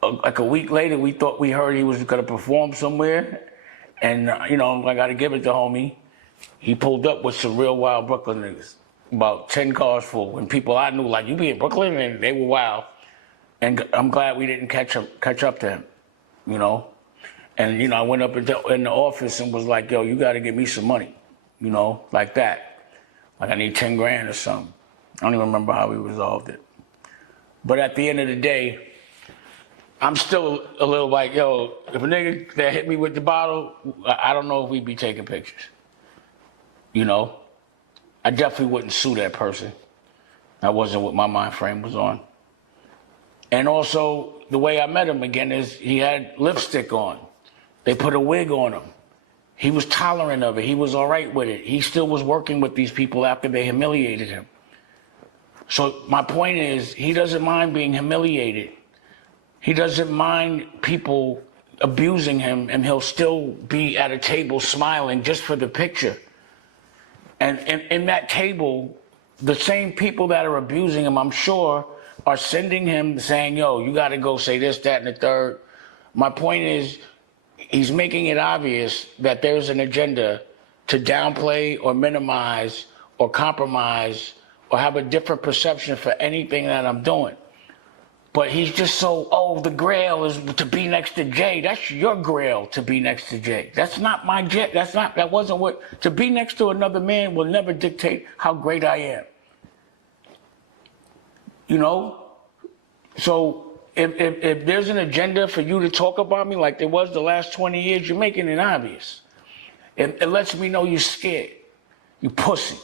like a week later, we heard he was going to perform somewhere. And, you know, I got to give it to homie. He pulled up with some real wild Brooklyn niggas, about 10 cars full. And people I knew, like, you be in Brooklyn? And they were wild. And I'm glad we didn't catch up to him, you know? And, you know, I went up in the office and was like, yo, you got to give me some money, you know, like that. Like I need 10 grand or something. I don't even remember how we resolved it. But at the end of the day, I'm still a little like, yo, if a nigga that hit me with the bottle, I don't know if we'd be taking pictures. You know? I definitely wouldn't sue that person. That wasn't what my mind frame was on. And also, the way I met him again is he had lipstick on. They put a wig on him. He was tolerant of it. He was all right with it. He still was working with these people after they humiliated him. So my point is, he doesn't mind being humiliated. He doesn't mind people abusing him, and he'll still be at a table smiling just for the picture. And in that table, the same people that are abusing him, I'm sure, are sending him saying, yo, you got to go say this, that, and the third. My point is, he's making it obvious that there's an agenda to downplay or minimize or compromise or have a different perception for anything that I'm doing. But he's just so, oh, the grail is to be next to Jay. That's your grail, to be next to Jay. That's not my Jay. That wasn't what, to be next to another man will never dictate how great I am. You know? So if there's an agenda for you to talk about me like there was the last 20 years, you're making it obvious. It lets me know you're scared. You pussy.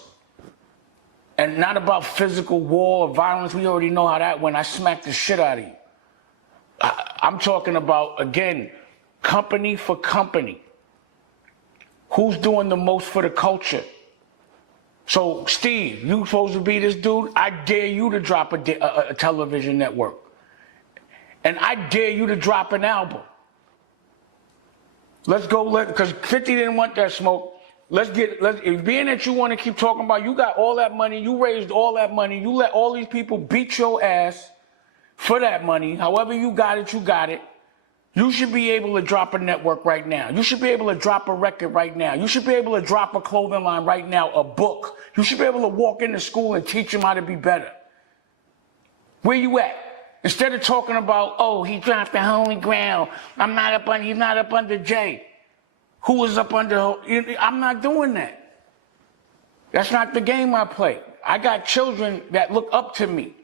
And not about physical war or violence. We already know how that went. I smacked the shit out of you. I'm talking about, again, company for company. Who's doing the most for the culture? So, Steve, you supposed to be this dude? I dare you to drop a television network. And I dare you to drop an album. Let's go, because 50 didn't want that smoke. Being that you want to keep talking about, you got all that money, you raised all that money, you let all these people beat your ass for that money. However you got it, You should be able to drop a network right now. You should be able to drop a record right now. You should be able to drop a clothing line right now, a book. You should be able to walk into school and teach them how to be better. Where you at? Instead of talking about, oh, he dropped the holy grail. He's not up under Jay. Who was up under? I'm not doing that. That's not the game I play. I got children that look up to me.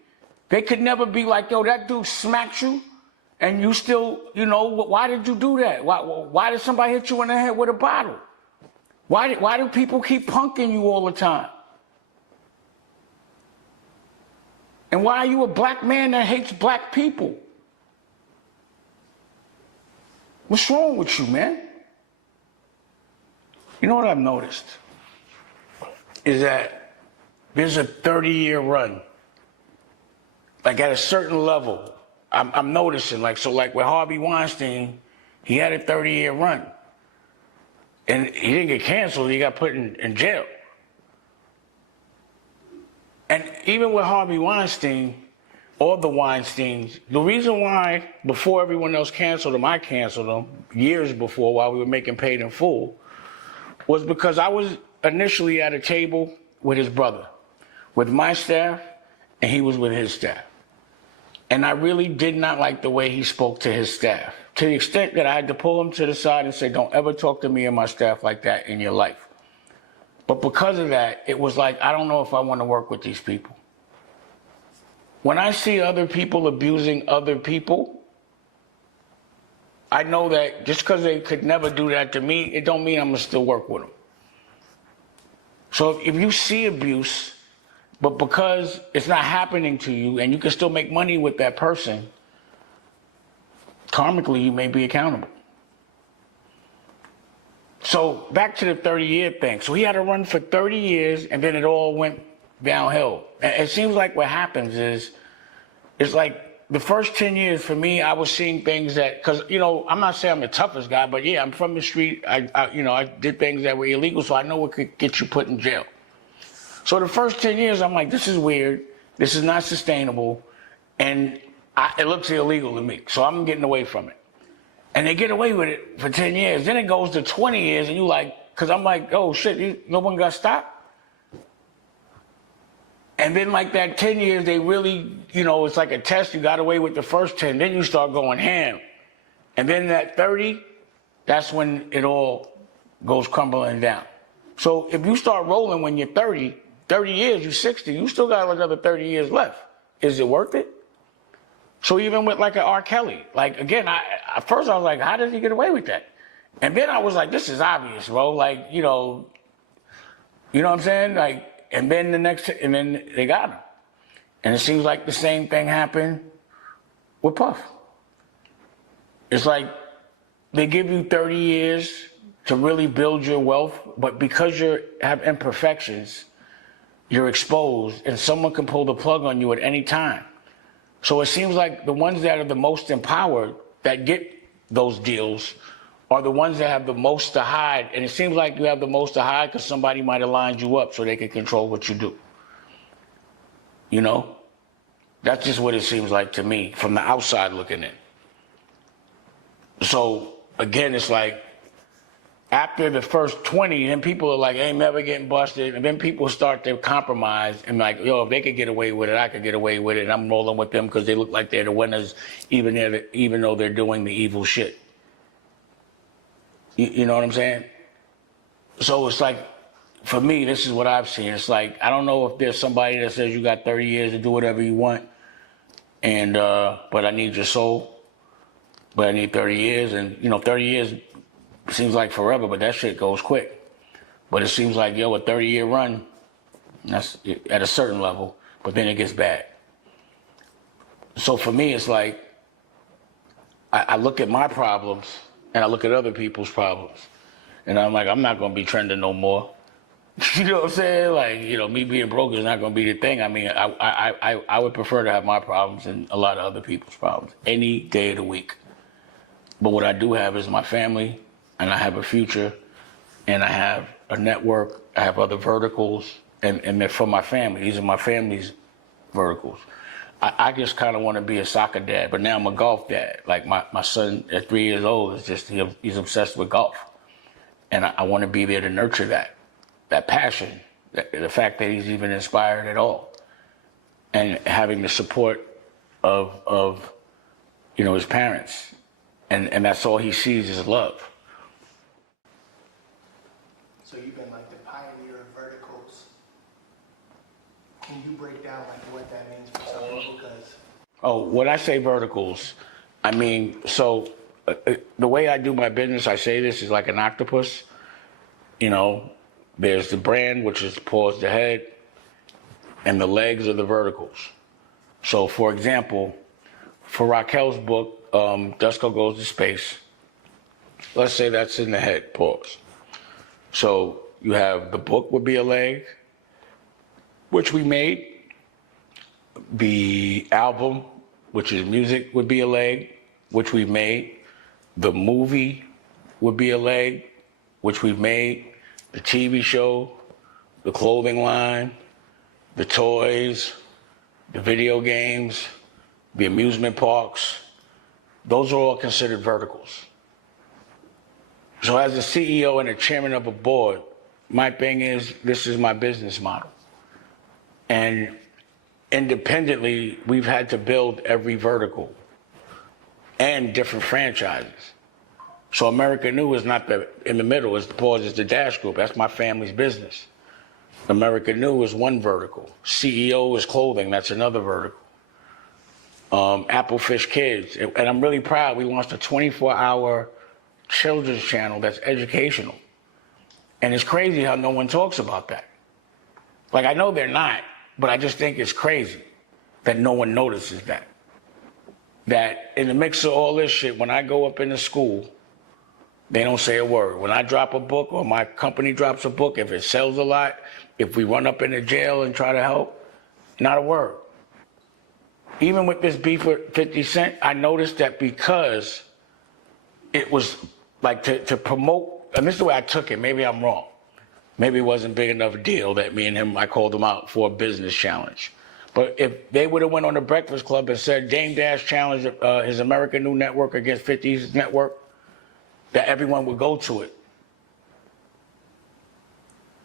They could never be like, yo, that dude smacked you, and you still, why did you do that? Why did somebody hit you in the head with a bottle? Why do people keep punking you all the time? And why are you a black man that hates black people? What's wrong with you, man? You know what I've noticed? Is that there's a 30-year run. Like at a certain level, I'm noticing, like with Harvey Weinstein, he had a 30-year run. And he didn't get canceled, he got put in jail. And even with Harvey Weinstein, or the Weinsteins, the reason why before everyone else canceled him, I canceled him years before while we were making Paid in Full, was because I was initially at a table with his brother, with my staff, and he was with his staff. And I really did not like the way he spoke to his staff, to the extent that I had to pull him to the side and say, don't ever talk to me and my staff like that in your life. But because of that, it was like, I don't know if I want to work with these people. When I see other people abusing other people, I know that just because they could never do that to me, it don't mean I'm going to still work with them. So if you see abuse, but because it's not happening to you and you can still make money with that person, karmically you may be accountable. So back to the 30-year thing. So he had to run for 30 years and then it all went downhill. And it seems like what happens is, it's like the first 10 years for me, I was seeing things that, because, I'm not saying I'm the toughest guy, but yeah, I'm from the street. I did things that were illegal, so I know what could get you put in jail. So the first 10 years, I'm like, this is weird. This is not sustainable. And it looks illegal to me. So I'm getting away from it. And they get away with it for 10 years. Then it goes to 20 years, and you like, because I'm like, oh shit, no one got stopped? And then like that 10 years, they really, it's like a test. You got away with the first 10, then you start going ham. And then that 30, that's when it all goes crumbling down. So if you start rolling when you're 30 years, you're 60, you still got another 30 years left. Is it worth it? So even with like an R. Kelly, like again, at first I was like, how did he get away with that? And then I was like, this is obvious, bro. Like, you know what I'm saying? Like, and then and then they got him. And it seems like the same thing happened with Puff. It's like they give you 30 years to really build your wealth, but because you have imperfections, you're exposed and someone can pull the plug on you at any time. So it seems like the ones that are the most empowered that get those deals are the ones that have the most to hide. And it seems like you have the most to hide because somebody might have lined you up so they can control what you do. That's just what it seems like to me from the outside looking in. So again, it's like after the first 20, then people are like, ain't never getting busted. And then people start to compromise and like, yo, if they could get away with it, I could get away with it. And I'm rolling with them because they look like they're the winners, even though they're doing the evil shit. You know what I'm saying? So it's like, for me, this is what I've seen. It's like, I don't know if there's somebody that says you got 30 years to do whatever you want, and but I need your soul, but I need 30 years. And, 30 years seems like forever, but that shit goes quick. But it seems like, yo, a 30-year run, that's at a certain level, but then it gets bad. So for me, it's like, I look at my problems, and I look at other people's problems. And I'm like, I'm not going to be trending no more. You know what I'm saying? Like, me being broke is not going to be the thing. I mean, I would prefer to have my problems than a lot of other people's problems any day of the week. But what I do have is my family, and I have a future, and I have a network. I have other verticals, and they're for my family. These are my family's verticals. I just kind of want to be a soccer dad, but now I'm a golf dad. Like my son at 3 years old is just, he's obsessed with golf. And I want to be there to nurture that passion, the fact that he's even inspired at all. And having the support of his parents. And that's all he sees is love. So you've been like the pioneer of verticals. Can you break down like what that means for some people? Because When I say verticals, I mean, so the way I do my business, I say this is like an octopus. There's the brand, which is paws the head, and the legs are the verticals. So for example, for Raquel's book, Dusko Goes to Space, let's say that's in the head, pause. So you have the book would be a leg, which we made. The album, which is music, would be a leg, which we've made. The movie would be a leg, which we've made. The TV show, the clothing line, the toys, the video games, the amusement parks, those are all considered verticals. So as a CEO and a chairman of a board, my thing is, this is my business model. And independently, we've had to build every vertical and different franchises. So America New is not in the middle, it's the pause, it's the Dash Group. That's my family's business. America New is one vertical. CEO is clothing, that's another vertical. Applefish Kids, and I'm really proud, we launched a 24-hour children's channel that's educational. And it's crazy how no one talks about that. Like, I know they're not, but I just think it's crazy that no one notices that. That in the mix of all this shit, when I go up into school, they don't say a word. When I drop a book or my company drops a book, if it sells a lot, if we run up into jail and try to help, not a word. Even with this beef with 50 Cent, I noticed that because it was like to promote, and this is the way I took it, maybe I'm wrong. Maybe it wasn't big enough a deal that me and him, I called him out for a business challenge. But if they would have went on the Breakfast Club and said Dame Dash challenged his American New Network against 50's network, that everyone would go to it.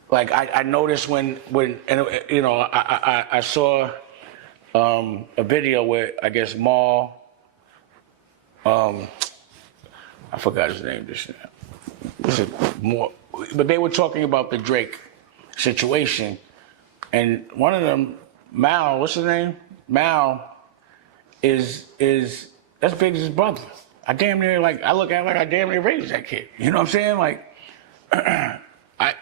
Like I noticed when I saw a video where I guess Maul, I forgot his name just now. Was it more? But they were talking about the Drake situation, and one of them, Mal, what's his name? Mal is that's big as his brother. I damn near I look at it like I damn near raised that kid. You know what I'm saying? Like,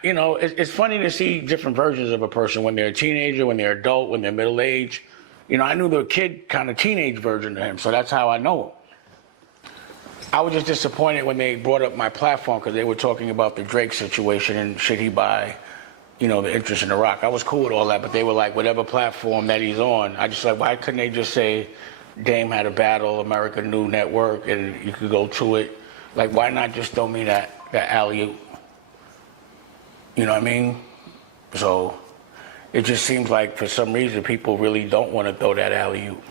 it's funny to see different versions of a person when they're a teenager, when they're adult, when they're middle age. I knew the kid kind of teenage version of him, so that's how I know him. I was just disappointed when they brought up my platform because they were talking about the Drake situation and should he buy, the interest in the Roc. I was cool with all that, but they were like, whatever platform that he's on, I just like, why couldn't they just say Dame had a battle, American New Network, and you could go to it? Like, why not just throw me that alley-oop? You know what I mean? So it just seems like for some reason people really don't want to throw that alley-oop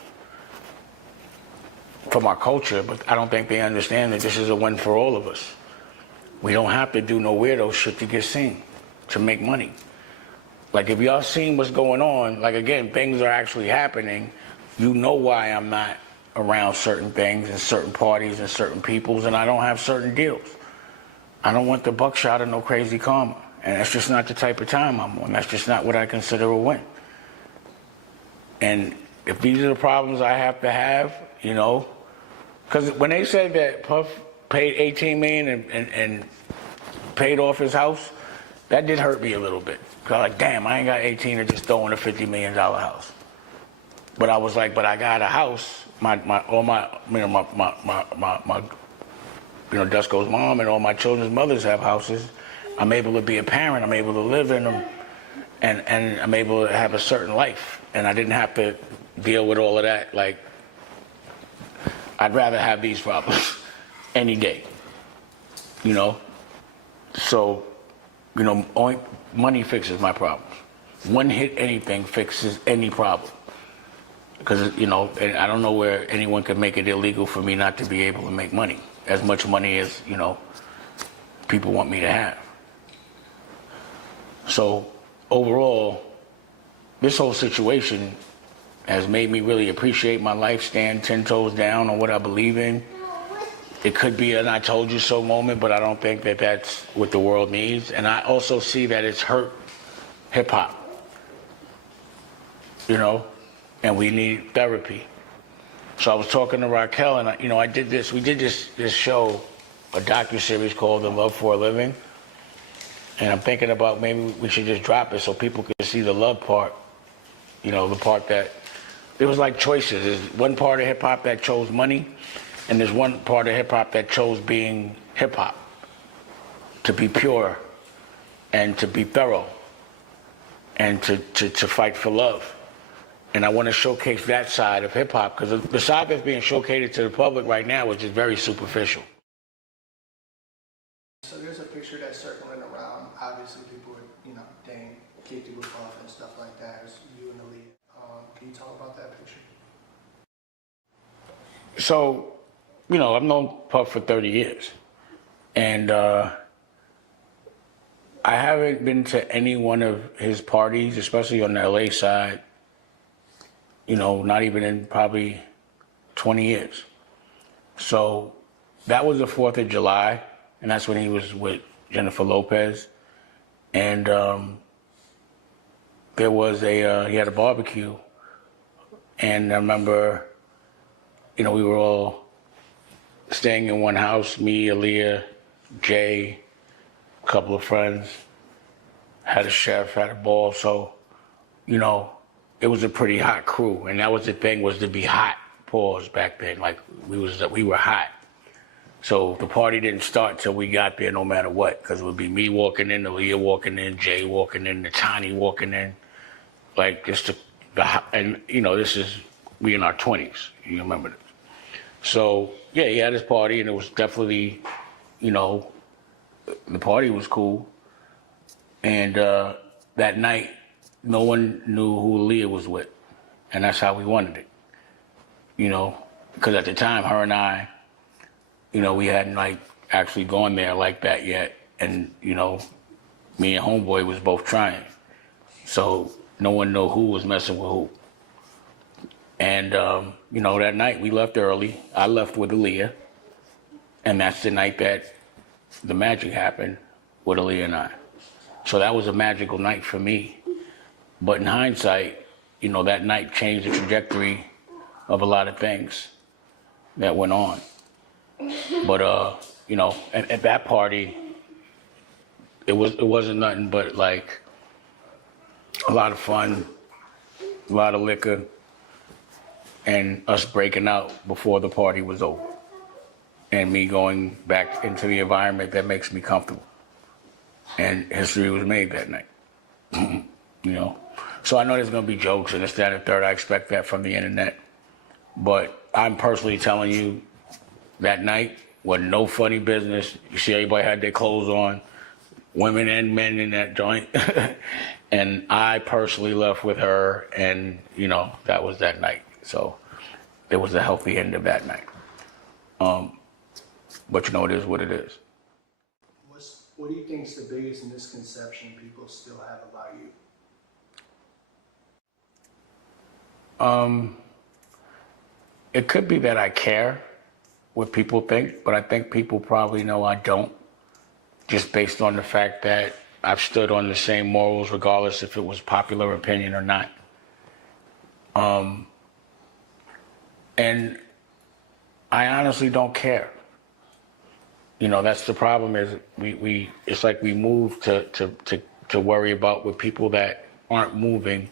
from our culture, but I don't think they understand that this is a win for all of us. We don't have to do no weirdo shit to get seen, to make money. Like, if y'all seen what's going on, like, again, things are actually happening, you know why I'm not around certain things and certain parties and certain peoples, and I don't have certain deals. I don't want the buckshot or no crazy karma, and that's just not the type of time I'm on. That's just not what I consider a win. And if these are the problems I have to have, because when they said that Puff paid $18 million and paid off his house, that did hurt me a little bit. Cause I was like, damn, I ain't got 18 to just throw in a $50 million house. But I was like, but I got a house. Dusko's mom and all my children's mothers have houses. I'm able to be a parent. I'm able to live in them, and I'm able to have a certain life. And I didn't have to deal with all of that. Like, I'd rather have these problems any day. So, only money fixes my problems. One hit anything fixes any problem. Because, you know, and I don't know where anyone can make it illegal for me not to be able to make money. As much money as, you know, people want me to have. So overall, this whole situation has made me really appreciate my life, stand 10 toes down on what I believe in. It could be an I told you so moment, but I don't think that that's what the world needs. And I also see that it's hurt hip hop, you know, and we need therapy. So I was talking to Raquel, and you know, we did this show, a docuseries called The Love for a Living. And I'm thinking about maybe we should just drop it so people can see the love part, you know, the part that, there was like choices. There's one part of hip hop that chose money, and there's one part of hip hop that chose being hip hop, to be pure and to be thorough and to fight for love. And I want to showcase that side of hip hop, because the side that's being showcased to the public right now is just very superficial. So there's a picture that's circling around. Obviously, people are, you know, Dane kicked you off and stuff like that. It's you and Aaliyah. Can you talk about that picture? So, you know, I've known Puff for 30 years. And I haven't been to any one of his parties, especially on the LA side, you know, not even in probably 20 years. So that was the 4th of July, and that's when he was with Jennifer Lopez. And there was he had a barbecue. And I remember, you know, we were all staying in one house, me, Aaliyah, Jay, a couple of friends, had a chef, had a ball. So, you know, it was a pretty hot crew. And that was the thing, was to be hot, pause, back then. Like, we were hot. So the party didn't start till we got there no matter what, because it would be me walking in, Aaliyah walking in, Jay walking in, Natani walking in. Like, just and, you know, we in our 20s, you remember this. So, yeah, he had his party, and it was definitely, you know, the party was cool. And that night, no one knew who Aaliyah was with. And that's how we wanted it, you know, because at the time, her and I, you know, we hadn't, like, actually gone there like that yet. And, you know, me and Homeboy was both trying. So no one knew who was messing with who. And, you know, that night we left early. I left with Aaliyah. And that's the night that the magic happened with Aaliyah and I. So that was a magical night for me. But in hindsight, you know, that night changed the trajectory of a lot of things that went on. But, you know, at that party, it wasn't nothing but, like, a lot of fun, a lot of liquor, and us breaking out before the party was over. And me going back into the environment that makes me comfortable. And history was made that night, you know? So I know there's gonna be jokes and this, that, and the third. I expect that from the internet. But I'm personally telling you, that night was no funny business. You see everybody had their clothes on, women and men in that joint. And I personally left with her, and, you know, that was that night. So there was a healthy end of that night. But you know, it is what it is. What do you think is the biggest misconception people still have about you? It could be that I care what people think, but I think people probably know I don't, just based on the fact that I've stood on the same morals regardless if it was popular opinion or not. And I honestly don't care. You know, that's the problem, is it's like we move to worry about what people that aren't moving,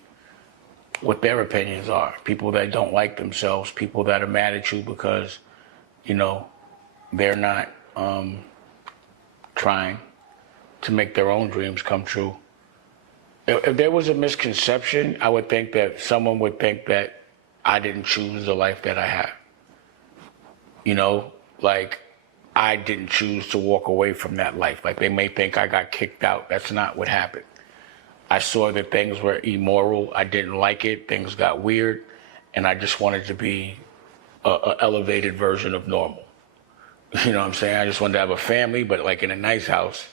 what their opinions are. People that don't like themselves, people that are mad at you because, you know, they're not trying to make their own dreams come true. If there was a misconception, I would think that someone would think that I didn't choose the life that I have. You know, like, I didn't choose to walk away from that life. Like, they may think I got kicked out. That's not what happened. I saw that things were immoral. I didn't like it. Things got weird. and I just wanted to be a elevated version of normal. You know what I'm saying? I just wanted to have a family, but like in a nice house.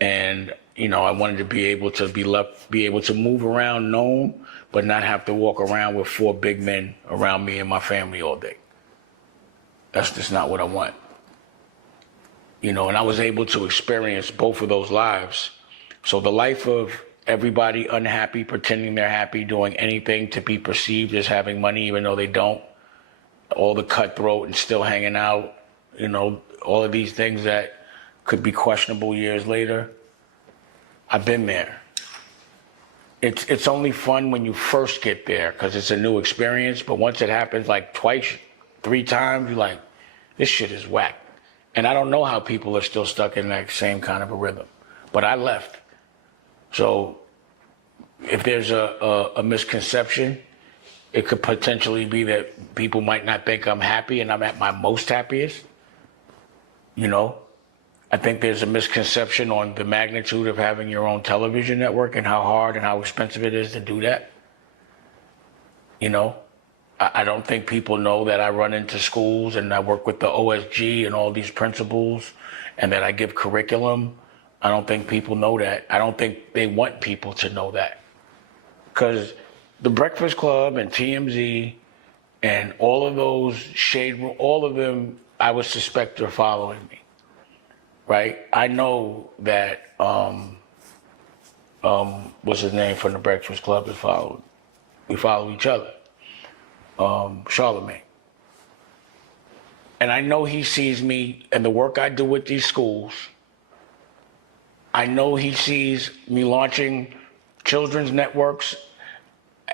And, you know, I wanted to be able to move around known, but not have to walk around with 4 big men around me and my family all day. That's just not what I want. You know, and I was able to experience both of those lives. So the life of everybody unhappy, pretending they're happy, doing anything to be perceived as having money, even though they don't, all the cutthroat and still hanging out, you know, all of these things that could be questionable years later. I've been there. It's only fun when you first get there because it's a new experience, but once it happens like twice, 3 times, you're like, this shit is whack. And I don't know how people are still stuck in that same kind of a rhythm, but I left. So if there's a misconception, it could potentially be that people might not think I'm happy and I'm at my most happiest. You know, I think there's a misconception on the magnitude of having your own television network and how hard and how expensive it is to do that. You know, I don't think people know that I run into schools and I work with the OSG and all these principals and that I give curriculum. I don't think people know that. I don't think they want people to know that. Because the Breakfast Club and TMZ and all of those shade room, all of them, I would suspect are following me, right? I know that, what's his name from the Breakfast Club is followed. We follow each other, Charlemagne. And I know he sees me and the work I do with these schools. I know he sees me launching children's networks,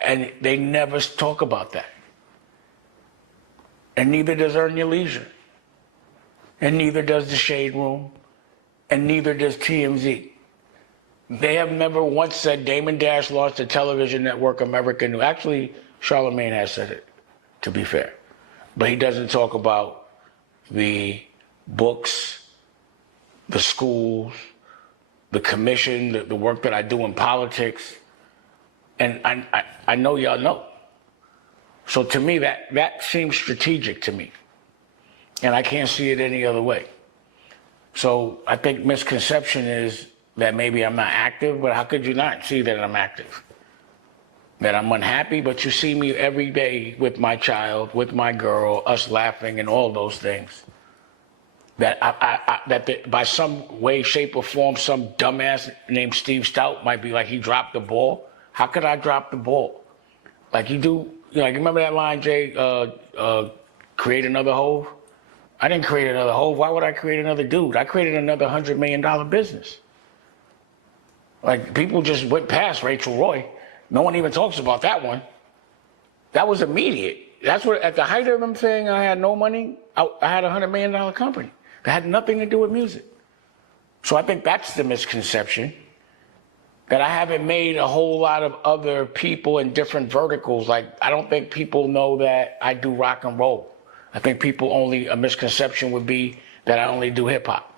and they never talk about that. And neither does Earn Your Leisure. And neither does the Shade Room. And neither does TMZ. They have never once said Damon Dash launched a television network, American News. Actually, Charlemagne has said it, to be fair. But he doesn't talk about the books, the schools, the commission, the work that I do in politics. And I know y'all know. So to me, that seems strategic to me. And I can't see it any other way. So I think misconception is that maybe I'm not active, but how could you not see that I'm active? That I'm unhappy, but you see me every day with my child, with my girl, us laughing and all those things. That by some way, shape, or form, some dumbass named Steve Stout might be like, he dropped the ball. How could I drop the ball? Like you do, you know, like remember that line, Jay, create another Hove? I didn't create another Hove. Why would I create another dude? I created another $100 million business. Like people just went past Rachel Roy. No one even talks about that one. That was immediate. That's what, at the height of them saying I had no money, I had a $100 million company. That had nothing to do with music. So I think that's the misconception, that I haven't made a whole lot of other people in different verticals. Like, I don't think people know that I do rock and roll. I think a misconception would be that I only do hip hop.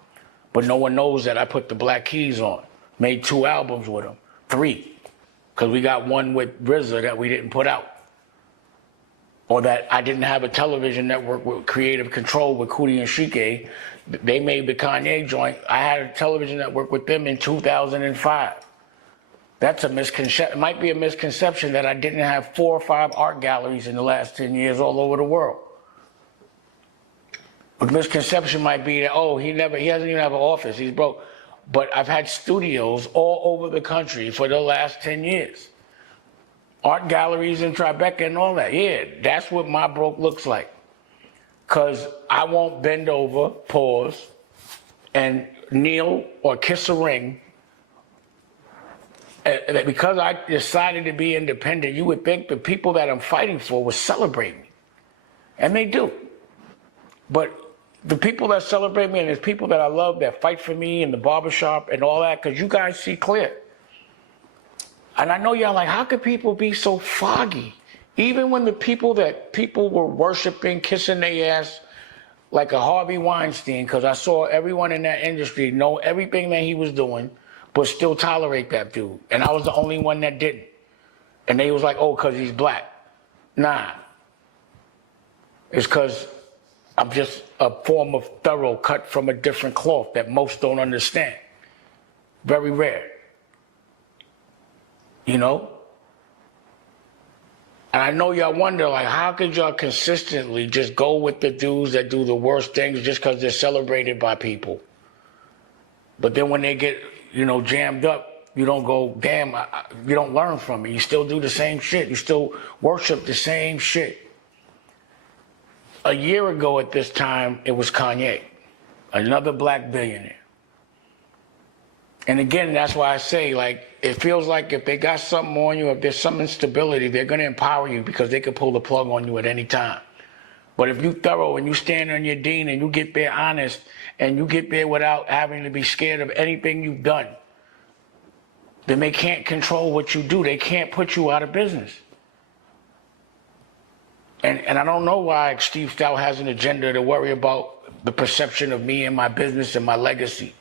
But no one knows that I put the Black Keys on, made 2 albums with them, 3, because we got one with RZA that we didn't put out. Or that I didn't have a television network with creative control with Cootie and Shike. They made the Kanye joint. I had a television network with them in 2005. That's a misconception. It might be a misconception that I didn't have 4 or 5 art galleries in the last 10 years all over the world. A misconception might be that, oh, he doesn't even have an office, he's broke. But I've had studios all over the country for the last 10 years. Art galleries in Tribeca and all that. Yeah, that's what my broke looks like. Because I won't bend over, pause, and kneel or kiss a ring. Because I decided to be independent, you would think the people that I'm fighting for would celebrate me. And they do. But the people that celebrate me, and there's people that I love that fight for me in the barbershop and all that, because you guys see clear. And I know y'all like, how could people be so foggy? Even when the people that people were worshiping, kissing their ass like a Harvey Weinstein, because I saw everyone in that industry know everything that he was doing, but still tolerate that dude. And I was the only one that didn't. And they was like, oh, because he's black. Nah, is because I'm just a form of thorough cut from a different cloth that most don't understand. Very rare. You know? And I know y'all wonder, like, how could y'all consistently just go with the dudes that do the worst things just because they're celebrated by people? But then when they get, jammed up, you don't go, damn, you don't learn from it. You still do the same shit. You still worship the same shit. A year ago at this time, it was Kanye, another black billionaire. And again, that's why I say, like, it feels like if they got something on you, if there's some instability, they're going to empower you because they can pull the plug on you at any time. But if you thorough and you stand on your dean and you get there honest and you get there without having to be scared of anything you've done, then they can't control what you do. They can't put you out of business. And I don't know why Steve Stout has an agenda to worry about the perception of me and my business and my legacy.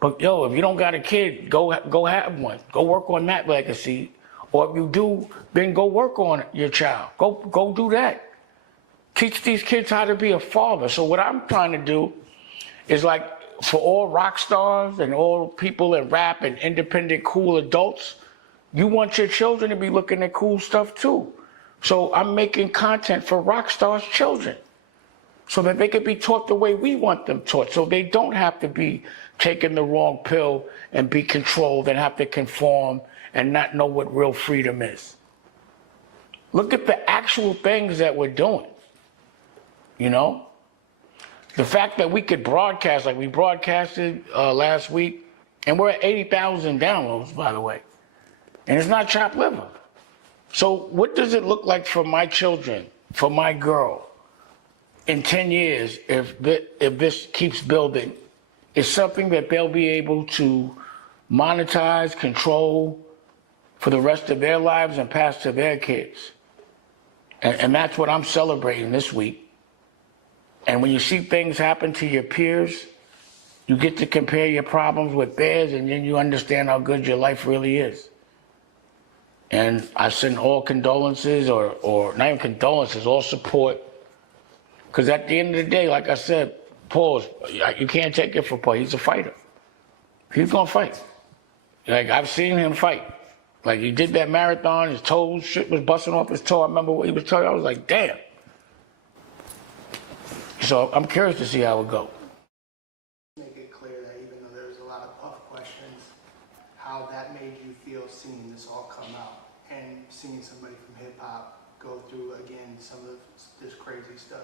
But yo, if you don't got a kid, go have one. Go work on that legacy. Or if you do, then go work on your child. Go do that. Teach these kids how to be a father. So what I'm trying to do is, like, for all rock stars and all people that rap and independent cool adults, you want your children to be looking at cool stuff too. So I'm making content for rock stars' children so that they can be taught the way we want them taught, so they don't have to be taking the wrong pill and be controlled and have to conform and not know what real freedom is. Look at the actual things that we're doing, The fact that we could broadcast, like we broadcasted last week, and we're at 80,000 downloads, by the way. And it's not chopped liver. So what does it look like for my children, for my girl, in 10 years if this keeps building? It's something that they'll be able to monetize, control for the rest of their lives and pass to their kids. And that's what I'm celebrating this week. And when you see things happen to your peers, you get to compare your problems with theirs, and then you understand how good your life really is. And I send all condolences, or not even condolences, all support. Because at the end of the day, like I said, pause, you can't take it for Paul. He's a fighter. He's going to fight. Like, I've seen him fight. Like, he did that marathon, his toes, shit was busting off his toe. I remember what he was telling me. I was like, damn. So I'm curious to see how it goes. Make it clear that even though there's a lot of tough questions, how that made you feel seeing this all come out and seeing somebody from hip hop go through again some of this crazy stuff.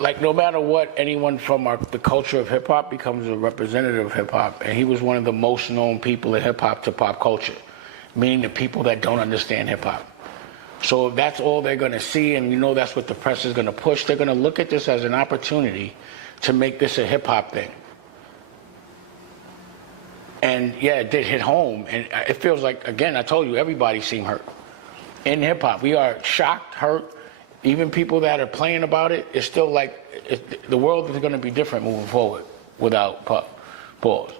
Like, no matter what, anyone from the culture of hip hop becomes a representative of hip hop, and he was one of the most known people in hip hop to pop culture, meaning the people that don't understand hip hop. So if that's all they're going to see, and that's what the press is going to push, they're going to look at this as an opportunity to make this a hip-hop thing. And yeah, it did hit home, and it feels like, again, I told you, everybody seemed hurt. In hip-hop, we are shocked, hurt. Even people that are playing about it, it's still like, the world is going to be different moving forward without Pause.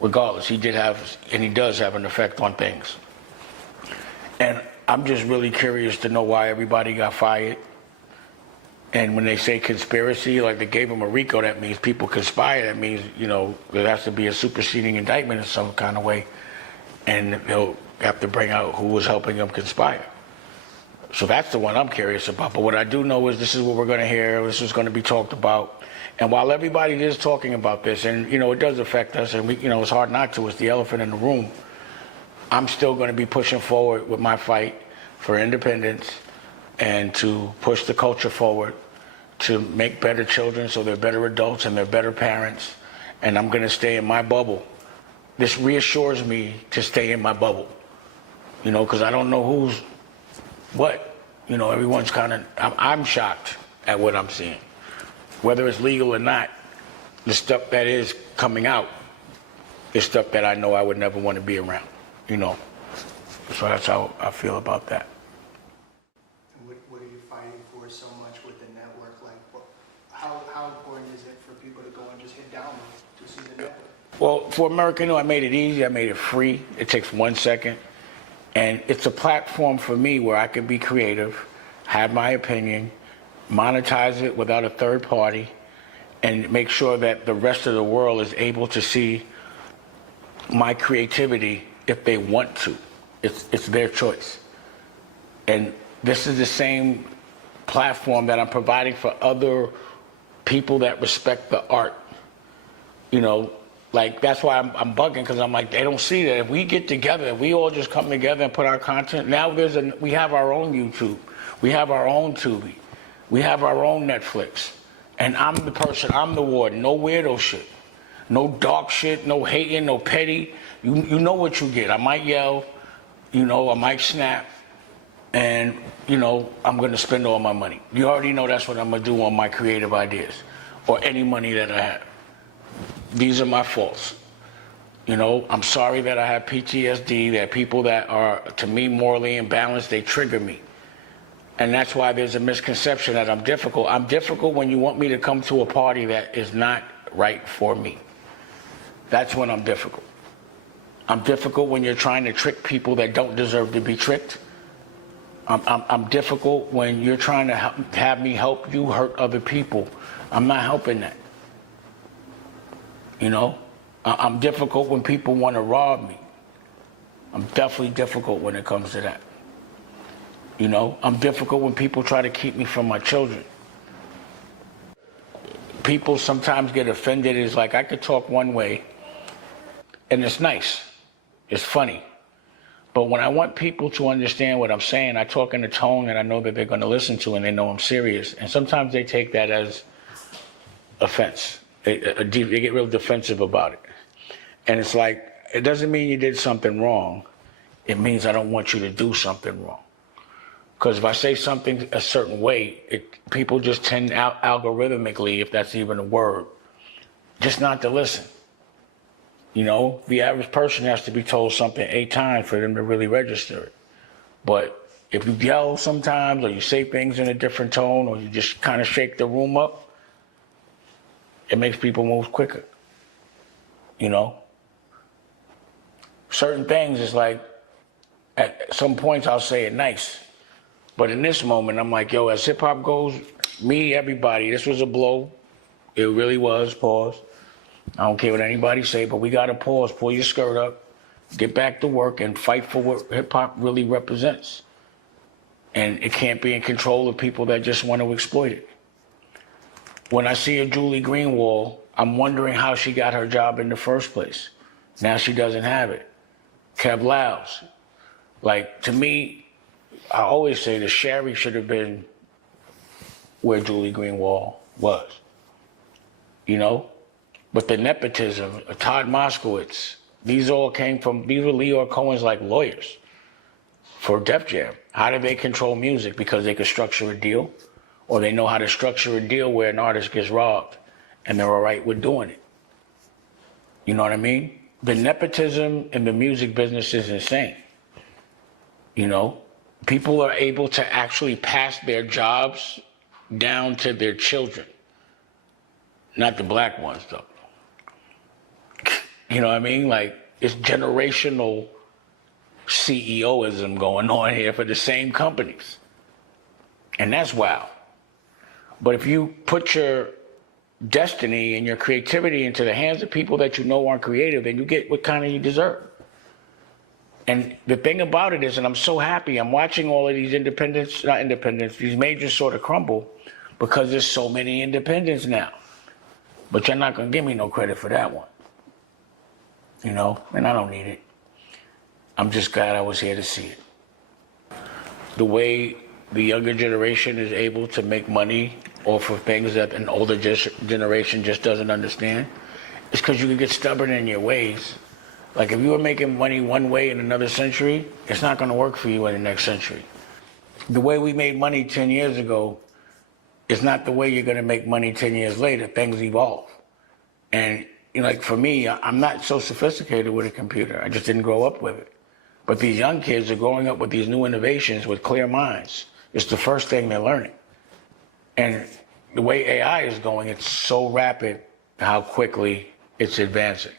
Regardless, he did have, and he does have an effect on things. And I'm just really curious to know why everybody got fired. And when they say conspiracy, like they gave him a RICO, that means people conspire. That means, there has to be a superseding indictment in some kind of way. And they'll have to bring out who was helping them conspire. So that's the one I'm curious about. But what I do know is this is what we're going to hear. This is going to be talked about. And while everybody is talking about this, and, it does affect us, and it's hard not to. It's the elephant in the room. I'm still going to be pushing forward with my fight for independence and to push the culture forward, to make better children so they're better adults and they're better parents. And I'm going to stay in my bubble. This reassures me to stay in my bubble, because I don't know who's what. Everyone's kind of, I'm shocked at what I'm seeing. Whether it's legal or not, the stuff that is coming out is stuff that I know I would never want to be around. So that's how I feel about that. And what are you fighting for so much with the network? Like, how important is it for people to go and just hit download to see the network? Well, for American, I made it easy. I made it free. It takes 1 second. And it's a platform for me where I can be creative. have my opinion, monetize it without a third party, and make sure that the rest of the world is able to see my creativity if they want to. It's their choice. And this is the same platform that I'm providing for other people that respect the art. You know, like that's why I'm bugging, because I'm like, they don't see that. If we get together, if we all just come together and put our content, now we have our own YouTube, we have our own Tubi, we have our own Netflix. And I'm the person, I'm the warden, no weirdo shit. No dark shit, no hating, no petty. You know what you get. I might yell, you know, I might snap, and, you know, I'm gonna spend all my money. You already know that's what I'm gonna do on my creative ideas, or any money that I have. These are my faults. You know, I'm sorry that I have PTSD, that people that are, to me, morally imbalanced, they trigger me. And that's why there's a misconception that I'm difficult. I'm difficult when you want me to come to a party that is not right for me. That's when I'm difficult. I'm difficult when you're trying to trick people that don't deserve to be tricked. I'm difficult when you're trying to have me help you hurt other people. I'm not helping that. You know? I'm difficult when people want to rob me. I'm definitely difficult when it comes to that. You know, I'm difficult when people try to keep me from my children. People sometimes get offended. It's like I could talk one way, and it's nice, it's funny. But when I want people to understand what I'm saying, I talk in a tone that I know that they're going to listen to, and they know I'm serious. And sometimes they take that as offense. They get real defensive about it. And it's like, it doesn't mean you did something wrong. It means I don't want you to do something wrong. Because if I say something a certain way, people just tend algorithmically, if that's even a word, just not to listen. You know, the average person has to be told something 8 times for them to really register it. But if you yell sometimes, or you say things in a different tone, or you just kind of shake the room up, it makes people move quicker. You know? Certain things is like, at some points I'll say it nice. But in this moment, I'm like, yo, as hip hop goes, me, everybody, this was a blow. It really was, pause. I don't care what anybody say, but we gotta pause, pull your skirt up, get back to work, and fight for what hip hop really represents. And it can't be in control of people that just want to exploit it. When I see a Julie Greenwald, I'm wondering how she got her job in the first place. Now she doesn't have it. Kev Lyles. Like, to me, I always say that Sherry should have been where Julie Greenwald was. You know? But the nepotism, Todd Moskowitz, these were Leor Cohen's like lawyers for Def Jam. How do they control music? Because they could structure a deal, or they know how to structure a deal where an artist gets robbed and they're all right with doing it. You know what I mean? The nepotism in the music business is insane. You know? People are able to actually pass their jobs down to their children. Not the black ones, though. You know what I mean? Like, it's generational CEOism going on here for the same companies. And that's wild. But if you put your destiny and your creativity into the hands of people that you know aren't creative, then you get what kind of you deserve. And the thing about it is, and I'm so happy, I'm watching all of these these majors sort of crumble, because there's so many independents now. But you're not gonna give me no credit for that one. You know, and I don't need it. I'm just glad I was here to see it. The way the younger generation is able to make money off of things that an older generation just doesn't understand, is because you can get stubborn in your ways. Like, if you were making money one way in another century, it's not going to work for you in the next century. The way we made money 10 years ago is not the way you're going to make money 10 years later. Things evolve. And, you know, like, for me, I'm not so sophisticated with a computer. I just didn't grow up with it. But these young kids are growing up with these new innovations with clear minds. It's the first thing they're learning. And the way AI is going, it's so rapid how quickly it's advancing.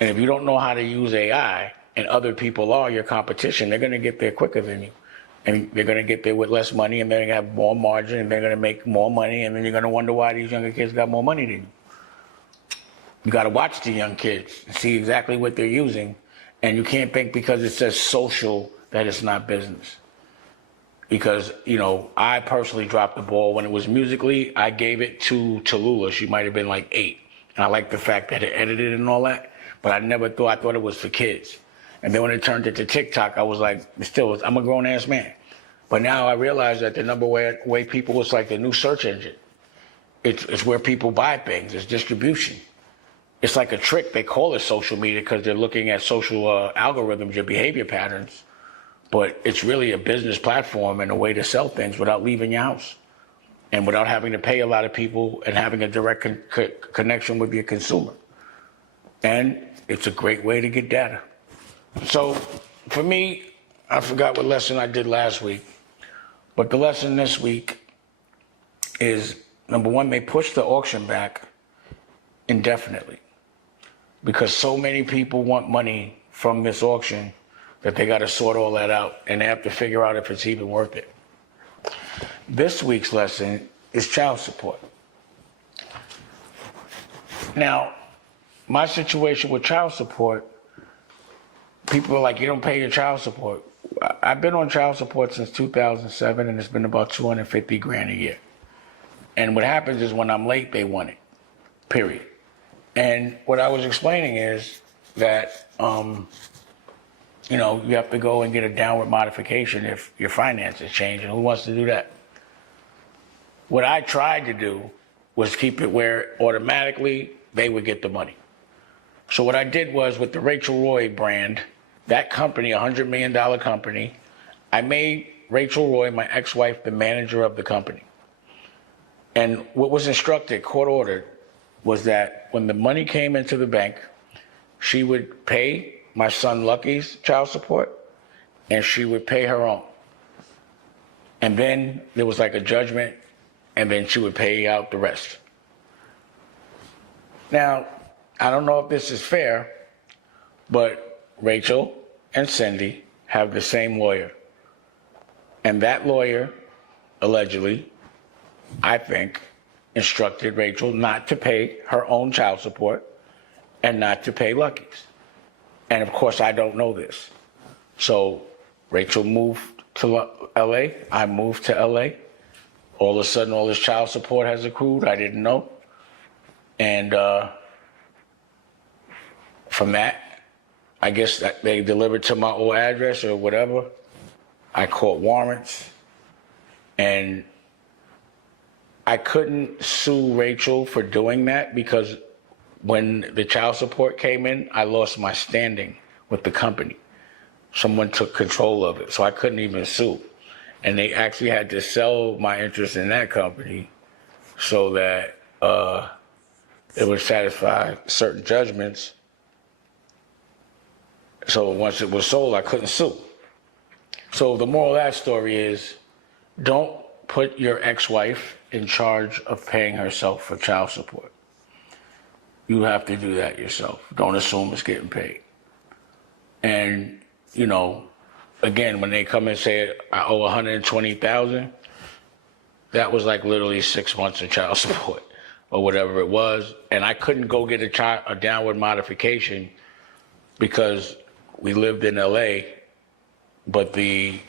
And if you don't know how to use AI, and other people are your competition, they're going to get there quicker than you. And they're going to get there with less money, and they're going to have more margin, and they're going to make more money, and then you're going to wonder why these younger kids got more money than you. You got to watch the young kids and see exactly what they're using, and you can't think because it says social that it's not business. Because, you know, I personally dropped the ball. When it was musically, I gave it to Tallulah. She might have been like 8. And I like the fact that it edited and all that, but I thought it was for kids. And then when it turned into TikTok, I was like, I'm a grown-ass man. But now I realize that the number way people, it's like the new search engine. It's where people buy things. It's distribution. It's like a trick. They call it social media because they're looking at social algorithms, your behavior patterns. But it's really a business platform and a way to sell things without leaving your house and without having to pay a lot of people and having a direct connection with your consumer. And it's a great way to get data. So for me, I forgot what lesson I did last week, but the lesson this week is, number one, they pushed the auction back indefinitely because so many people want money from this auction that they got to sort all that out, and they have to figure out if it's even worth it. This week's lesson is child support. Now, my situation with child support, people are like, you don't pay your child support. I've been on child support since 2007, and it's been about $250,000 a year. And what happens is when I'm late, they want it, period. And what I was explaining is that, you know, you have to go and get a downward modification if your finances change, and who wants to do that? What I tried to do was keep it where automatically they would get the money. So what I did was with the Rachel Roy brand, that company, $100 million company, I made Rachel Roy, my ex-wife, the manager of the company. And what was instructed, court ordered, was that when the money came into the bank, she would pay my son Lucky's child support, and she would pay her own. And then there was like a judgment, and then she would pay out the rest. Now, I don't know if this is fair, but Rachel and Cindy have the same lawyer. And that lawyer, allegedly, I think, instructed Rachel not to pay her own child support and not to pay Lucky's. And of course, I don't know this. So Rachel moved to LA, I moved to LA. All of a sudden, all this child support has accrued, I didn't know. And from that, I guess that they delivered to my old address or whatever. I caught warrants, and I couldn't sue Rachel for doing that because when the child support came in, I lost my standing with the company. Someone took control of it, so I couldn't even sue. And they actually had to sell my interest in that company so that it would satisfy certain judgments. So once it was sold, I couldn't sue. So the moral of that story is, don't put your ex-wife in charge of paying herself for child support. You have to do that yourself. Don't assume it's getting paid. And, you know, again, when they come and say I owe $120,000, that was like literally 6 months of child support or whatever it was. And I couldn't go get a downward modification because we lived in LA, but the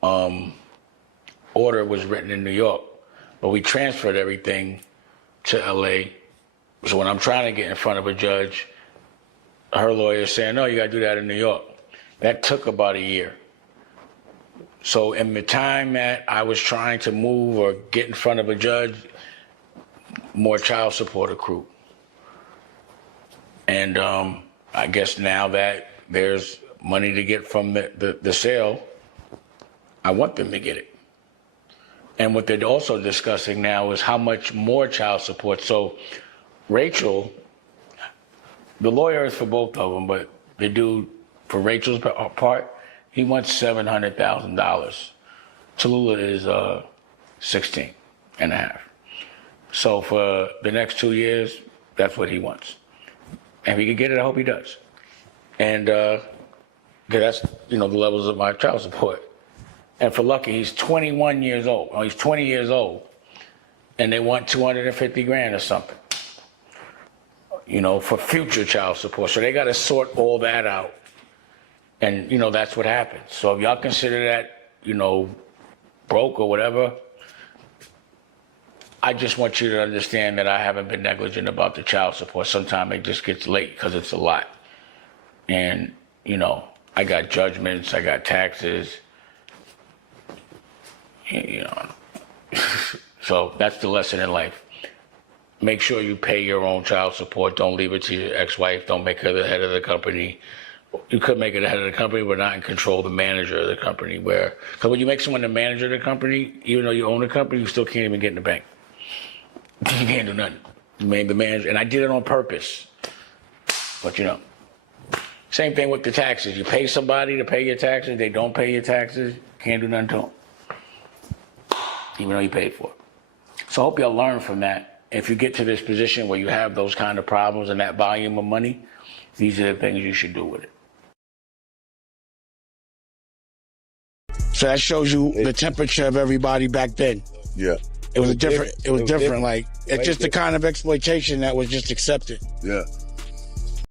order was written in New York. But we transferred everything to LA. So when I'm trying to get in front of a judge, her lawyer is saying, no, you got to do that in New York. That took about a year. So in the time that I was trying to move or get in front of a judge, more child support accrued. And I guess now that there's money to get from the sale, I want them to get it. And what they're also discussing now is how much more child support. So Rachel, the lawyer is for both of them, but the dude, for Rachel's part, he wants $700,000. Tallulah is 16 and a half. So for the next 2 years, that's what he wants. And if he can get it, I hope he does. And that's, the levels of my child support. And for Lucky, he's 21 years old. Oh, he's 20 years old. And they want 250 grand or something, you know, for future child support. So they got to sort all that out. And, you know, that's what happens. So if y'all consider that, you know, broke or whatever, I just want you to understand that I haven't been negligent about the child support. Sometimes it just gets late because it's a lot. And, you know, I got judgments, I got taxes, you know. So that's the lesson in life. Make sure you pay your own child support. Don't leave it to your ex-wife. Don't make her the head of the company. You could make her the head of the company, but not in control of the manager of the company. Because when you make someone the manager of the company, even though you own the company, you still can't even get in the bank. You can't do nothing. You made the manager, and I did it on purpose. But you know, same thing with the taxes. You pay somebody to pay your taxes. They don't pay your taxes. Can't do nothing to them, even though you paid for it. So I hope y'all learn from that. If you get to this position where you have those kind of problems and that volume of money, these are the things you should do with it. So that shows you the temperature of everybody back then. Yeah. It was different. It was different. Like, it's just the kind of exploitation that was just accepted. Yeah.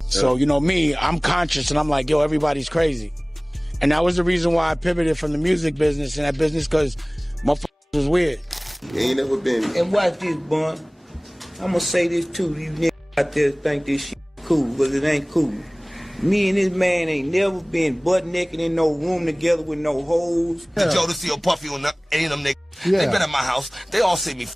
So, you know, me, I'm conscious and I'm like, yo, everybody's crazy. And that was the reason why I pivoted from the music business and that business, because motherfuckers was weird. Ain't never been. And watch this, Bun. I'm gonna say this too. You niggas out there think this shit cool, but it ain't cool. Me and this man ain't never been butt naked in no room together with no hoes. Yeah. Joe to see a Puffy on any of them niggas. Yeah. They been at my house. They all see me.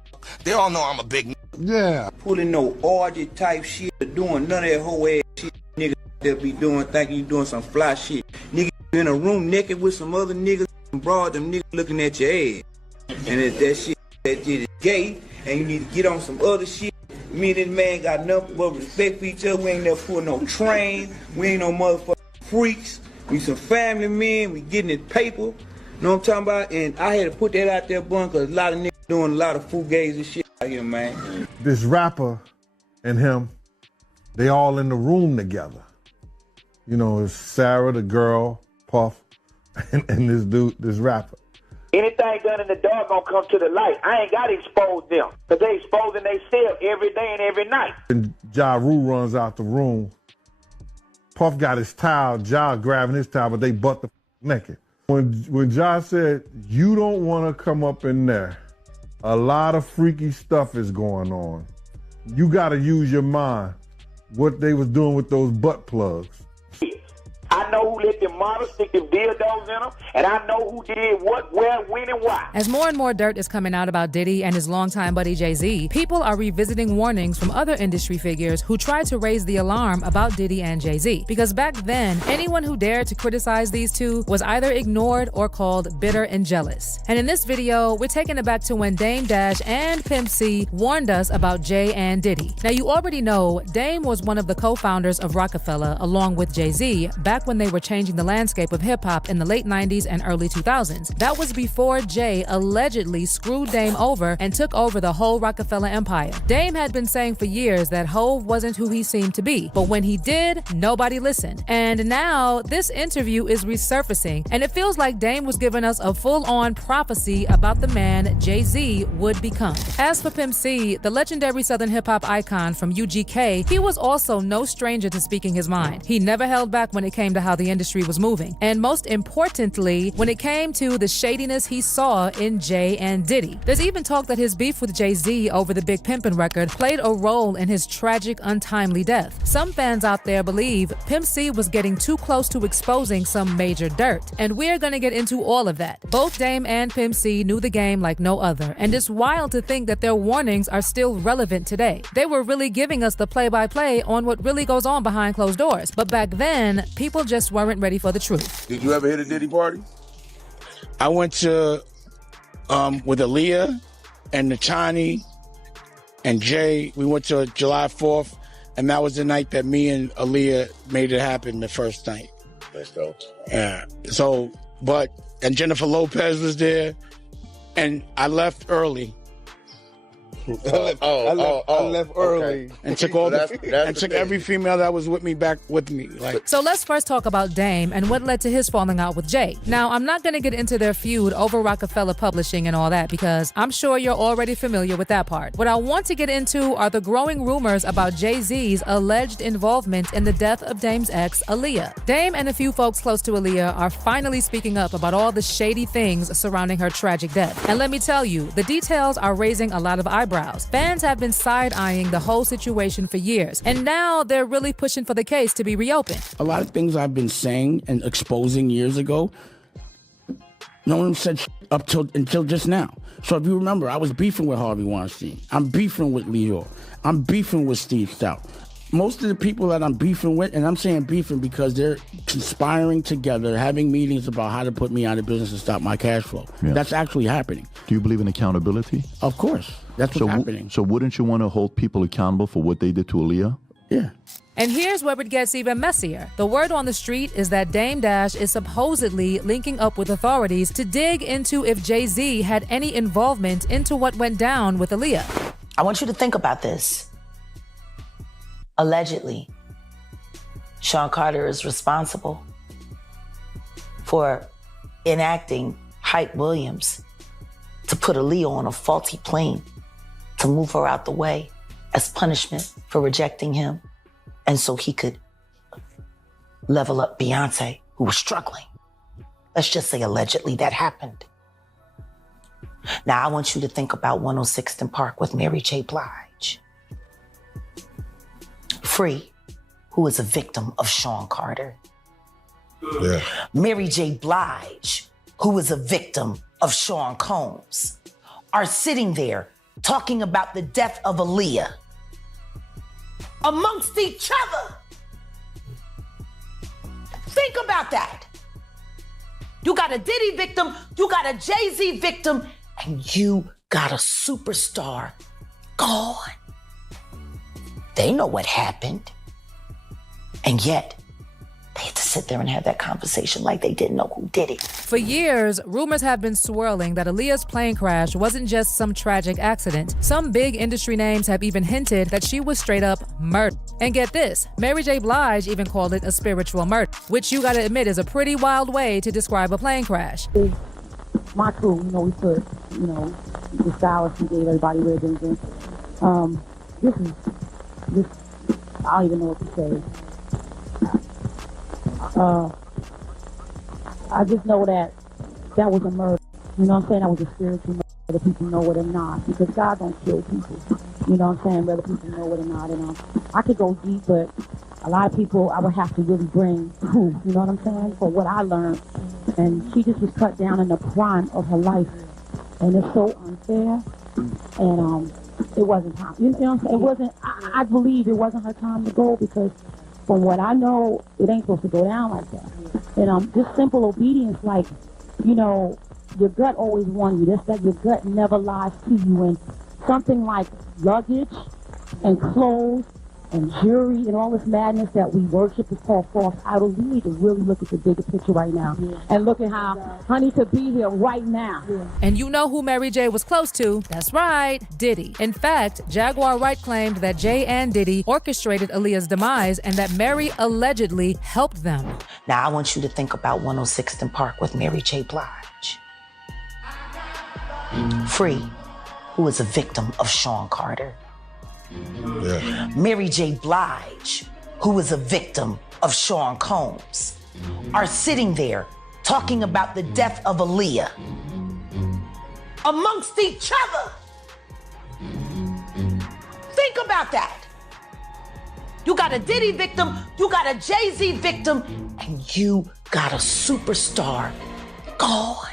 They all know I'm a big nigga. Yeah. Pulling no orgy type shit or doing none of that whole ass shit niggas that be doing, thinking you doing some fly shit. Niggas in a room naked with some other niggas and broad, them niggas looking at your ass. And if that shit is gay and you need to get on some other shit, me and this man got nothing but respect for each other. We ain't never put no train. We ain't no motherfucking freaks. We some family men. We getting this paper. You know what I'm talking about? And I had to put that out there, Bun, because a lot of niggas doing a lot of fugazi shit out here, man. This rapper and him, they all in the room together. You know, it's Sarah, the girl, Puff, and this dude, this rapper. Anything done in the dark gonna come to the light. I ain't gotta expose them, because they exposing themselves every day and every night. And Ja Rule runs out the room. Puff got his towel, Ja grabbing his towel, but they butt the naked. When Ja said, you don't wanna come up in there, a lot of freaky stuff is going on. You gotta use your mind. What they was doing with those butt plugs. I know who let them models stick them dildos in them, and I know who did what, where, when, and why. As more and more dirt is coming out about Diddy and his longtime buddy Jay-Z, people are revisiting warnings from other industry figures who tried to raise the alarm about Diddy and Jay-Z. Because back then, anyone who dared to criticize these two was either ignored or called bitter and jealous. And in this video, we're taking it back to when Dame Dash and Pimp C warned us about Jay and Diddy. Now, you already know Dame was one of the co-founders of Roc-A-Fella along with Jay-Z back when they were changing the landscape of hip-hop in the late 90s and early 2000s. That was before Jay allegedly screwed Dame over and took over the whole Roc-A-Fella empire. Dame had been saying for years that Hov wasn't who he seemed to be, but when he did, nobody listened. And now this interview is resurfacing, and it feels like Dame was giving us a full-on prophecy about the man Jay-Z would become. As for Pimp C, the legendary Southern hip-hop icon from UGK, he was also no stranger to speaking his mind. He never held back when it came to how the industry was moving. And most importantly, when it came to the shadiness he saw in Jay and Diddy. There's even talk that his beef with Jay-Z over the Big Pimpin' record played a role in his tragic, untimely death. Some fans out there believe Pimp C was getting too close to exposing some major dirt. And we're gonna get into all of that. Both Dame and Pimp C knew the game like no other. And it's wild to think that their warnings are still relevant today. They were really giving us the play-by-play on what really goes on behind closed doors. But back then, people just weren't ready for the truth. Did you ever hit a Diddy party? I went to, with Aaliyah and Natani and Jay, we went to July 4th, and that was the night that me and Aaliyah made it happen the first night. That's dope. Yeah. So, and Jennifer Lopez was there, and I left early I left early. And took all took every female that was with me back with me. Like, So let's first talk about Dame and what led to his falling out with Jay. Now, I'm not going to get into their feud over Roc-A-Fella Publishing and all that because I'm sure you're already familiar with that part. What I want to get into are the growing rumors about Jay-Z's alleged involvement in the death of Dame's ex, Aaliyah. Dame and a few folks close to Aaliyah are finally speaking up about all the shady things surrounding her tragic death. And let me tell you, the details are raising a lot of eyebrows. Fans have been side-eyeing the whole situation for years, and now they're really pushing for the case to be reopened. a lot of things I've been saying and exposing years ago, no one said until just now. So if you remember, I was beefing with Harvey Weinstein. I'm beefing with Leo. I'm beefing with Steve Stout. Most of the people that I'm beefing with, and I'm saying beefing because they're conspiring together, having meetings about how to put me out of business and stop my cash flow. Yeah. That's actually happening. Do you believe in accountability? Of course. That's what's happening. So wouldn't you want to hold people accountable for what they did to Aaliyah? Yeah. And here's where it gets even messier. The word on the street is that Dame Dash is supposedly linking up with authorities to dig into if Jay-Z had any involvement into what went down with Aaliyah. I want you to think about this. Allegedly, Sean Carter is responsible for enacting Hype Williams to put Aaliyah on a faulty plane to move her out the way as punishment for rejecting him, and so he could level up Beyonce, who was struggling. Let's just say allegedly that happened. Now I want you to think about 106th and Park with Mary J. Blige. Free, who is a victim of Sean Carter. Yeah. Mary J. Blige, who is a victim of Sean Combs, are sitting there talking about the death of Aaliyah amongst each other. Think about that. You got a Diddy victim, you got a Jay-Z victim, and you got a superstar gone. They know what happened. And yet, they had to sit there and have that conversation like they didn't know who did it. For years, rumors have been swirling that Aaliyah's plane crash wasn't just some tragic accident. Some big industry names have even hinted that she was straight up murdered. And get this, Mary J. Blige even called it a spiritual murder, which you gotta admit is a pretty wild way to describe a plane crash. My crew, we put, the stylists we gave everybody ribbons and this I don't even know what to say. I just know that was a murder. You know what I'm saying? That was a spiritual murder, whether people know it or not. Because God don't kill people. You know what I'm saying? Whether people know it or not. And I could go deep, but a lot of people I would have to really bring proof. You know what I'm saying? For what I learned. And she just was cut down in the prime of her life. And it's so unfair. And it wasn't time. You know what I'm saying? It wasn't, I believe it wasn't her time to go because from what I know, it ain't supposed to go down like that. And just simple obedience, like, your gut always warns you. That's that your gut never lies to you. And something like luggage and clothes and jewelry and all this madness that we worship is called false idols. We need to really look at the bigger picture right now and look at how Honey could be here right now. And you know who Mary J was close to? That's right, Diddy. In fact, Jaguar Wright claimed that Jay and Diddy orchestrated Aaliyah's demise and that Mary allegedly helped them. Now I want you to think about 106th and Park with Mary J. Blige. Free, who is a victim of Sean Carter. Yeah. Mary J. Blige, who is a victim of Sean Combs, are sitting there talking about the death of Aaliyah amongst each other. Think about that. You got a Diddy victim, you got a Jay-Z victim, and you got a superstar gone.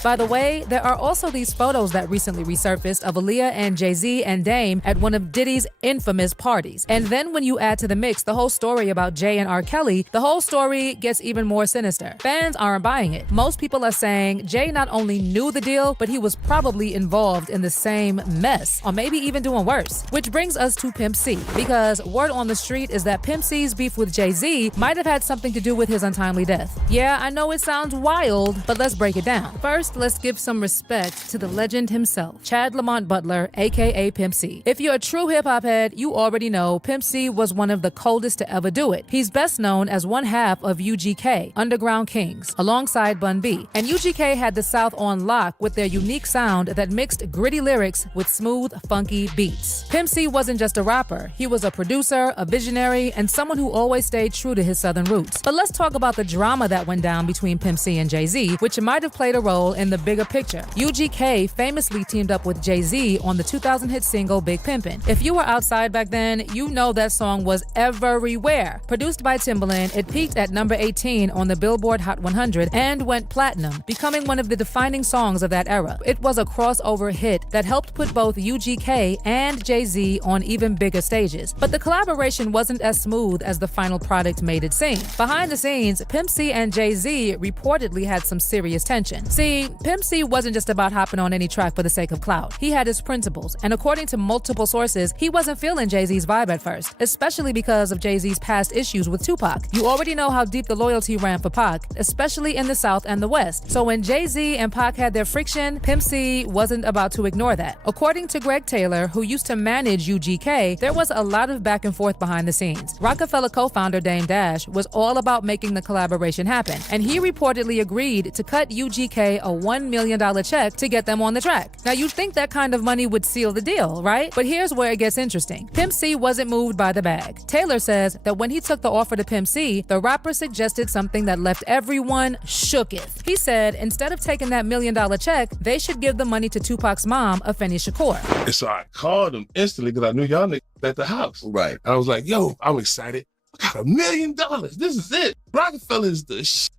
By the way, there are also these photos that recently resurfaced of Aaliyah and Jay-Z and Dame at one of Diddy's infamous parties. And then when you add to the mix the whole story about Jay and R. Kelly, the whole story gets even more sinister. Fans aren't buying it. Most people are saying Jay not only knew the deal, but he was probably involved in the same mess, or maybe even doing worse. Which brings us to Pimp C, because word on the street is that Pimp C's beef with Jay-Z might have had something to do with his untimely death. Yeah, I know it sounds wild, but let's break it down. First, First, let's give some respect to the legend himself, Chad Lamont Butler, aka Pimp C. If you're a true hip-hop head, you already know Pimp C was one of the coldest to ever do it. He's best known as one half of UGK, Underground Kings, alongside Bun B. And UGK had the South on lock with their unique sound that mixed gritty lyrics with smooth, funky beats. Pimp C wasn't just a rapper. He was a producer, a visionary, and someone who always stayed true to his Southern roots. But let's talk about the drama that went down between Pimp C and Jay-Z, which might have played a role in the bigger picture. UGK famously teamed up with Jay-Z on the 2000 hit single Big Pimpin'. If you were outside back then, you know that song was everywhere. Produced by Timbaland, it peaked at number 18 on the Billboard Hot 100 and went platinum, becoming one of the defining songs of that era. It was a crossover hit that helped put both UGK and Jay-Z on even bigger stages. But the collaboration wasn't as smooth as the final product made it seem. Behind the scenes, Pimp C and Jay-Z reportedly had some serious tension. See, Pimp C wasn't just about hopping on any track for the sake of clout. He had his principles, and according to multiple sources, he wasn't feeling Jay-Z's vibe at first, especially because of Jay-Z's past issues with Tupac. You already know how deep the loyalty ran for Pac, especially in the South and the West. So when Jay-Z and Pac had their friction, Pimp C wasn't about to ignore that. According to Greg Taylor, who used to manage UGK, there was a lot of back and forth behind the scenes. Roc-A-Fella co-founder Dame Dash was all about making the collaboration happen, and he reportedly agreed to cut UGK a $1 million check to get them on the track. Now you'd think that kind of money would seal the deal, right? But here's where it gets interesting. Pimp C wasn't moved by the bag. Taylor says that when he took the offer to Pimp C, the rapper suggested something that left everyone shooketh. He said instead of taking that $1 million check, they should give the money to Tupac's mom, Afeni Shakur. And so I called him instantly because I knew y'all niggas at the house. Right. And I was like, yo, I'm excited. I got $1 million. This is it. Roc-A-Fella is the shit.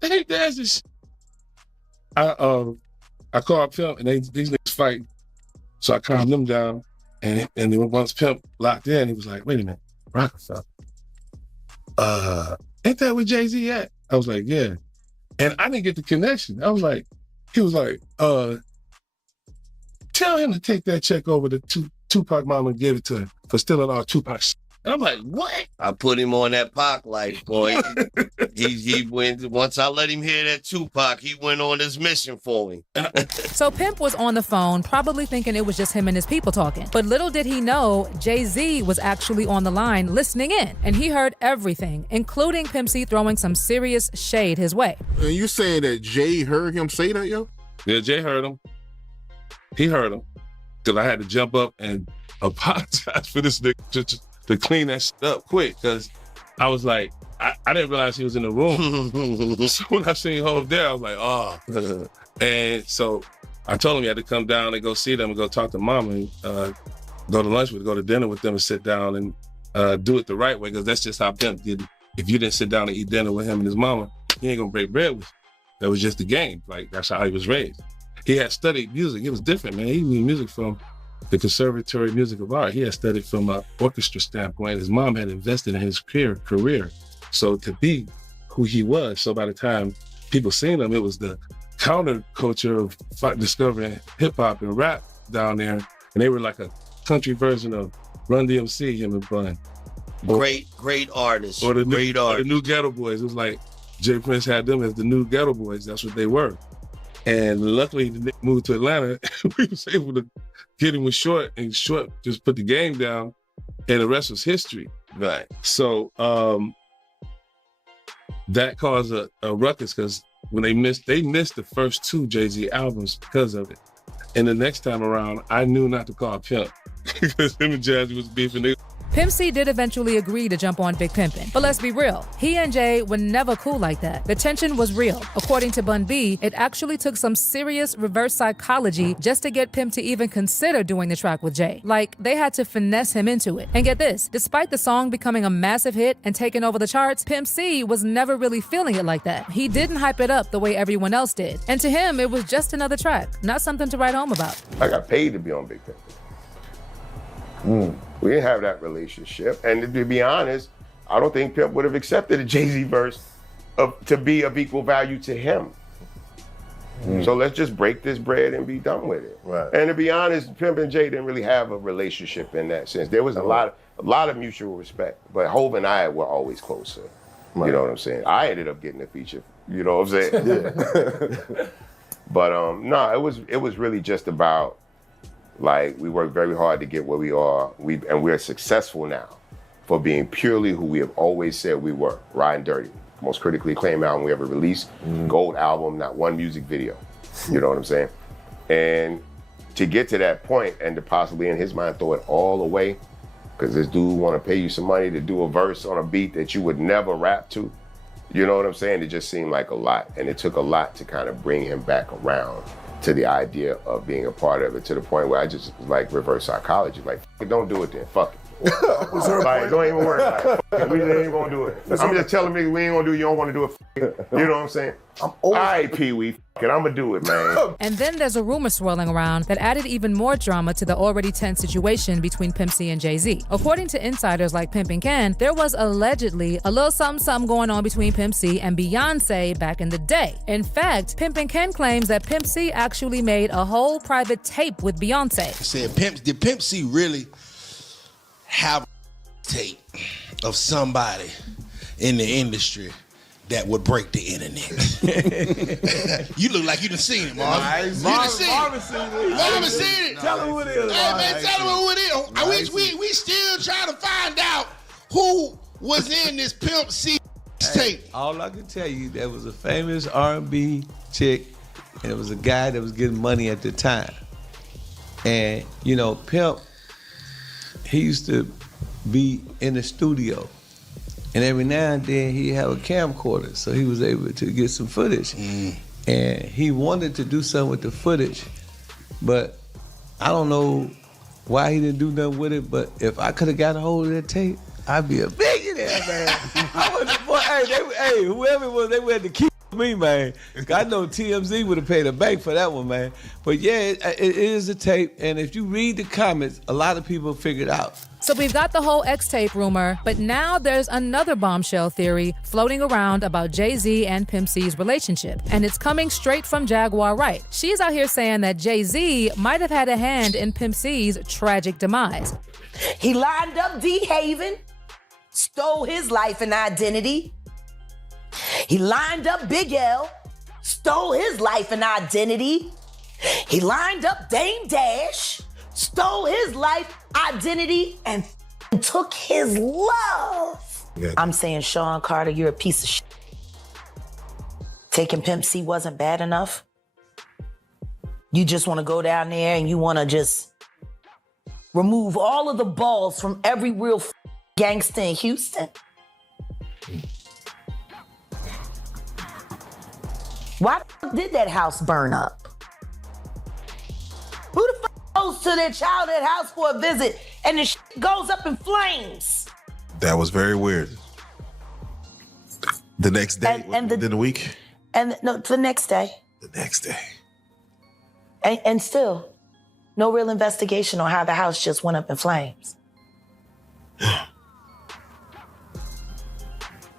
Hey, that's the shit. I called Pimp and these niggas fighting. So I calmed them down. And then once Pimp locked in, he was like, wait a minute, Roc-A-Fella. Ain't that where Jay-Z at? I was like, yeah. And I didn't get the connection. I was like, he was like, tell him to take that check over to Tupac mama and give it to him for stealing all Tupac's. And I'm like, what? I put him on that Pac life, boy. he went, once I let him hear that Tupac, he went on his mission for me. So Pimp was on the phone, probably thinking it was just him and his people talking. But little did he know, Jay-Z was actually on the line listening in. And he heard everything, including Pimp C throwing some serious shade his way. And you saying that Jay heard him say that, yo? Yeah, Jay heard him. He heard him. Because I had to jump up and apologize for this nigga to clean that shit up quick. Because I was like, I didn't realize he was in the room. So when I seen Hov there, I was like, oh. And so I told him he had to come down and go see them and go talk to mama and go to lunch with, go to dinner with them and sit down and do it the right way. Because that's just how Pimp did it. If you didn't sit down and eat dinner with him and his mama, he ain't gonna break bread with you. That was just the game. Like, that's how he was raised. He had studied music. It was different, man. He knew music from the Conservatory of Music of Art. He had studied from an orchestra standpoint. His mom had invested in his career. So to be who he was, so by the time people seen him, it was the counterculture of discovering hip hop and rap down there. And they were like a country version of Run DMC, him and Bun. Great artists. Or the new Ghetto Boys. It was like Jay Prince had them as the new Ghetto Boys. That's what they were. And luckily, the nigga moved to Atlanta. We was able to get him with Short, and Short just put the game down, and the rest was history. Right. So that caused a ruckus because when they missed the first two Jay-Z albums because of it. And the next time around, I knew not to call Pimp because him and Jazzy was beefing. Pimp C did eventually agree to jump on Big Pimpin'. But let's be real, he and Jay were never cool like that. The tension was real. According to Bun B, it actually took some serious reverse psychology just to get Pimp to even consider doing the track with Jay. Like, they had to finesse him into it. And get this, despite the song becoming a massive hit and taking over the charts, Pimp C was never really feeling it like that. He didn't hype it up the way everyone else did. And to him, it was just another track, not something to write home about. I got paid to be on Big Pimpin'. We didn't have that relationship. And to be honest, I don't think Pimp would have accepted a Jay-Z verse to be of equal value to him. So let's just break this bread and be done with it. Right. And to be honest, Pimp and Jay didn't really have a relationship in that sense. There was a lot of mutual respect, but Hov and I were always closer. Right. You know what I'm saying? I ended up getting a feature. You know what I'm saying? Yeah. But no, it was really just about, like, we worked very hard to get where we are. We're successful now for being purely who we have always said we were, Riding Dirty. Most critically acclaimed album we ever released, gold album, not one music video. You know what I'm saying? And to get to that point and to possibly in his mind throw it all away, because this dude want to pay you some money to do a verse on a beat that you would never rap to, you know what I'm saying? It just seemed like a lot. And it took a lot to kind of bring him back around to the idea of being a part of it, to the point where I just was like reverse psychology, like, don't do it then, fuck it. Like, don't even worry about it. We ain't gonna do it. I'm just telling niggas we ain't gonna do it, you don't wanna do it. You know what I'm saying? All right, Pee-wee, it, I'm gonna do it, man. And then there's a rumor swirling around that added even more drama to the already tense situation between Pimp C and Jay-Z. According to insiders like Pimp and Ken, there was allegedly a little something going on between Pimp C and Beyonce back in the day. In fact, Pimp and Ken claims that Pimp C actually made a whole private tape with Beyonce. Said, did Pimp C really have a tape of somebody in the industry that would break the internet? You look like you done seen it, Marvin. You done seen it. Marvin seen it. Tell him who it is. Hey, man, tell him who it is. I wish we still trying to find out who was in this Pimp C tape. All I can tell you, there was a famous R&B chick, and it was a guy that was getting money at the time. And, you know, Pimp, he used to be in the studio, and every now and then he'd have a camcorder, so he was able to get some footage. And he wanted to do something with the footage, but I don't know why he didn't do nothing with it, but if I could have got a hold of that tape, I'd be a billionaire, man. Whoever it was, they had to keep me, man. I know TMZ would have paid a bank for that one, man. But yeah, it is a tape, and if you read the comments, a lot of people figured out. So we've got the whole X-tape rumor, but now there's another bombshell theory floating around about Jay-Z and Pimp C's relationship, and it's coming straight from Jaguar Wright. She's out here saying that Jay-Z might have had a hand in Pimp C's tragic demise. He lined up D-Haven, stole his life and identity. He lined up Big L, stole his life and identity. He lined up Dame Dash, stole his life, identity, and took his love. Yeah. I'm saying, Sean Carter, you're a piece of shit. Taking Pimp C wasn't bad enough. You just want to go down there and you want to just remove all of the balls from every real gangster in Houston. Why the fuck did that house burn up? Who the fuck goes to their childhood house for a visit and the shit goes up in flames? That was very weird. The next day, and within the week? And no, the next day. The next day. And still, no real investigation on how the house just went up in flames.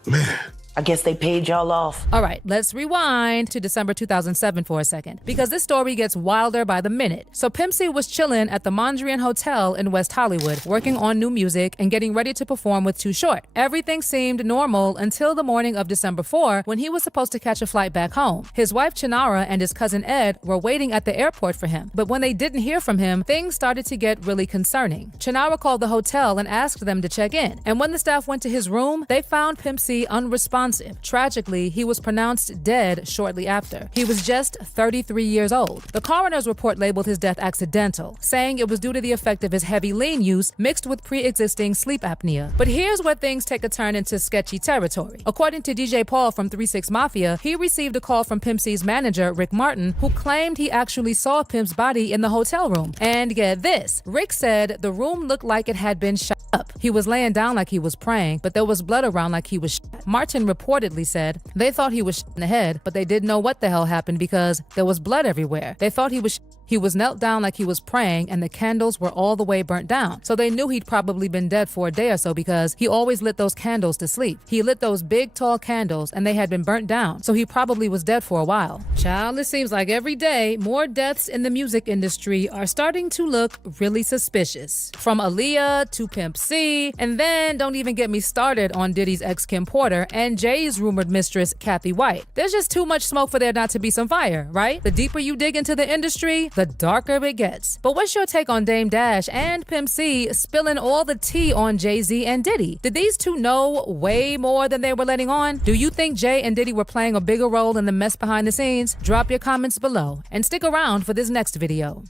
Man. I guess they paid y'all off. All right, let's rewind to December 2007 for a second, because this story gets wilder by the minute. So Pimp C was chilling at the Mondrian Hotel in West Hollywood, working on new music and getting ready to perform with Too Short. Everything seemed normal until the morning of December 4, when he was supposed to catch a flight back home. His wife Chinara and his cousin Ed were waiting at the airport for him, but when they didn't hear from him, things started to get really concerning. Chinara called the hotel and asked them to check in, and when the staff went to his room, they found Pimp C unresponsive. Tragically, he was pronounced dead shortly after. He was just 33 years old. The coroner's report labeled his death accidental, saying it was due to the effect of his heavy lean use mixed with pre-existing sleep apnea. But here's where things take a turn into sketchy territory. According to DJ Paul from 3 6 Mafia, he received a call from Pimp C's manager, Rick Martin, who claimed he actually saw Pimp's body in the hotel room. And get this, Rick said the room looked like it had been shot up. He was laying down like he was praying, but there was blood around like he was shot. Martin reportedly said they thought he was shot in the head, but they didn't know what the hell happened because there was blood everywhere. They thought he was shot He was knelt down like he was praying, and the candles were all the way burnt down. So they knew he'd probably been dead for a day or so because he always lit those candles to sleep. He lit those big, tall candles, and they had been burnt down. So he probably was dead for a while. Child, it seems like every day, more deaths in the music industry are starting to look really suspicious. From Aaliyah to Pimp C, and then don't even get me started on Diddy's ex Kim Porter and Jay's rumored mistress, Kathy White. There's just too much smoke for there not to be some fire, right? The deeper you dig into the industry, the darker it gets. But what's your take on Dame Dash and Pimp C spilling all the tea on Jay-Z and Diddy? Did these two know way more than they were letting on? Do you think Jay and Diddy were playing a bigger role in the mess behind the scenes? Drop your comments below and stick around for this next video.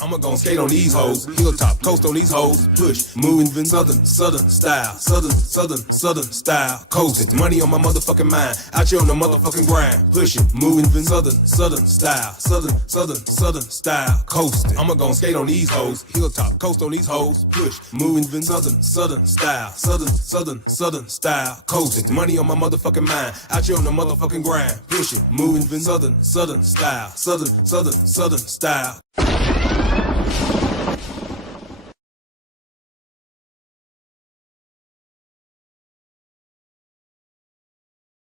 I'ma gon' skate on these hoes, hilltop, coast on these hoes, push, moving southern style, southern style, coasting, money on my motherfucking mind, out here on the motherfucking grind, pushing, moving southern style, southern style, coasting. I'ma gon' skate on these hoes, hilltop, coast on these hoes, push, moving southern style, southern style, coasting, money on my motherfucking mind, out here on the motherfucking grind, pushing, moving southern style, southern style.